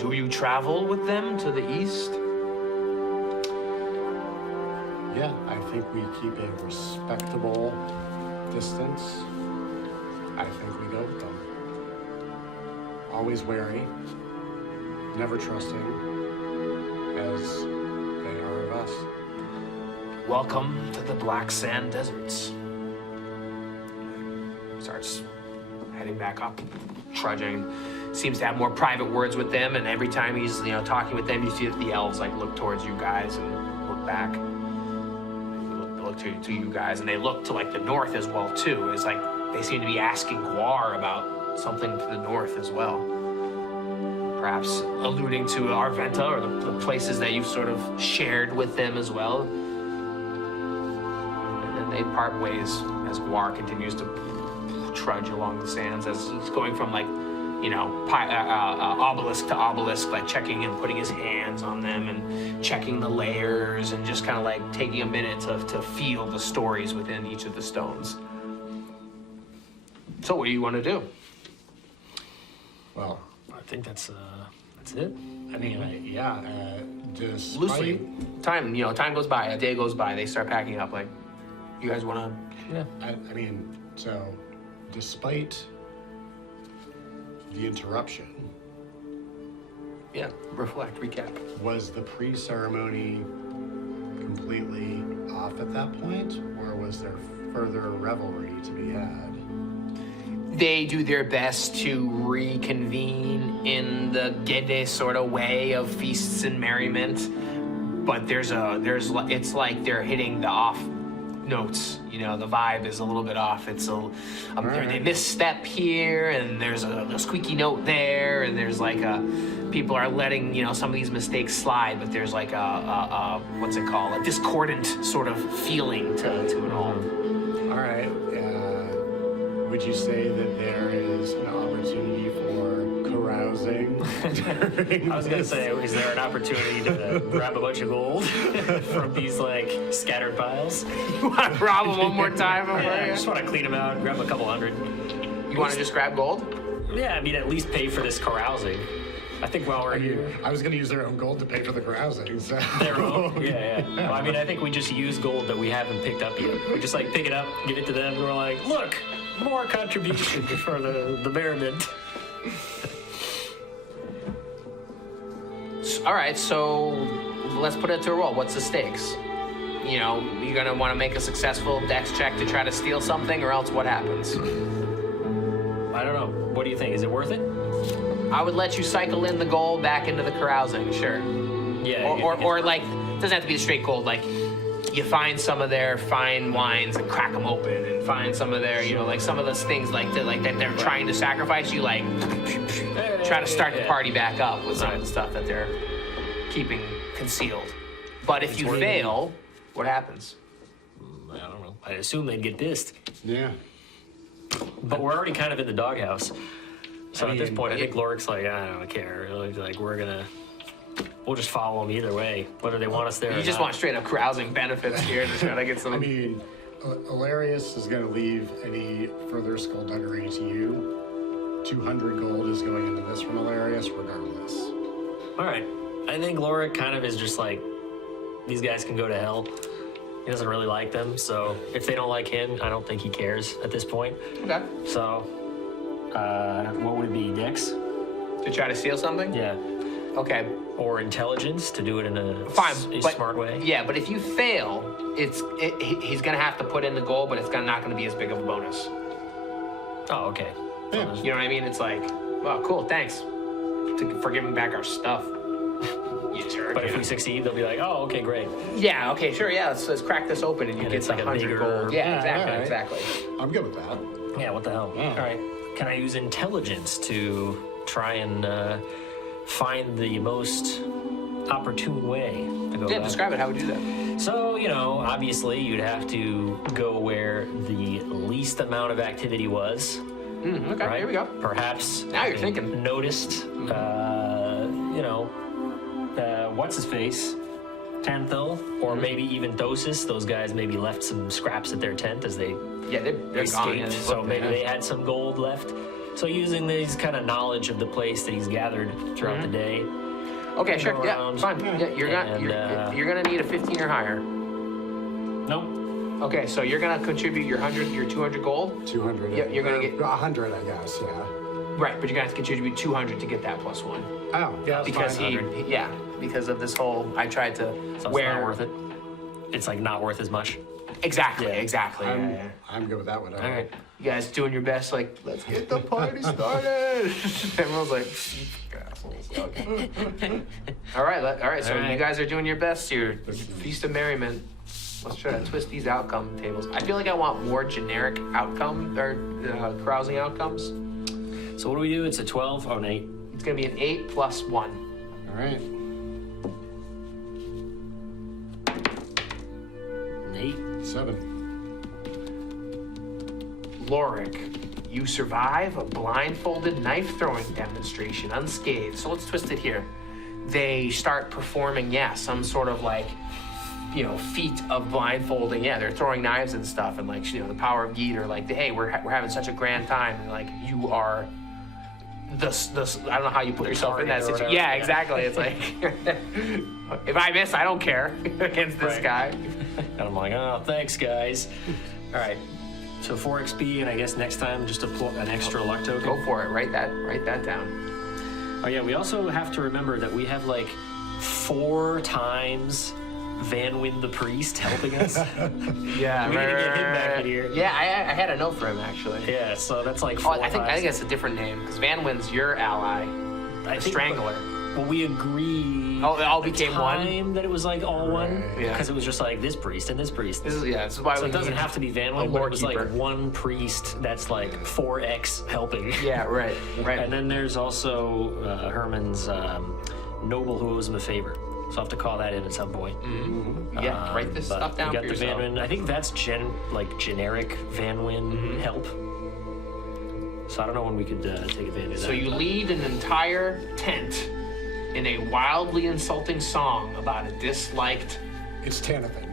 Do you travel with them to the east? Yeah, I think we keep a respectable distance. I think we go with them. Always wary, never trusting, as they are of us. welcome to the Black Sand Deserts. Starts heading back up, trudging. Seems to have more private words with them, and every time he's talking with them, you see that the elves like look towards you guys and look back. They look to you guys, and they look to like the north as well too. It's like they seem to be asking Gwar about something to the north as well. Perhaps alluding to Arventa or the places that you've sort of shared with them as well. And then they part ways as Gwar continues to trudge along the sands as he's going from like, obelisk to obelisk, like checking and putting his hands on them and checking the layers and just kind of like taking a minute to feel the stories within each of the stones. So what do you want to do? Well, I think that's it. I mean, just Loosely, time goes by, a day goes by, they start packing up. Like, you guys want to? Yeah. So despite the interruption, Yeah, reflect, recap. was the pre-ceremony completely off at that point, or was there further revelry to be had? They do their best to reconvene in the Gede sort of way of feasts and merriment, but it's like they're hitting the off notes. The vibe is a little bit off. It's they misstep here, and there's a squeaky note there, and there's like people are letting some of these mistakes slide, but there's like a what's it called, a discordant sort of feeling to it all. All right. Would you say that there is an opportunity for carousing? I was gonna say, is there an opportunity to grab a bunch of gold from these like scattered piles? You want to rob them one more time? I just want to clean them out, grab a couple hundred. You want to just grab gold? Yeah, at least pay for this carousing. I think while we're here. I was going to use their own gold to pay for the carousing. So. Their own? Yeah. Well, I think we just use gold that we haven't picked up yet. We just like pick it up, give it to them, and we're like, look, more contribution for the merriment. All right, so let's put it to a roll. What's the stakes? You're going to want to make a successful dex check to try to steal something, or else what happens? I don't know. What do you think? Is it worth it? I would let you cycle in the gold back into the carousing, sure. Yeah. Or like, it doesn't have to be straight gold. Like, you find some of their fine wines and crack them open, and find some of their, like some of those things that they're trying to sacrifice. You like try to start the party back up with some of the stuff that they're keeping concealed. But if you fail, what happens? I don't know. I assume they'd get pissed. Yeah. But we're already kind of in the doghouse. So at this point, I think Loric's like, I don't care. Like, we'll just follow them either way, whether they want us there or not. You just want straight up carousing benefits here to try to get some. Elarius is going to leave any further skullduggery to you. 200 gold is going into this from Elarius, regardless. All right. I think Loric kind of is just like, these guys can go to hell. He doesn't really like them, so if they don't like him, I don't think he cares at this point. Okay. So, what would it be, Dex? To try to steal something? Yeah. Okay. Or intelligence, to do it in a smart way? Yeah, but if you fail, he's going to have to put in the goal, but it's not going to be as big of a bonus. Oh, okay. Yeah. You know what I mean? It's like, well, cool, thanks for giving back our stuff. You jerk. But if we succeed, they'll be like, oh, okay, great. Yeah, okay, sure, yeah, let's crack this open and you get it's like the a 100 bigger- gold. Yeah, Yeah, exactly. I'm good with that. Yeah, what the hell? Yeah. All right. Can I use intelligence to try and find the most opportune way to go Yeah, about describe it. How would you do that? it? So, obviously you'd have to go where the least amount of activity was. Okay, Right? here we go. Perhaps Now you're I thinking. noticed, what's his face? Tanithil, or maybe even Thosis. Those guys maybe left some scraps at their tent as they Yeah, they're gone. escaped. Yeah, So maybe they had some gold left. So using these kind of knowledge of the place that he's gathered throughout the day. Okay, sure. Go Yeah, around. fine. Yeah, you're gonna need a 15 or higher. Nope. Okay, so you're gonna contribute your 200 gold. 200. Yeah, you're gonna get- 100, I guess, yeah. Right, but you're gonna have to contribute 200 to get that +1. Oh, yeah, that's Because fine. because of this whole, I tried to So it's wear. not worth it. it's like not worth as much. Exactly, Yeah. exactly. I'm, Yeah. I'm good with that one. All right. You guys doing your best, like, let's get the party started. Everyone's like, assholes. Okay. All right. So All right. you guys are doing your best here. Feast of Merriment. Let's try to twist these outcome tables. I feel like I want more generic outcome or carousing outcomes. So what do we do? It's a 12 or an 8. It's gonna be an 8 plus 1. All right. An 8. 7. Loric, you survive a blindfolded knife throwing demonstration unscathed. So let's twist it here. They start performing, some sort of like, feat of blindfolding. Yeah, they're throwing knives and stuff, and like, the power of Geet, or like, hey, we're having such a grand time, and like, you are the I don't know how you put yourself in that target or situation. Yeah, whatever, exactly. It's like, if I miss, I don't care against this Right. guy. And I'm like, oh, thanks, guys. All right. So 4 XP, and I guess next time just an extra luck token. Go for it. Write that down. Oh yeah, we also have to remember that we have like 4 times Vanwin the Priest helping us. Yeah, We need to get him back in here. Yeah, I had a note for him actually. Yeah, so that's like 4 I think times. that's a different name because Vanwin's your ally, I the think- Strangler. Well, we agree. Oh, it all the became one? time that it was like all one. Right. Yeah. Because it was just like this priest and this priest. This is why So we it doesn't need have to be a Vanwin, but lore it was keeper. like one priest that's like 4x helping. Yeah, right. And then there's also Herman's noble who owes him a favor. So I'll have to call that in at some point. Yeah, write this But stuff down you got for the yourself. Vanwin. I think that's generic Vanwin Mm-hmm. help. So I don't know when we could take advantage of that. So you lead an entire tent in a wildly insulting song about a disliked. It's Tanithil.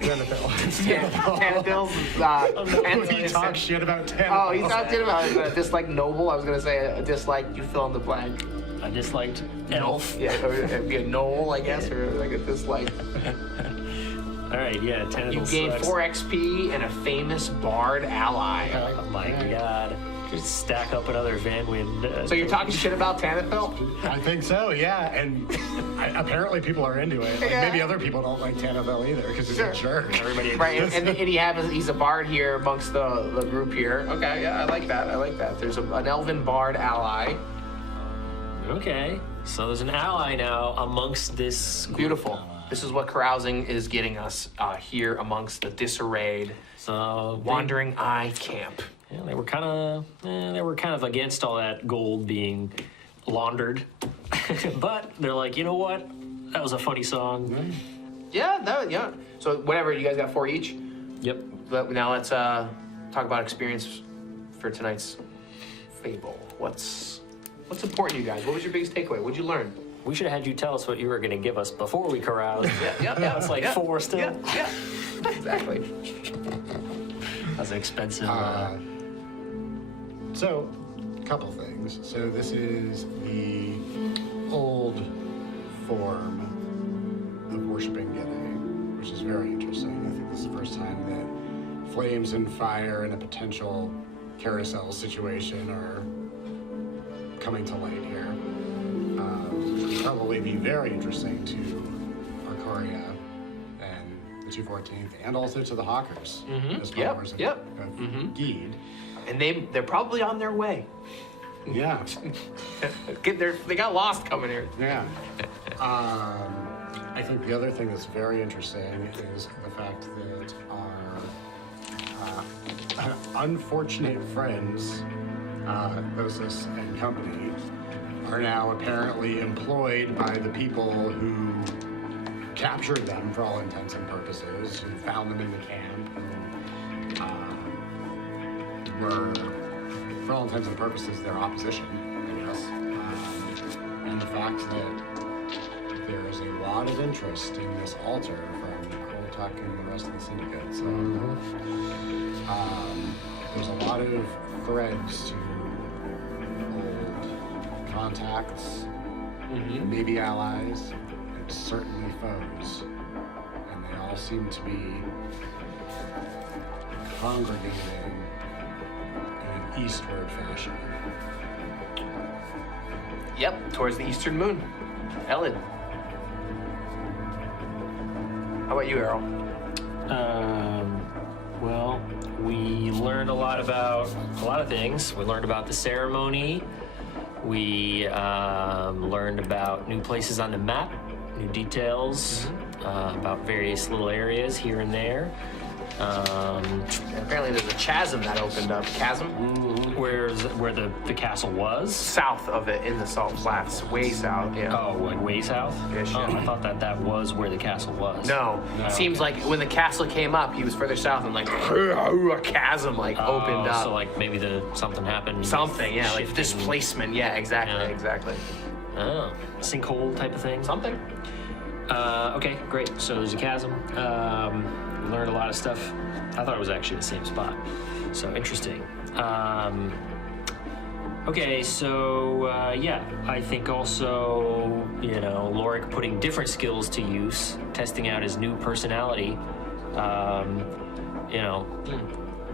Tanithil. Yeah, Tanithil's. He talks shit about Tanithil. Oh, he's not talking about a disliked noble. I was gonna say a disliked. You fill in the blank. I disliked elf. Yeah, or it'd be a knoll, I guess, or like a disliked. All right, yeah, Tanithil You gain sucks. 4 XP and a famous bard ally. Oh my god. Just stack up another Vanwin. So you're talking shit about Tanithil? I think so, yeah. And apparently people are into it. Like, Yeah. maybe other people don't like Tanithil either because he's a jerk. Everybody Right, and he's a bard here amongst the group here. Okay, yeah, I like that. There's an elven bard ally. Okay, so there's an ally now amongst this group. Beautiful. This is what carousing is getting us here amongst the disarrayed, So wandering eye camp. Yeah, they were kind of against all that gold being laundered, but they're like, you know what? That was a funny song. Yeah. So whatever, you guys got 4 each. Yep. But now let's talk about experience for tonight's Fable. What's important to you guys? What was your biggest takeaway? What'd you learn? We should have had you tell us what you were going to give us before we caroused. Yeah. That's like 4 still. Yeah. Exactly. That's expensive. So, a couple things. So this is the old form of worshiping Gede, which is very interesting. I think this is the first time that flames and fire in a potential carousel situation are coming to light here. Probably be very interesting to Arcaria and the 214th, and also to the Hawkers, as followers of Geed. And they're probably on their way. Yeah. They got lost coming here. Yeah. I think the other thing that's very interesting is the fact that our unfortunate friends, Thosis and company, are now apparently employed by the people who captured them for all intents and purposes, who found them in the camp, who were, for all intents and purposes, their opposition, I guess. And the fact that there is a lot of interest in this altar from Crultuk and the rest of the syndicate. So there's a lot of threads to old contacts, maybe allies, and certainly foes. And they all seem to be congregating in an eastward fashion. Yep, towards the eastern moon. Elid. How about you, Errol? Well, we learned a lot about a lot of things. We learned about the ceremony. We learned about new places on the map, new details, about various little areas here and there. Apparently there's a chasm that opened up. Chasm? Where the castle was? South of it in the Salt Flats. Way south, yeah. Oh, like way south? Ish, yeah. I thought that was where the castle was. No. Seems like when the castle came up, he was further south and like a chasm like opened up. So like maybe something happened. Something, yeah, like shifting. displacement. Yeah, exactly, Yeah. exactly. Oh, sinkhole type of thing? Something. Okay, great. So there's a chasm. We learned a lot of stuff. I thought it was actually the same spot. So interesting. Okay, so yeah, I think also, Loric putting different skills to use, testing out his new personality,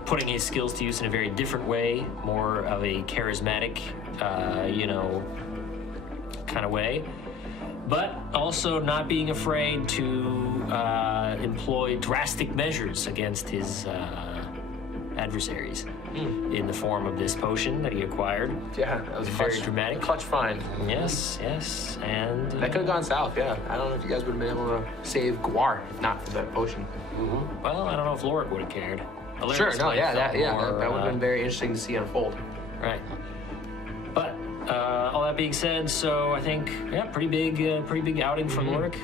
putting his skills to use in a very different way, more of a charismatic, kind of way. But also not being afraid to employ drastic measures against his adversaries in the form of this potion that he acquired. Yeah, that was Very dramatic. Clutch find. Yes, and That could have gone south, yeah. I don't know if you guys would have been able to save Gwar, if not for that potion. well, I don't know if Loric would have cared. Alarius Sure, no, might yeah, have felt that more, would have been very interesting to see unfold. right. But all that being said, so I think pretty big outing for Loric,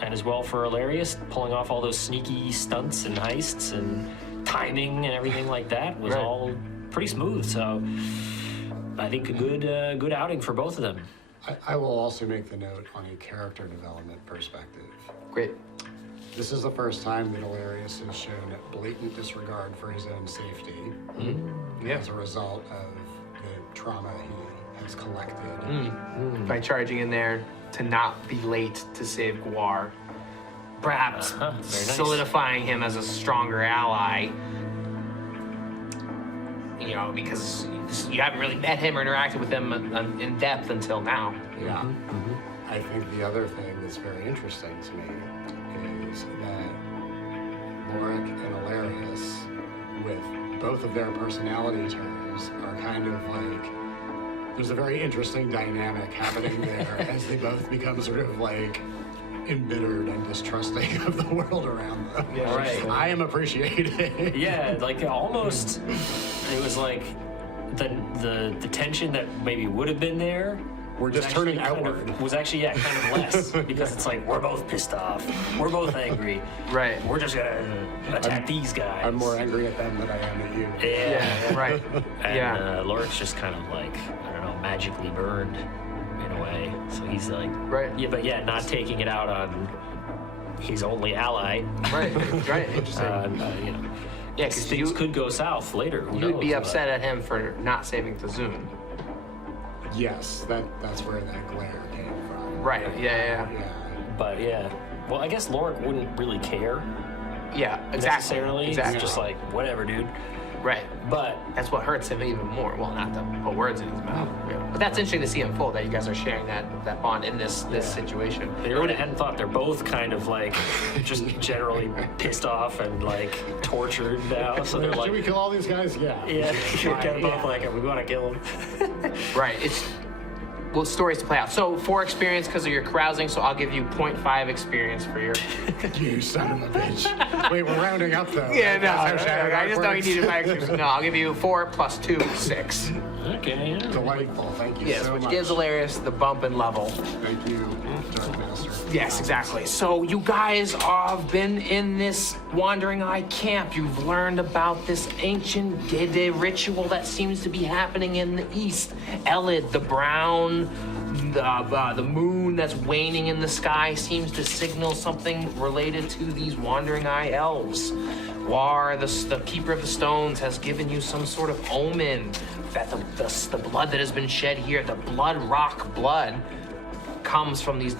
and as well for Elarius, pulling off all those sneaky stunts and heists and timing and everything like that was Right. all pretty smooth. So I think a good outing for both of them. I will also make the note on a character development perspective. Great. This is the first time that Elarius has shown blatant disregard for his own safety Yeah. as a result of the trauma he has collected. By charging in there to not be late to save Gwar. Perhaps Very nice. solidifying him as a stronger ally. Because you haven't really met him or interacted with him in depth until now. Yeah. I think the other thing that's very interesting to me is that Loric and Elarius, with both of their personality terms, are kind of like, there's a very interesting dynamic happening there as they both become sort of like embittered and distrusting of the world around them. Yeah, right. I am appreciating. Yeah, like almost, it was like the tension that maybe would have been there. We're just actually turning outward. Was actually kind of less because it's like we're both pissed off, we're both angry, Right. we're just gonna attack these guys. I'm more angry at them than I am at you. Yeah, Right. And Yeah. Loric's just kind of like, I don't know, magically burned in a way. So he's like, Right. yeah, but yeah, not taking it out on his only ally. Right. Right. Interesting. Yeah, Because because things you could go south later. Who would be knows, upset at him for not saving Tazun. Yes, that's where that glare came from. Right. Yeah. But yeah, well, I guess Loric wouldn't really care Yeah. Exactly. necessarily. Exactly. He's just like, whatever, dude. Right. But That's what hurts him even more. Well, not to put words in his mouth. Yeah. But that's interesting to see unfold that you guys are sharing that bond in this situation. they really hadn't thought they're both kind of like just generally pissed off and like tortured now. So they're Should like, we kill all these guys? Yeah. yeah, you're kind of both Yeah. like, we want to kill him. Right. It's stories to play out. So 4 experience because of your carousing. So I'll give you 0.5 experience for your. You son of a bitch. Wait, we're rounding up though. Yeah, no. That's how I ShadowDark just know you works. needed 5 experience. No, I'll give you 4 plus 2, 6. Okay, yeah. Delightful. Thank you Yes, so which much. gives Hilarious the bump in level. Thank you, Dark Master. Yes, exactly. So you guys have been in this Wandering Eye camp. You've learned about this ancient Dede ritual that seems to be happening in the east. Elid, the brown, the moon that's waning in the sky seems to signal something related to these Wandering Eye elves. Gwar, the keeper of the stones, has given you some sort of omen that the blood that has been shed here, the Blood Roc blood, comes from these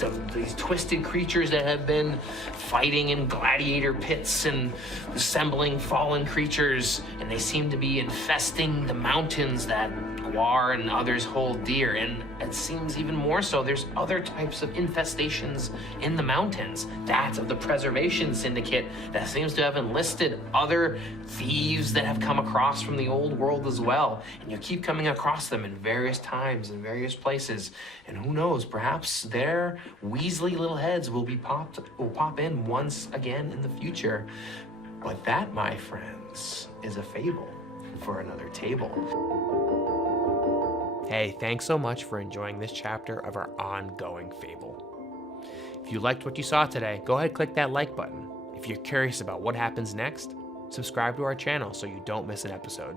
twisted creatures that have been fighting in gladiator pits and assembling fallen creatures, and they seem to be infesting the mountains that Gwar and others hold dear. And it seems even more so, there's other types of infestations in the mountains. That of the Preservation Syndicate that seems to have enlisted other thieves that have come across from the old world as well. And you keep coming across them in various times, in various places. And who knows, perhaps their Weasley little heads will pop in once again in the future. But that, my friends, is a fable for another table. Hey, thanks so much for enjoying this chapter of our ongoing fable. If you liked what you saw today, go ahead and click that like button. If you're curious about what happens next, subscribe to our channel so you don't miss an episode.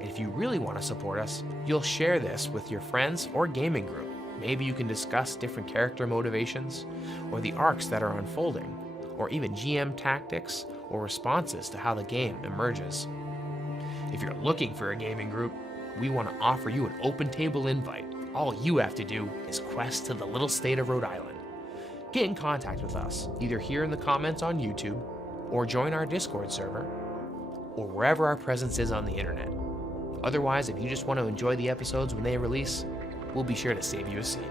And if you really want to support us, you'll share this with your friends or gaming group. Maybe you can discuss different character motivations, or the arcs that are unfolding, or even GM tactics or responses to how the game emerges. If you're looking for a gaming group, we want to offer you an open table invite. All you have to do is quest to the little state of Rhode Island. Get in contact with us, either here in the comments on YouTube, or join our Discord server, or wherever our presence is on the internet. Otherwise, if you just want to enjoy the episodes when they release, we'll be sure to save you a seat.